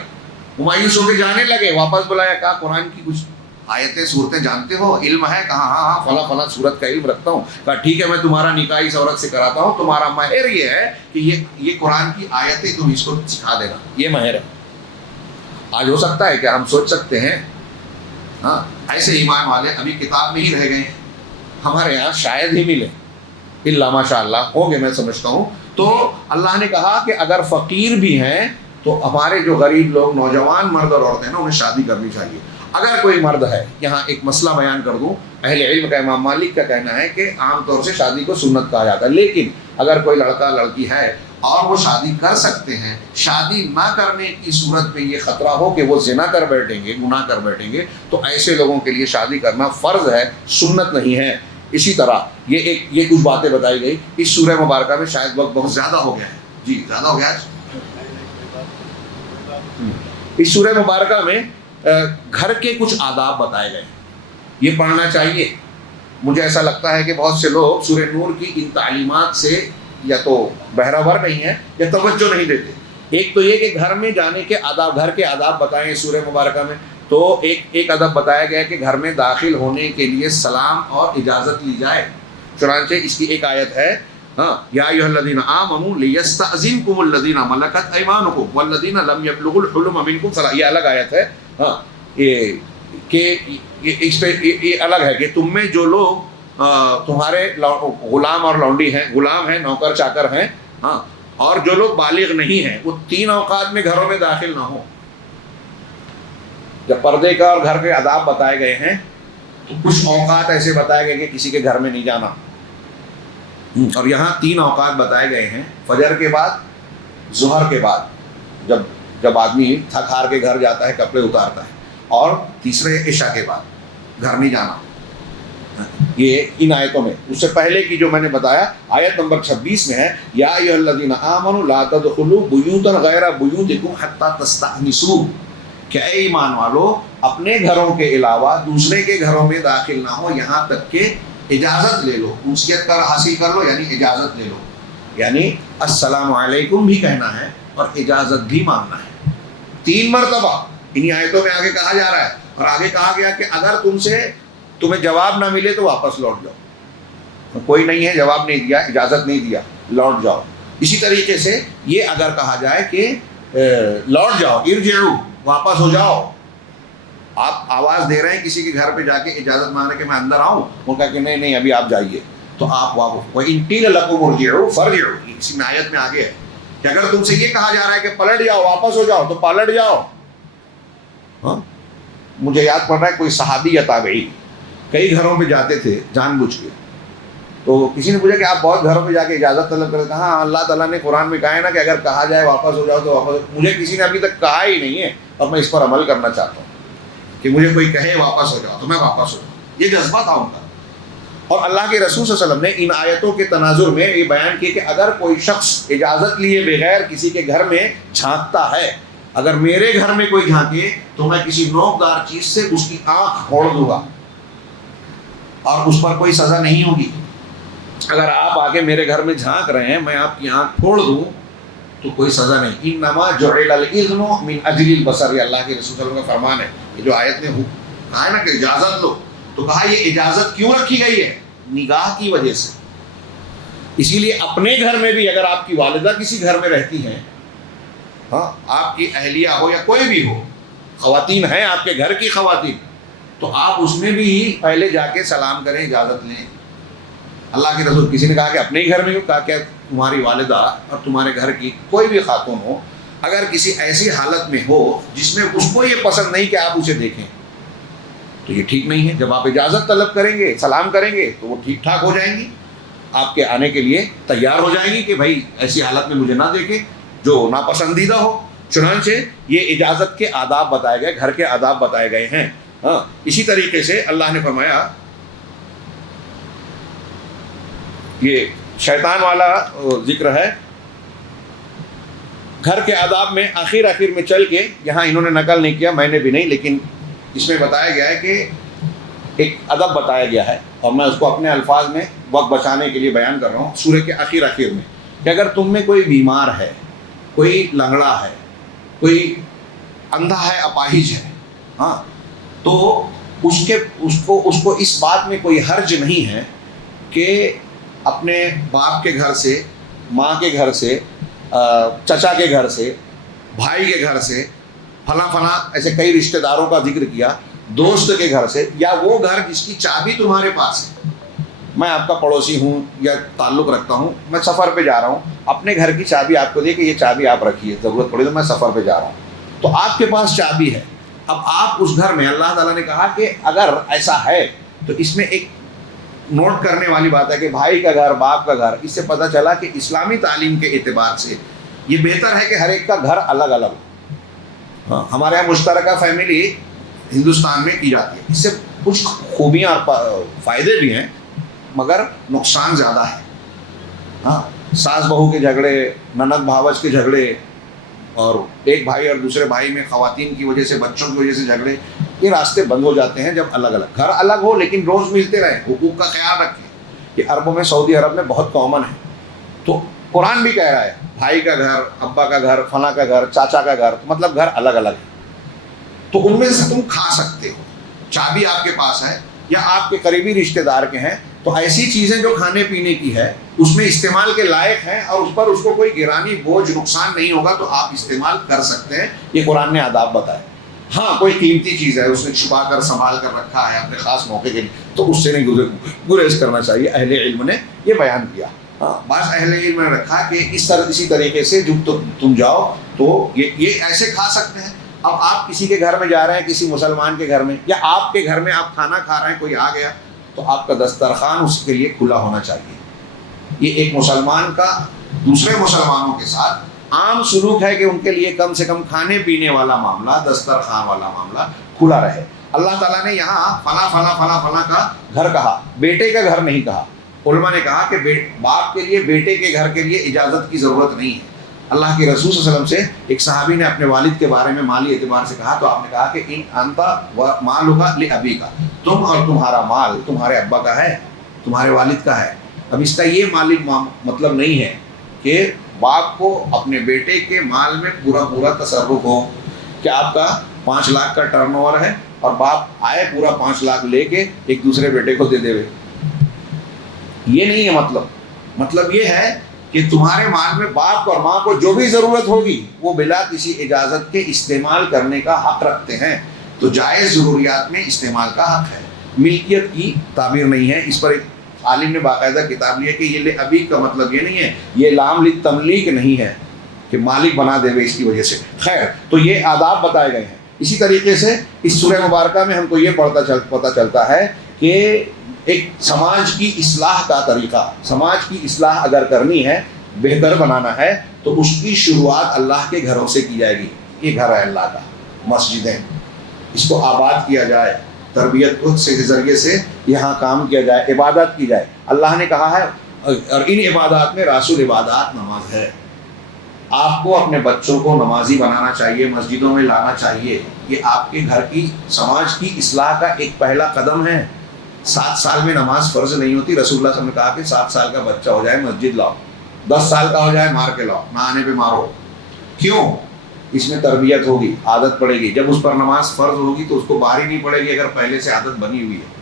وہ مایوس ہو کے جانے لگے، واپس بلایا. کہا قرآن کی کچھ آیتیں صورتیں جانتے ہو، علم ہے؟ کہا ہاں فلاں صورت کا علم رکھتا ہوں. کہا ٹھیک ہے میں تمہارا نکاح اس عورت سے کراتا ہوں، تمہارا مہر یہ ہے کہ یہ قرآن کی آیتیں تم اس کو سکھا دینا، یہ مہر ہے. آج ہو سکتا ہے کہ ہم سوچ سکتے ہیں ہاں ایسے ایمان والے ابھی کتاب میں ہی رہ گئے ہیں، ہمارے یہاں شاید ہی ملے، الا ماشاء اللہ ہوں گے میں سمجھتا ہوں. تو اللہ نے کہا کہ اگر فقیر بھی ہیں تو ہمارے جو غریب لوگ، نوجوان مرد اور عورتیں نا، انہیں شادی کرنی چاہیے. اگر کوئی مرد ہے، یہاں ایک مسئلہ بیان کر دوں، اہل علم کا امام مالک کا کہنا ہے کہ عام طور سے شادی کو سنت کہا جاتا ہے، لیکن اگر کوئی لڑکا لڑکی ہے اور وہ شادی کر سکتے ہیں، شادی نہ کرنے کی صورت میں یہ خطرہ ہو کہ وہ زنا کر بیٹھیں گے، گناہ کر بیٹھیں گے، تو ایسے لوگوں کے لیے شادی کرنا فرض ہے، سنت نہیں ہے. اسی طرح یہ کچھ باتیں بتائی گئی اس سورہ مبارکہ میں. شاید وقت بہت زیادہ ہو گیا ہے، جی زیادہ ہو گیا ہے. اس سورہ مبارکہ میں گھر کے کچھ آداب بتائے گئے، یہ پڑھنا چاہیے. مجھے ایسا لگتا ہے کہ بہت سے لوگ سورہ نور کی ان تعلیمات سے یا تو بہرہ نہیں ہیں یا توجہ نہیں دیتے. ایک تو یہ کہ گھر میں جانے کے آداب، گھر کے آداب بتائے سورہ مبارکہ میں. تو ایک ادب بتایا گیا کہ گھر میں داخل ہونے کے لیے سلام اور اجازت لی جائے. چنانچہ اس کی ایک آیت ہے ہاں یا ایھا الذین آمنوا لیستأذنکم الذین ملکت ایمانکم والذین لم یبلغوا الحلم منکم. یہ الگ آیت ہے ہاں، اس پہ یہ الگ ہے کہ تم میں جو لوگ تمہارے غلام اور لونڈی ہیں، غلام ہیں، نوکر چاکر ہیں ہاں، اور جو لوگ بالغ نہیں ہیں، وہ 3 اوقات میں گھروں میں داخل نہ ہوں. جب پردے کا اور گھر کے آداب بتائے گئے ہیں تو کچھ اوقات ایسے بتائے گئے کہ کسی کے گھر میں نہیں جانا. اور یہاں 3 اوقات بتائے گئے ہیں، فجر کے بعد، ظہر کے بعد جب آدمی تھک ہار کے گھر جاتا ہے کپڑے اتارتا ہے، اور تیسرے عشاء کے بعد گھر نہیں جانا. یہ ان آیتوں میں. اس سے پہلے کی جو میں نے بتایا آیت نمبر 26 میں ہے یا ایھا الذین آمنوا لا تدخلوا بیوتا غیر بیوتکم حتی تستأنسوا، کہ اے ایمان والو اپنے گھروں کے علاوہ دوسرے کے گھروں میں داخل نہ ہو یہاں تک کہ اجازت لے لو، انسیت کر حاصل کر لو، یعنی اجازت لے لو. یعنی السلام علیکم بھی کہنا ہے اور اجازت بھی مانگنا ہے. 3 مرتبہ انہی آیتوں میں آگے کہا جا رہا ہے. اور آگے کہا گیا کہ اگر تمہیں جواب نہ ملے تو واپس لوٹ جاؤ. کوئی نہیں ہے، جواب نہیں دیا، اجازت نہیں دیا، لوٹ جاؤ. اسی طریقے سے یہ اگر کہا جائے کہ لوٹ جاؤ، ارجعوا، واپس ہو جاؤ. آپ آواز دے رہے ہیں کسی کے گھر پہ جا کے اجازت مانگنے کہ میں اندر آؤں، وہ کہا کہ نہیں ابھی آپ جائیے، تو آپ واپس. وَإِن قِيلَ لَكُمُ ارْجِعُوا فَارْجِعُوا، اسی میں آیت میں آگے ہے کہ اگر تم سے یہ کہا جا رہا ہے کہ پلٹ جاؤ، واپس ہو جاؤ، تو پلٹ جاؤ. ہاں، مجھے یاد پڑ رہا ہے کوئی صحابی یا تابعی کئی گھروں پہ جاتے تھے جان بوجھ کے. تو کسی نے پوچھا کہ آپ بہت گھروں پہ جا کے اجازت طلب کرتے. ہاں، اللہ تعالیٰ نے قرآن میں کہا ہے نا کہ اگر کہا جائے واپس ہو جاؤ تو واپس ہو. مجھے کسی نے ابھی تک کہا ہی نہیں ہے اور میں اس پر عمل کرنا چاہتا ہوں کہ مجھے کوئی کہے واپس ہو جاؤ تو میں واپس ہو جاؤں. یہ جذبہ تھا ان کا. اور اللہ کے رسول صلی اللہ علیہ وسلم نے ان آیتوں کے تناظر میں یہ بیان کیا کہ اگر کوئی شخص اجازت لیے بغیر کسی کے گھر میں جھانکتا ہے، اگر میرے گھر میں کوئی جھانکے تو میں کسی نوکدار چیز سے اس کی آنکھ پھوڑ دوں گا اور اس پر کوئی سزا نہیں ہوگی. اگر آپ آگے میرے گھر میں جھانک رہے ہیں، میں آپ کی آنکھ پھوڑ دوں تو کوئی سزا نہیں. انما جعل الاذن من اجل البصر، یہ اللہ کے رسول صلی اللہ علیہ وسلم کا فرمان ہے. یہ جو آیت نے کہا ہے نا کہ اجازت لو، تو کہا یہ اجازت کیوں رکھی گئی ہے؟ نگاہ کی وجہ سے. اسی لیے اپنے گھر میں بھی اگر آپ کی والدہ کسی گھر میں رہتی ہیں، ہاں، آپ کی اہلیہ ہو یا کوئی بھی ہو، خواتین ہیں آپ کے گھر کی خواتین، تو آپ اس میں بھی پہلے جا کے سلام کریں، اجازت لیں. اللہ کے رسول، کسی نے کہا کہ اپنے ہی گھر میں ہو، کہا کہ تمہاری والدہ اور تمہارے گھر کی کوئی بھی خاتون ہو، اگر کسی ایسی حالت میں ہو جس میں اس کو یہ پسند نہیں کہ آپ اسے دیکھیں تو یہ ٹھیک نہیں ہے. جب آپ اجازت طلب کریں گے، سلام کریں گے تو وہ ٹھیک ٹھاک ہو جائیں گی، آپ کے آنے کے لیے تیار ہو جائیں گی کہ بھائی ایسی حالت میں مجھے نہ دیکھیں جو ناپسندیدہ ہو. چنانچہ یہ اجازت کے آداب بتائے گئے، گھر کے آداب بتائے گئے ہیں. ہاں، اسی طریقے سے اللہ نے فرمایا یہ شیطان والا ذکر ہے گھر کے آداب میں. آخر میں چل کے یہاں انہوں نے نقل نہیں کیا، میں نے بھی نہیں، لیکن اس میں بتایا گیا ہے کہ ایک ادب بتایا گیا ہے اور میں اس کو اپنے الفاظ میں وقت بچانے کے لیے بیان کر رہا ہوں. سورہ کے آخر میں کہ اگر تم میں کوئی بیمار ہے، کوئی لنگڑا ہے، کوئی اندھا ہے، اپاہج ہے، ہاں، تو اس کو اس بات میں کوئی حرج نہیں ہے کہ اپنے باپ کے گھر سے، ماں کے گھر سے، چچا کے گھر سے، بھائی کے گھر سے، فلاں ایسے کئی رشتہ داروں کا ذکر کیا، دوست کے گھر سے، یا وہ گھر جس کی چابی تمہارے پاس ہے. میں آپ کا پڑوسی ہوں یا تعلق رکھتا ہوں، میں سفر پہ جا رہا ہوں، اپنے گھر کی چابی آپ کو دے کہ یہ چابی آپ رکھیے، ضرورت پڑی تو میں سفر پہ جا رہا ہوں، تو آپ کے پاس چابی ہے. اب آپ اس گھر میں، اللہ تعالیٰ نے کہا کہ اگر ایسا ہے تو اس میں ایک نوٹ کرنے والی بات ہے کہ بھائی کا گھر، باپ کا گھر، اس سے پتہ چلا کہ اسلامی تعلیم کے اعتبار سے یہ بہتر ہے کہ ہر ایک کا گھر الگ الگ ہو. ہاں، ہمارے یہاں مشترکہ فیملی ہندوستان میں کی جاتی ہے. اس سے کچھ خوبیاں اور فائدے بھی ہیں مگر نقصان زیادہ ہے. ہاں، ساس بہو کے جھگڑے، نند بھاوج کے جھگڑے، اور ایک بھائی اور دوسرے بھائی میں خواتین کی وجہ سے، بچوں کی وجہ سے جھگڑے، یہ راستے بند ہو جاتے ہیں جب الگ الگ گھر الگ ہو، لیکن روز ملتے رہیں، حقوق کا خیال رکھیں. یہ عربوں میں، سعودی عرب میں بہت کامن ہے. تو قرآن بھی کہہ رہا ہے بھائی کا گھر، ابا کا گھر، فلاں کا گھر، چاچا کا گھر، مطلب گھر الگ الگ ہے. تو ان میں سے تم کھا سکتے ہو، چابی آپ کے پاس ہے یا آپ کے قریبی رشتہ دار کے ہیں، تو ایسی چیزیں جو کھانے پینے کی ہے اس میں استعمال کے لائق ہیں اور اس پر اس کو کوئی گرانی بوجھ نقصان نہیں ہوگا تو آپ استعمال کر سکتے ہیں. یہ قرآن نے آداب بتائے. ہاں، کوئی قیمتی چیز ہے اس نے چھپا کر سنبھال کر رکھا ہے اپنے خاص موقع کے لیے، تو اس سے نہیں گریز کرنا چاہیے. اہل علم نے یہ بیان کیا. ہاں، بعض اہل علم نے رکھا کہ اسی طریقے سے جب تم جاؤ تو یہ ایسے کھا سکتے ہیں. اب آپ کسی کے گھر میں جا رہے ہیں، کسی مسلمان کے گھر میں، یا آپ کے گھر میں آپ کھانا کھا رہے ہیں، کوئی آ گیا تو آپ کا دسترخوان اس کے لیے کھلا ہونا چاہیے. یہ ایک مسلمان کا دوسرے مسلمانوں کے ساتھ عام سلوک ہے کہ ان کے لیے کم سے کم کھانے پینے والا معاملہ، دسترخوان والا معاملہ کھلا رہے۔ اللہ تعالیٰ نے یہاں فلاں فلاں فلاں فلاں کا گھر کہا، بیٹے کا گھر نہیں کہا۔ علماء نے کہا کہ باپ کے لیے بیٹے کے گھر کے لیے اجازت کی ضرورت نہیں ہے۔ اللہ کے رسول صلی اللہ علیہ وسلم سے ایک صحابی نے اپنے والد کے بارے میں مالی اعتبار سے کہا تو آپ نے کہا کہ ان انت مالک لابیک، تم اور تمہارا مال تمہارے ابا کا ہے، تمہارے والد کا ہے۔ اب اس کا یہ مالک مطلب نہیں ہے کہ باپ کو اپنے بیٹے کے مال میں پورا تصرف ہو، کہ آپ کا 5 لاکھ کا ٹرن اوور ہے اور باپ آئے پورا 5 لاکھ لے کے ایک دوسرے بیٹے کو دے دے۔ یہ نہیں ہے مطلب یہ ہے کہ تمہارے مال میں باپ اور ماں کو جو بھی ضرورت ہوگی وہ بلا کسی اجازت کے استعمال کرنے کا حق رکھتے ہیں، تو جائز ضروریات میں استعمال کا حق ہے، ملکیت کی تعبیر نہیں ہے۔ اس پر ایک عالم نے باقاعدہ کتاب لی ہے کہ یہ لابیک کا مطلب یہ نہیں ہے، یہ لام للتملیک نہیں ہے کہ مالک بنا دے اس کی وجہ سے۔ خیر، تو یہ آداب بتائے گئے ہیں۔ اسی طریقے سے اس سورہ مبارکہ میں ہم کو یہ پتہ چلتا ہے کہ ایک سماج کی اصلاح کا طریقہ، سماج کی اصلاح اگر کرنی ہے، بہتر بنانا ہے، تو اس کی شروعات اللہ کے گھروں سے کی جائے گی۔ یہ گھر ہے اللہ کا، مسجدیں، اس کو آباد کیا جائے، تربیت کو کے ذریعے سے یہاں کام کیا جائے، عبادت کی جائے۔ اللہ نے کہا ہے، اور ان عبادات میں راس العبادات نماز ہے۔ آپ کو اپنے بچوں کو نمازی بنانا چاہیے، مسجدوں میں لانا چاہیے۔ یہ آپ کے گھر کی، سماج کی اصلاح کا ایک پہلا قدم ہے۔ 7 سال میں نماز فرض نہیں ہوتی۔ رسول اللہ صلی اللہ علیہ وسلم نے کہا کہ 7 سال کا بچہ ہو جائے مسجد لاؤ، 10 سال کا ہو جائے مار کے لاؤ، نہ آنے پہ مارو۔ کیوں؟ اس میں تربیت ہوگی، عادت پڑے گی۔ جب اس پر نماز فرض ہوگی تو اس کو باہر ہی نہیں پڑے گی اگر پہلے سے عادت بنی ہوئی ہے۔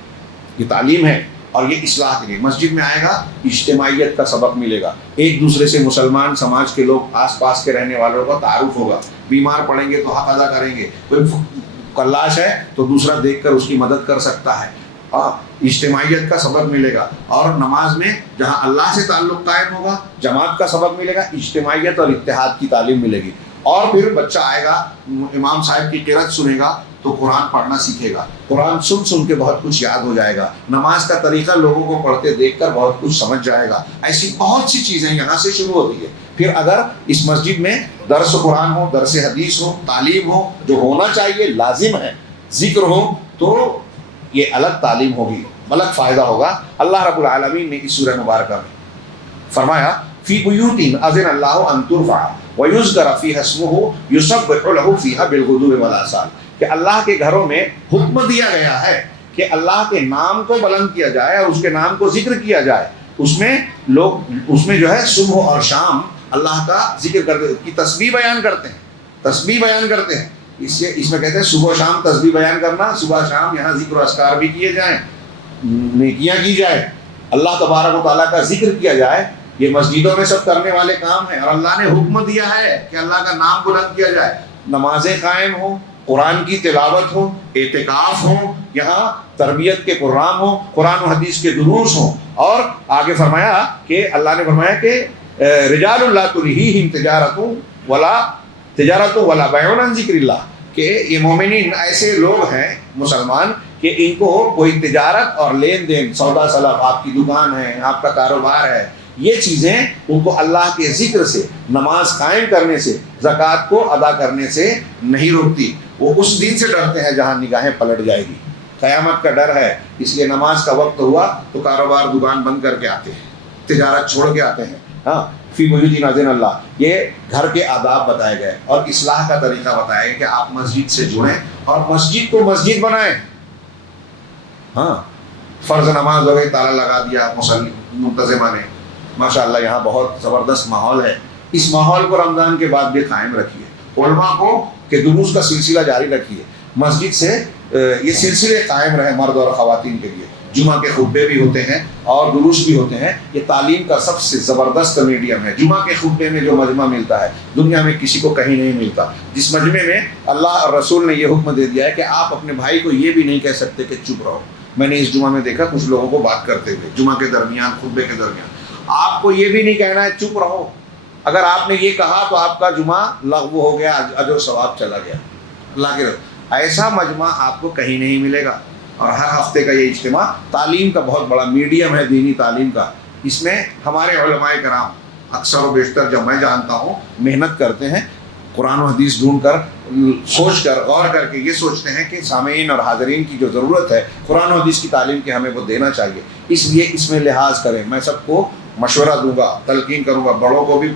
یہ تعلیم ہے اور یہ اصلاح کے لیے۔ مسجد میں آئے گا، اجتماعیت کا سبق ملے گا، ایک دوسرے سے مسلمان سماج کے لوگ، آس پاس کے رہنے والوں کا تعارف ہوگا، بیمار پڑیں گے تو حق ادا کریں گے، کوئی کلاش ہے تو دوسرا دیکھ کر اس کی مدد کر سکتا ہے، اور اجتماعیت کا سبق ملے گا۔ اور نماز میں جہاں اللہ سے تعلق قائم ہوگا، جماعت کا سبق ملے گا، اجتماعیت اور اتحاد کی تعلیم ملے گی۔ اور پھر بچہ آئے گا، امام صاحب کی قرأت سنے گا تو قرآن پڑھنا سیکھے گا، قرآن سن کے بہت کچھ یاد ہو جائے گا، نماز کا طریقہ لوگوں کو پڑھتے دیکھ کر بہت کچھ سمجھ جائے گا۔ ایسی بہت سی چیزیں یہاں سے شروع ہوتی ہے۔ پھر اگر اس مسجد میں درس قرآن ہو، درس حدیث ہو، تعلیم ہو، جو ہونا چاہیے، لازم ہے، ذکر ہو، تو یہ الگ تعلیم ہوگی، الگ فائدہ ہوگا۔ اللہ رب العالمین نے اس سورہ مبارکہ میں فرمایا فی بیوت اذن اللہ ان ترفع ویذکر فیہا اسمہ یسبح لہ فیہا بالغدو والآصال، کہ اللہ کے گھروں میں حکم دیا گیا ہے کہ اللہ کے نام کو بلند کیا جائے اور اس کے نام کو ذکر کیا جائے۔ اس میں لوگ، اس میں جو ہے صبح اور شام اللہ کا ذکر کرتے کی تسبیح بیان کرتے ہیں، تسبیح بیان کرتے ہیں۔ اس میں کہتے ہیں صبح و شام تسبیح بیان کرنا، صبح شام یہاں ذکر و اذکار بھی کیے جائیں، نیکیاں کی جائے، اللہ تبارک و تعالیٰ کا ذکر کیا جائے۔ یہ مسجدوں میں سب کرنے والے کام ہیں، اور اللہ نے حکم دیا ہے کہ اللہ کا نام بلند کیا جائے، نمازیں قائم ہوں، قرآن کی تلاوت ہو، اعتکاف ہو، یہاں تربیت کے پروگرام ہو، قرآن و حدیث کے دروس ہوں۔ اور آگے فرمایا کہ اللہ نے فرمایا کہ رجال لا تلہیہم تجارت ولا بیع عن ذکر اللہ، کہ یہ مومنین ایسے لوگ ہیں مسلمان کہ ان کو کوئی تجارت اور لین دین، سودا سلف، آپ کی دکان ہے، آپ کا کاروبار ہے، یہ چیزیں ان کو اللہ کے ذکر سے، نماز قائم کرنے سے، زکوٰۃ کو ادا کرنے سے نہیں روکتی۔ وہ اس دن سے ڈرتے ہیں جہاں نگاہیں پلٹ جائے گی، قیامت کا ڈر ہے، اس لیے نماز کا وقت ہوا تو کاروبار دکان بند کر کے آتے ہیں، تجارت چھوڑ کے آتے ہیں۔ ہاں، فی بیوت اذن اللہ، یہ گھر کے آداب بتائے گئے اور اصلاح کا طریقہ بتایا گیا کہ آپ مسجد سے جڑیں اور مسجد کو مسجد بنائیں۔ ہاں، فرض نماز ہو گئی، تالا لگا دیا منتظمہ نے، ماشاءاللہ یہاں بہت زبردست ماحول ہے۔ اس ماحول کو رمضان کے بعد بھی قائم رکھیے، علماء کو کہ دروس کا سلسلہ جاری رکھیے، مسجد سے یہ سلسلے قائم رہے مرد اور خواتین کے لیے۔ جمعہ کے خطبے بھی ہوتے ہیں اور دروس بھی ہوتے ہیں، یہ تعلیم کا سب سے زبردست میڈیم ہے۔ جمعہ کے خطبے میں جو مجمع ملتا ہے دنیا میں کسی کو کہیں نہیں ملتا، جس مجمع میں اللہ اور رسول نے یہ حکم دے دیا ہے کہ آپ اپنے بھائی کو یہ بھی نہیں کہہ سکتے کہ چپ رہو۔ میں نے اس جمعہ میں دیکھا کچھ لوگوں کو بات کرتے ہوئے جمعہ کے درمیان، خطبے کے درمیان، آپ کو یہ بھی نہیں کہنا ہے چپ رہو۔ اگر آپ نے یہ کہا تو آپ کا جمعہ لغو ہو گیا، اجر و ثواب چلا گیا۔ اللہ کے ایسا مجمع آپ کو کہیں نہیں ملے گا۔ اور ہر ہفتے کا یہ اجتماع تعلیم کا بہت بڑا میڈیم ہے، دینی تعلیم کا۔ اس میں ہمارے علماء کرام اکثر و بیشتر جب میں جانتا ہوں محنت کرتے ہیں، قرآن و حدیث ڈھونڈ کر، سوچ کر، غور کر کے یہ سوچتے ہیں کہ سامعین اور حاضرین کی جو ضرورت ہے قرآن و حدیث کی تعلیم کی ہمیں وہ دینا چاہیے، اس لیے اس میں لحاظ کریں۔ میں سب کو مشورہ دوں گا، تلقین کروں گا، بڑوں کو بھی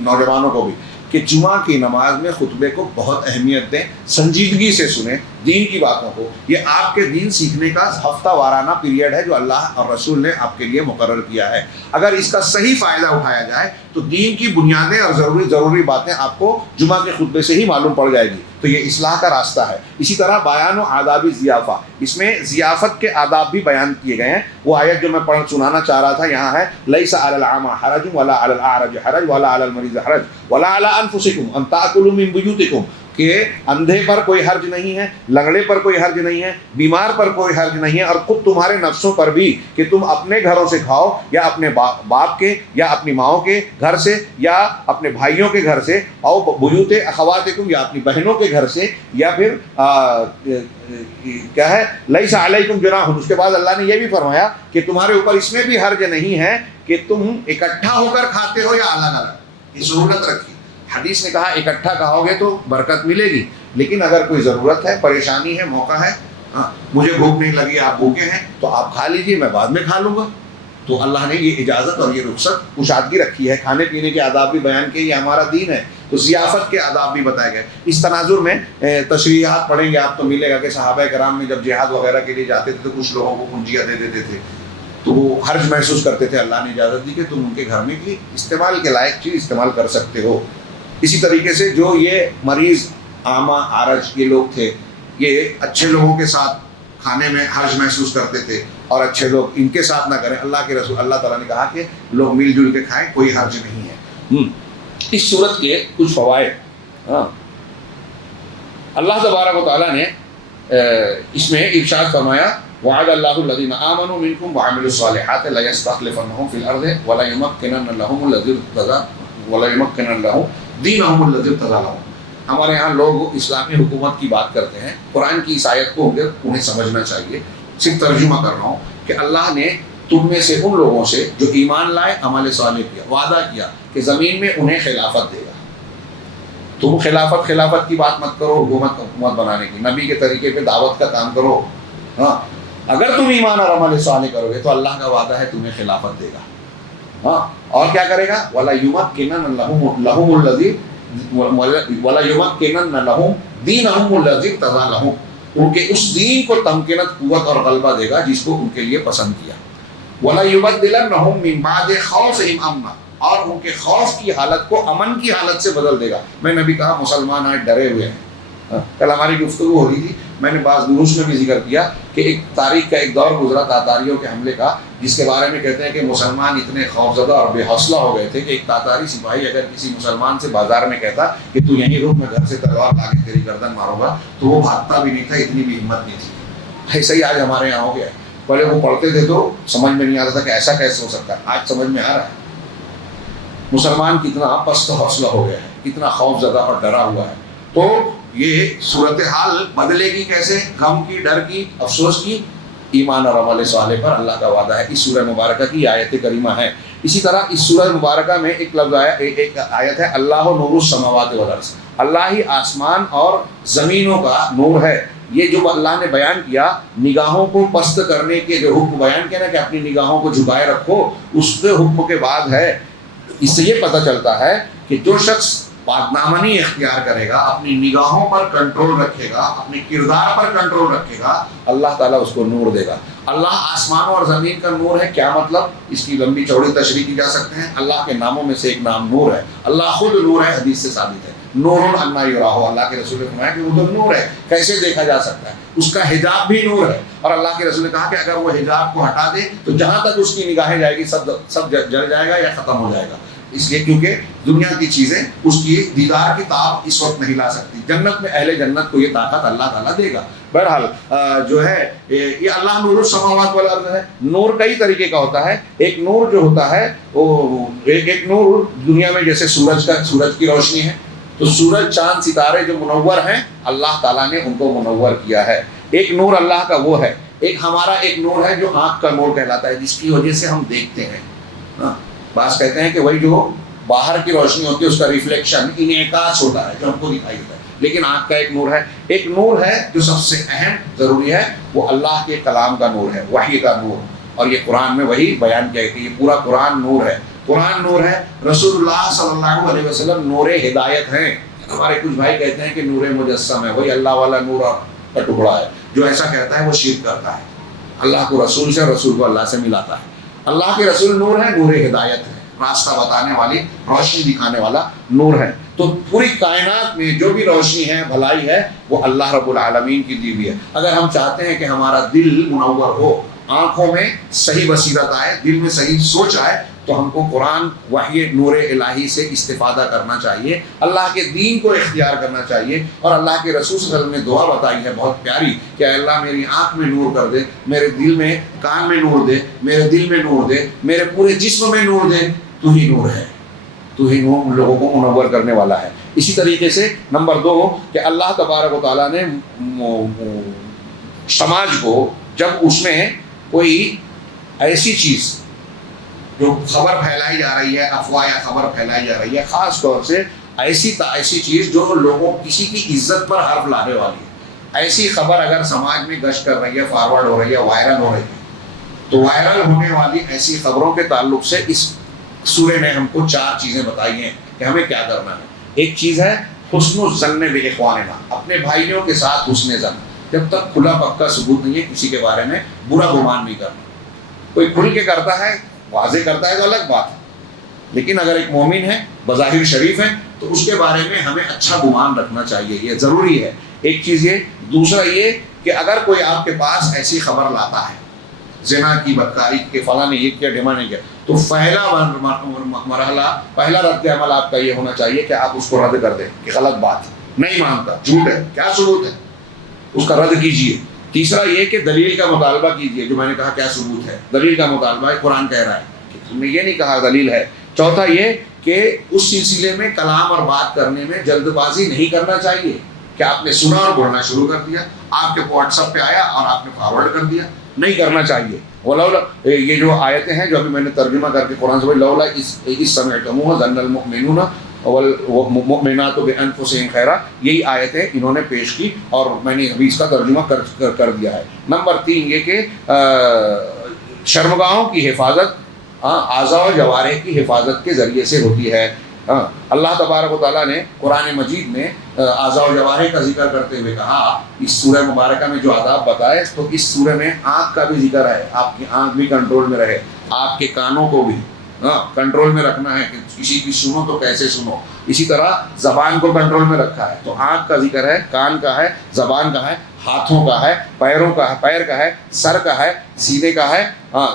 نوجوانوں کو بھی، کہ جمعہ کی نماز میں خطبے کو بہت اہمیت دیں، سنجیدگی سے سنیں دین کی باتوں کو۔ یہ آپ کے دین سیکھنے کا ہفتہ وارانہ پیریڈ ہے جو اللہ اور رسول نے آپ کے لیے مقرر کیا ہے۔ اگر اس کا صحیح فائدہ اٹھایا جائے تو دین کی بنیادیں اور ضروری باتیں آپ کو جمعہ کے خطبے سے ہی معلوم پڑ جائے گی، تو یہ اصلاح کا راستہ ہے۔ اسی طرح بیان و آدابی ضیافہ، اس میں ضیافت کے آداب بھی بیان کیے گئے ہیں۔ وہ آیت جو میں سنانا چاہ رہا تھا یہاں ہے، لیس علی الاعمى حرج ولا علی الاعرج حرج ولا علی المریض حرج ولا علی انفسکم ان تاکلوا من بیوتکم، کہ اندھے پر کوئی حرج نہیں ہے، لنگڑے پر کوئی حرج نہیں ہے، بیمار پر کوئی حرج نہیں ہے، اور خود تمہارے نفسوں پر بھی کہ تم اپنے گھروں سے کھاؤ، یا اپنے باپ کے یا اپنی ماؤں کے گھر سے، یا اپنے بھائیوں کے گھر سے، او بیوت اخواتکم، یا اپنی بہنوں کے گھر سے، یا پھر کیا ہے لیس علیکم جناح۔ اس کے بعد اللہ نے یہ بھی فرمایا کہ تمہارے اوپر اس میں بھی حرج نہیں ہے کہ تم اکٹھا ہو کر کھاتے ہو یا الگ الگ، یہ سہولت رکھی۔ حدیث نے کہا اکٹھا کھاؤ گے تو برکت ملے گی، لیکن اگر کوئی ضرورت ہے، پریشانی ہے، موقع ہے، مجھے بھوک نہیں لگی، آپ بھوکے ہیں تو آپ کھا لیجیے، میں بعد میں کھا لوں گا، تو اللہ نے یہ اجازت اور یہ رخصت کشادگی رکھی ہے۔ کھانے پینے کے آداب بھی بیان کیے، یہ ہمارا دین ہے، تو ضیافت کے آداب بھی بتائے گئے۔ اس تناظر میں تشریحات پڑھیں گے آپ تو ملے گا کہ صحابہ کرام میں جب جہاد وغیرہ کے لیے جاتے تھے تو کچھ لوگوں کو کنجیاں دے دیتے تھے، تو وہ حرج محسوس کرتے تھے، اللہ نے اجازت دی کہ تم ان کے گھر میں کی استعمال کے لائق چیز استعمال کر سکتے ہو۔ اسی طریقے سے جو یہ مریض، اعمى، عارج یہ لوگ تھے، یہ اچھے لوگوں کے ساتھ کھانے میں حرج محسوس کرتے تھے، اور اچھے لوگ ان کے ساتھ نہ کریں۔ اللہ کے رسول اللہ تعالیٰ نے کہا کہ لوگ مل جل کے کھائیں، کوئی حرج نہیں ہے۔ اس صورت کے کچھ فوائد، اللہ تبارک و تعالیٰ نے اس میں ارشاد فرمایا، وعد اللہ الذین آمنوا منکم وعملوا الصالحات لیستخلفنہم فی الارض وليمکنن لهم دینہم الذی ارتضی لہم۔ ہمارے ہاں لوگ اسلامی حکومت کی بات کرتے ہیں، قرآن کی اس آیت کو انہیں سمجھنا چاہیے۔ صرف ترجمہ کر رہا ہوں کہ اللہ نے تم میں سے ان لوگوں سے جو ایمان لائے، عمل صالح کیا، وعدہ کیا کہ زمین میں انہیں خلافت دے گا۔ تم خلافت کی بات مت کرو، حکومت بنانے کی، نبی کے طریقے پہ دعوت کا کام کرو۔ ہاں، اگر تم ایمان اور عمل صالح کرو گے تو اللہ کا وعدہ ہے تمہیں خلافت دے گا۔ ہاں، اور کیا کرے گا؟ وَلَيُمَكِّنَنَّ لَهُمُ الَّذِي وَلَيُمَكِّنَنَّ لَهُمْ دِينَهُمُ الَّذِي ارْتَضَىٰ لَهُمْ، ان کے اس دین کو تمکنت، قوت اور غلبہ دے گا جس کو ان کے لیے پسند کیا۔ وَلَيُبَدِّلَنَّهُم مِّن بَعْدِ خَوْفِهِمْ أَمْنًا، اور ان کے خوف کی حالت کو امن کی حالت سے بدل دے گا۔ میں نے بھی کہا مسلمان آج ڈرے ہوئے ہیں۔ کل ہماری گفتگو ہو رہی تھی، میں نے بعض دروس میں بھی ذکر کیا کہ ایک تاریخ کا ایک دور گزرا تاتاریوں کے حملے کا، جس کے بارے میں کہتے ہیں کہ مسلمان اتنے خوفزدہ اور بے حوصلہ ہو گئے تھے کہ ایک تاتاری سپاہی اگر کسی مسلمان سے بازار میں کہتا کہ تو یہیں رک، میں گھر سے تلوار لا کے تیری گردن ماروں گا، تو وہ بھاگتا بھی نہیں تھا، اتنی بھی ہمت نہیں تھی۔ ایسا ہی آج ہمارے یہاں ہو گیا ہے۔ پہلے وہ پڑھتے تھے تو سمجھ میں نہیں آتا تھا کہ ایسا کیسے ہو سکتا ہے، آج سمجھ میں آ رہا ہے۔ مسلمان کتنا پست حوصلہ ہو گیا ہے، کتنا خوف زدہ اور ڈرا ہوا ہے۔ تو یہ صورتحال بدلے گی کیسے؟ غم کی، ڈر کی، افسوس کی، ایمان اور عمل صالح پر اللہ کا وعدہ ہے۔ اس سورہ مبارکہ کی آیت کریمہ ہے۔ اسی طرح اس سورہ مبارکہ میں ایک لفظ آیا، ایک آیت ہے، اللہ نور السماوات والارض، اللہ ہی آسمان اور زمینوں کا نور ہے۔ یہ جو اللہ نے بیان کیا، نگاہوں کو پست کرنے کے جو حکم بیان کیا نا کہ اپنی نگاہوں کو جھکائے رکھو، اس کے حکم کے بعد ہے۔ اس سے یہ پتہ چلتا ہے کہ جو شخص پاکدامنی اختیار کرے گا، اپنی نگاہوں پر کنٹرول رکھے گا، اپنے کردار پر کنٹرول رکھے گا، اللہ تعالیٰ اس کو نور دے گا۔ اللہ آسمانوں اور زمین کا نور ہے، کیا مطلب؟ اس کی لمبی چوڑی تشریح کی جا سکتے ہیں۔ اللہ کے ناموں میں سے ایک نام نور ہے، اللہ خود نور ہے، حدیث سے ثابت ہے۔ نور انا یراہ، اللہ کے رسول نے فرمایا کہ وہ تو نور ہے، کیسے دیکھا جا سکتا ہے؟ اس کا حجاب بھی نور ہے، اور اللہ کے رسول نے کہا کہ اگر وہ حجاب کو ہٹا دے تو جہاں تک اس کی نگاہیں جائے گی سب جل جائے گا یا ختم ہو جائے گا۔ اس لیے کیونکہ دنیا کی چیزیں اس کی دیدار کی تاب اس وقت نہیں لا سکتی۔ جنت میں اہل جنت کو یہ طاقت اللہ تعالیٰ دے گا۔ بہرحال جو ہے یہ اللہ نور السماوات والارض ہے۔ نور کئی طریقے کا ہوتا ہے۔ ایک نور جو ہوتا ہے وہ ایک نور دنیا میں جیسے سورج کی روشنی ہے، تو سورج، چاند، ستارے جو منور ہیں، اللہ تعالیٰ نے ان کو منور کیا ہے۔ ایک نور اللہ کا وہ ہے۔ ایک ہمارا ایک نور ہے جو آنکھ کا نور کہلاتا ہے، جس کی وجہ سے ہم دیکھتے ہیں۔ ہاں بعض کہتے ہیں کہ وہی جو باہر کی روشنی ہوتی ہے اس کا ریفلیکشن انعکاس ہوتا ہے جو ہم کو دکھائی دیتا ہے، لیکن آنکھ کا ایک نور ہے. ایک نور ہے جو سب سے اہم ضروری ہے، وہ اللہ کے کلام کا نور ہے، وحی کا نور. اور یہ قرآن میں وہی بیان کیا ہے کہ یہ پورا قرآن نور ہے. قرآن نور ہے، رسول اللہ صلی اللہ علیہ وسلم نور ہدایت ہیں. ہمارے کچھ بھائی کہتے ہیں کہ نور مجسم ہے، وہی اللہ والا نور کا ٹکڑا ہے. جو ایسا کہتا ہے وہ شرک کرتا ہے، اللہ کو رسول سے، رسول کو اللہ سے ملاتا ہے. اللہ کے رسول نور ہے، نور ہدایت ہے، راستہ بتانے والی، روشنی دکھانے والا نور ہے. تو پوری کائنات میں جو بھی روشنی ہے، بھلائی ہے، وہ اللہ رب العالمین کی دی ہوئی ہے. اگر ہم چاہتے ہیں کہ ہمارا دل منور ہو، آنکھوں میں صحیح بصیرت آئے، دل میں صحیح سوچ آئے، تو ہم کو قرآن وحی نور الہی سے استفادہ کرنا چاہیے، اللہ کے دین کو اختیار کرنا چاہیے. اور اللہ کے رسول صلی اللہ علیہ وسلم نے دعا بتائی ہے بہت پیاری کہ اے اللہ میری آنکھ میں نور کر دے، میرے دل میں، کان میں نور دے، میرے دل میں نور دے، میرے پورے جسم میں نور دے. تو ہی نور ہے، تو ہی نور لوگوں کو منور کرنے والا ہے. اسی طریقے سے نمبر 2 کہ اللہ تبارک و تعالیٰ نے سماج کو، جب اس میں کوئی ایسی چیز جو خبر پھیلائی جا رہی ہے، افواہ یا خبر پھیلائی جا رہی ہے، خاص طور سے ایسی چیز جو لوگوں کسی کی عزت پر حرف لانے والی ہے، ایسی خبر اگر سماج میں گشت کر رہی ہے، فارورڈ ہو رہی ہے، وائرل ہو رہی ہے، تو وائرل ہونے والی ایسی خبروں کے تعلق سے اس سورہ نے ہم کو 4 چیزیں بتائی ہیں کہ ہمیں کیا کرنا ہے. ایک چیز ہے حسن الظن باخواننا، اپنے بھائیوں کے ساتھ حسن ظن. جب تک کھلا پکا ثبوت نہیں ہے کسی کے بارے میں برا گمان نہیں کرنا. کوئی کھل کے کرتا ہے، واضح کرتا ہے تو الگ بات ہے، لیکن اگر ایک مومن ہے، بظاہر شریف ہے، تو اس کے بارے میں ہمیں اچھا گمان رکھنا چاہیے، یہ ضروری ہے. ایک چیز یہ. دوسرا یہ کہ اگر کوئی آپ کے پاس ایسی خبر لاتا ہے زنا کی، بدکاری کے، فلاں نے یہ کیا، ڈھیما نے کیا، تو مرحلہ، پہلا رد عمل آپ کا یہ ہونا چاہیے کہ آپ اس کو رد کر دیں کہ غلط بات ہے، نہیں مانتا، جھوٹ ہے، کیا ثبوت ہے، اس کا رد کیجیے. تیسرا یہ کہ دلیل کا مطالبہ کیجیے، جو میں نے کہا کیا ثبوت ہے، دلیل کا مطالبہ ہے، قرآن کہہ رہا ہے کہ تم نے یہ نہیں کہا دلیل ہے. چوتھا یہ کہ اس سلسلے میں کلام اور بات کرنے میں جلد بازی نہیں کرنا چاہیے کہ آپ نے سنا اور بولنا شروع کر دیا، آپ کے واٹس ایپ پہ آیا اور آپ نے فارورڈ کر دیا، نہیں کرنا چاہیے. ولولا، یہ جو آیتیں ہیں جو ابھی میں نے ترجمہ کر کے قرآن سے بولی، لولا اس سمعتموہ ظن المؤمنون والمؤمنات بانفسہم خیرا، یہی آیتیں انہوں نے پیش کی اور میں نے ابھی اس کا ترجمہ کر دیا ہے. نمبر 3 یہ کہ شرمگاہوں کی حفاظت اعضاء و جوارح کی حفاظت کے ذریعے سے ہوتی ہے. اللہ تبارک و تعالیٰ نے قرآن مجید میں اعضاء و جوارح کا ذکر کرتے ہوئے کہا، اس سورہ مبارکہ میں جو آداب بتائے، تو اس سورہ میں آنکھ کا بھی ذکر ہے. آپ کی آنکھ بھی کنٹرول میں رہے، آپ کے کانوں کو بھی کنٹرول میں رکھنا ہے کہ کسی کی سنو تو کیسے سنو. اسی طرح زبان کو کنٹرول میں رکھا ہے، تو آنکھ کا ذکر ہے، کان کا ہے، زبان کا ہے، ہاتھوں کا ہے، پیروں کا ہے، پیر کا ہے، سر کا ہے، سینے کا ہے،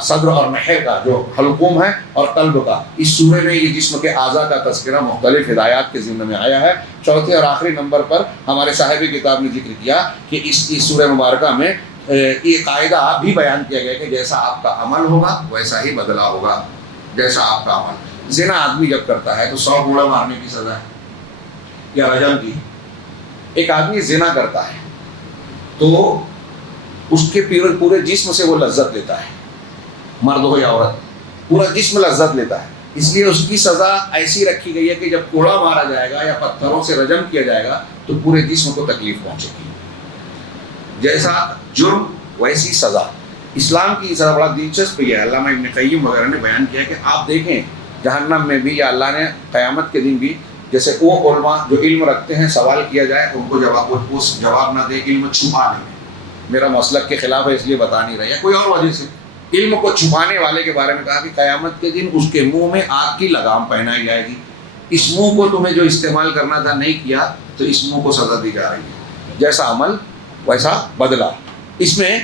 صدر اور نحر کا جو حلقوم ہے، اور قلب کا. اس سورہ میں یہ جسم کے اعضاء کا تذکرہ مختلف ہدایات کے ضمن میں آیا ہے. چوتھے اور آخری نمبر پر ہمارے صاحب کتاب نے ذکر کیا کہ اس سورہ مبارکہ میں یہ قاعدہ بھی بیان کیا گیا کہ جیسا آپ کا عمل ہوگا ویسا ہی بدلہ ہوگا. جیسا آپ کا عمل، زنا آدمی جب کرتا ہے تو 100 کوڑا مارنے کی سزا ہے یا رجم کی. ایک آدمی زنا کرتا ہے تو اس کے پورے جسم سے وہ لذت لیتا ہے، مرد ہو یا عورت، پورا جسم لذت لیتا ہے. اس لیے اس کی سزا ایسی رکھی گئی ہے کہ جب کوڑا مارا جائے گا یا پتھروں سے رجم کیا جائے گا تو پورے جسم کو تکلیف پہنچے گی. جیسا جرم ویسی سزا. اسلام کی سزا بڑا دلچسپ ہے. علامہ ابن قیم وغیرہ نے بیان کیا کہ آپ دیکھیں جہنم میں بھی، یا اللہ نے قیامت کے دن بھی، جیسے وہ علماء جو علم رکھتے ہیں، سوال کیا جائے ان کو جواب نہ دے، علم چھپا لیں. میرا مسلک کے خلاف ہے اس لیے بتا نہیں رہے، یا کوئی اور وجہ سے علم کو چھپانے والے کے بارے میں کہا کہ قیامت کے دن اس کے منہ میں آگ کی لگام پہنائی جائے گی. اس منہ کو تمہیں جو استعمال کرنا تھا نہیں کیا تو اس منہ کو سزا دی جا رہی ہے، جیسا عمل ویسا بدلہ. اس میں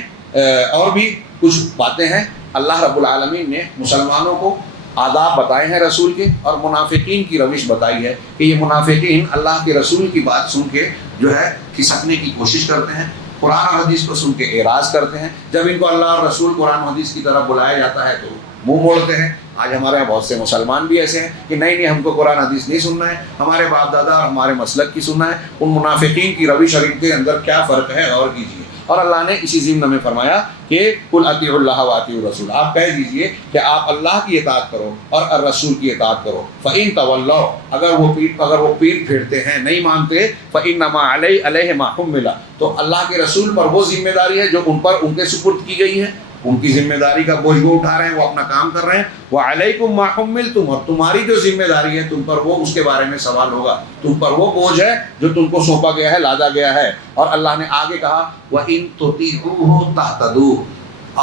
اور بھی کچھ باتیں ہیں. اللہ رب العالمین نے مسلمانوں کو آداب بتائے ہیں رسول کے، اور منافقین کی روش بتائی ہے کہ یہ منافقین اللہ کے رسول کی بات سن کے جو ہے کھسکنے کی کوشش کرتے ہیں، قرآن اور حدیث کو سن کے اعراض کرتے ہیں. جب ان کو اللہ اور رسول قرآن و حدیث کی طرف بلایا جاتا ہے تو منہ موڑتے ہیں. آج ہمارے یہاں بہت سے مسلمان بھی ایسے ہیں کہ نہیں ہم کو قرآن حدیث نہیں سننا ہے، ہمارے باپ دادا اور ہمارے مسلک کی سننا ہے. ان منافقین کی روش اور ان کے اندر کیا فرق ہے غور کیجیے. اور اللہ نے اسی ضمن میں فرمایا کہ قل اطیعوا اللہ واطیعوا الرسول، آپ کہہ دیجئے کہ آپ اللہ کی اطاعت کرو اور الرسول کی اطاعت کرو. فإن تولوا، اگر وہ پیٹ پھیرتے ہیں، نہیں مانتے، فإنما علیہ ما حمل، تو اللہ کے رسول پر وہ ذمہ داری ہے جو ان کے سپرد کی گئی ہے. ان کی ذمہ داری کا بوجھ وہ اٹھا رہے ہیں، وہ اپنا کام کر رہے ہیں. وعلیکم ما حملتم، اور تمہاری جو ذمہ داری ہے تم پر وہ اس کے بارے میں سوال ہوگا. تم پر وہ بوجھ ہے جو تم کو سونپا گیا ہے، لادا گیا ہے. اور اللہ نے آگے کہا وَإِن تُطِيعُوهُ تَهْتَدُوا،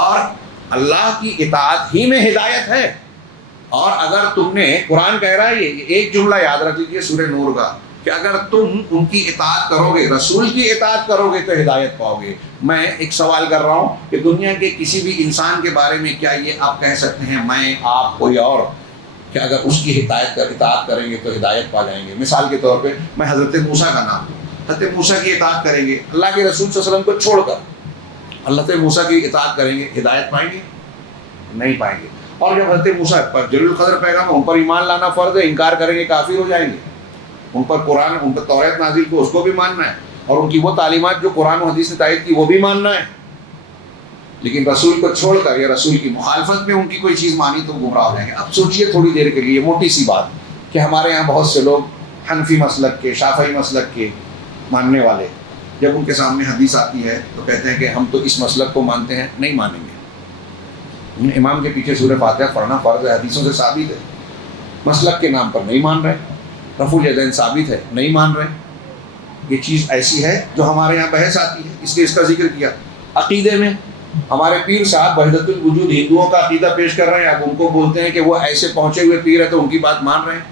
اور اللہ کی اطاعت ہی میں ہدایت ہے. اور اگر تم نے، قرآن کہہ رہا ہے، یہ ایک جملہ یاد رکھ لیجیے سورہ نور کا، کہ اگر تم ان کی اطاعت کرو گے، رسول کی اطاعت کرو گے تو ہدایت پاؤ گے. میں ایک سوال کر رہا ہوں کہ دنیا کے کسی بھی انسان کے بارے میں کیا یہ آپ کہہ سکتے ہیں، میں، آپ، کوئی اور، کہ اگر اس کی اطاعت کریں گے تو ہدایت پا جائیں گے؟ مثال کے طور پہ میں حضرت موسیٰ کا نام لوں، حضرت موسیٰ کی اطاعت کریں گے، اللہ کے رسول صلی اللہ علیہ وسلم کو چھوڑ کر حضرت موسیٰ کی اطاعت کریں گے، ہدایت پائیں گے؟ نہیں پائیں گے. اور جب حضرت موسیٰ پر جلیل القدر پیغام، ان پر ایمان لانا فرض ہے، انکار کریں گے کافر ہو جائیں گے. ان پر قرآن، ان پر توریت نازل کو، اس کو بھی ماننا ہے، اور ان کی وہ تعلیمات جو قرآن و حدیث نے تائید کی وہ بھی ماننا ہے. لیکن رسول کو چھوڑ کر یا رسول کی مخالفت میں ان کی کوئی چیز مانی تو گمراہ ہو جائیں گے. اب سوچئے تھوڑی دیر کے لیے، موٹی سی بات، کہ ہمارے یہاں بہت سے لوگ حنفی مسلک کے، شافعی مسلک کے ماننے والے، جب ان کے سامنے حدیث آتی ہے تو کہتے ہیں کہ ہم تو اس مسلک کو مانتے ہیں، نہیں مانیں گے. امام کے پیچھے سورہ فاتحہ پڑھنا فرض ہے، حدیثوں سے ثابت ہے. مسلک کے نام پر نہیں مان رہے، رفع الیدین ثابت ہے، نہیں مان رہے. یہ چیز ایسی ہے جو ہمارے یہاں بحث آتی ہے، اس لیے اس کا ذکر کیا. عقیدے میں ہمارے پیر صاحب وحدت الوجود ہندوؤں کا عقیدہ پیش کر رہے ہیں، اب ان کو بولتے ہیں کہ وہ ایسے پہنچے ہوئے پیر ہیں تو ان کی بات مان رہے ہیں،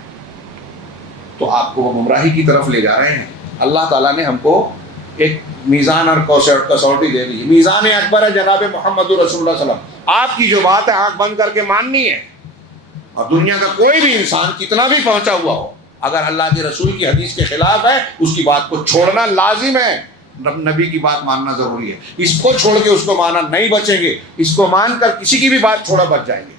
تو آپ کو وہ گمراہی کی طرف لے جا رہے ہیں. اللہ تعالیٰ نے ہم کو ایک میزان اور کسوٹی دے دی. میزان اکبر ہے جناب محمد رسول اللہ صلی اللہ علیہ وسلم. آپ کی جو بات ہے آنکھ بند کر کے ماننی ہے. اور دنیا کا کوئی بھی انسان کتنا بھی پہنچا ہوا ہو، اگر اللہ کے رسول کی حدیث کے خلاف ہے، اس کی بات کو چھوڑنا لازم ہے. نبی کی بات ماننا ضروری ہے. اس کو چھوڑ کے اس کو مانا نہیں بچیں گے. اس کو مان کر کسی کی بھی بات چھوڑا بچ جائیں گے،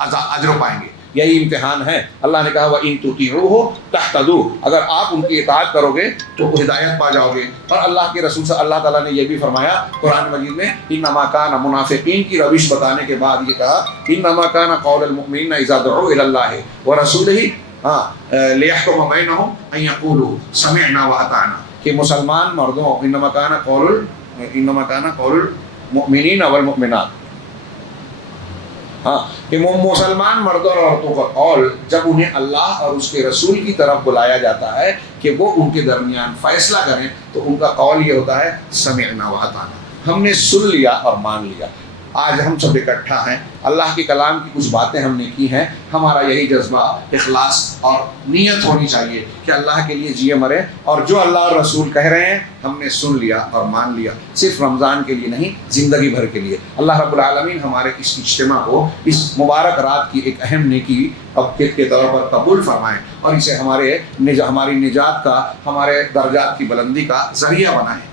اجر پائیں گے. یہی امتحان ہے. اللہ نے کہا وَإِن تُطِيعُوهُ تَهْتَدُوا، اگر آپ ان کی اطاعت کرو گے تو ہدایت پا جاؤ گے. اور اللہ کے رسول سے اللہ تعالیٰ نے یہ بھی فرمایا قرآن مجید میں، انما کان، منافقین کی روش بتانے کے بعد یہ کہا انما کان قول المؤمنین اذا دعوا الی اللہ ورسولہ لیحکم بینہم ان یقولوا سمعنا واطعنا، کہ مسلمان مردوں، انما کان قول المؤمنین والمؤمنات، کہ وہ مسلمان مردوں اور عورتوں کا قول جب انہیں اللہ اور اس کے رسول کی طرف بلایا جاتا ہے کہ وہ ان کے درمیان فیصلہ کریں، تو ان کا قول یہ ہوتا ہے سمعنا واطعنا، ہم نے سن لیا اور مان لیا. آج ہم سب اکٹھا ہیں، اللہ کے کلام کی کچھ باتیں ہم نے کی ہیں، ہمارا یہی جذبہ، اخلاص اور نیت ہونی چاہیے کہ اللہ کے لیے جیے مرے، اور جو اللہ اور رسول کہہ رہے ہیں ہم نے سن لیا اور مان لیا. صرف رمضان کے لیے نہیں، زندگی بھر کے لیے. اللہ رب العالمین ہمارے اس اجتماع کو اس مبارک رات کی ایک اہم نیکی کے طور پر قبول فرمائیں، اور اسے ہماری نجات کا، ہمارے درجات کی بلندی کا ذریعہ بنائیں.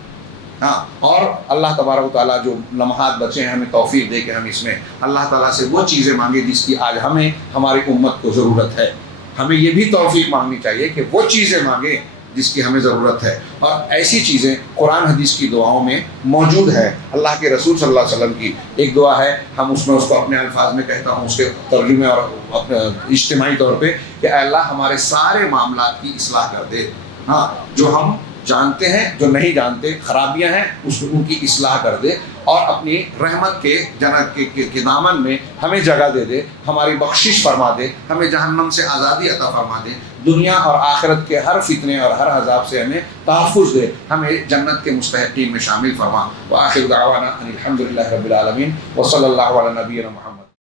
اور اللہ تبارک و تعالیٰ جو لمحات بچے ہیں ہمیں توفیق دے کہ ہم اس میں اللہ تعالیٰ سے وہ چیزیں مانگیں جس کی آج ہمیں، ہماری امت کو ضرورت ہے. ہمیں یہ بھی توفیق مانگنی چاہیے کہ وہ چیزیں مانگیں جس کی ہمیں ضرورت ہے. اور ایسی چیزیں قرآن حدیث کی دعاؤں میں موجود ہے. اللہ کے رسول صلی اللہ علیہ وسلم کی ایک دعا ہے، ہم اس میں اس کو اپنے الفاظ میں کہتا ہوں، اس کے ترجمے اور اجتماعی طور پہ، کہ اے اللہ ہمارے سارے معاملات کی اصلاح کر دے. جو ہم جانتے ہیں، جو نہیں جانتے، خرابیاں ہیں، ان کی اصلاح کر دے، اور اپنی رحمت کے جنت کے دامن میں ہمیں جگہ دے دے، ہماری بخشش فرما دے، ہمیں جہنم سے آزادی عطا فرما دے، دنیا اور آخرت کے ہر فتنے اور ہر عذاب سے ہمیں تحفظ دے، ہمیں جنت کے مستحقین میں شامل فرما. وآخر دعوانا ان الحمد للہ رب العالمین وصلی اللہ علی نبینا محمد.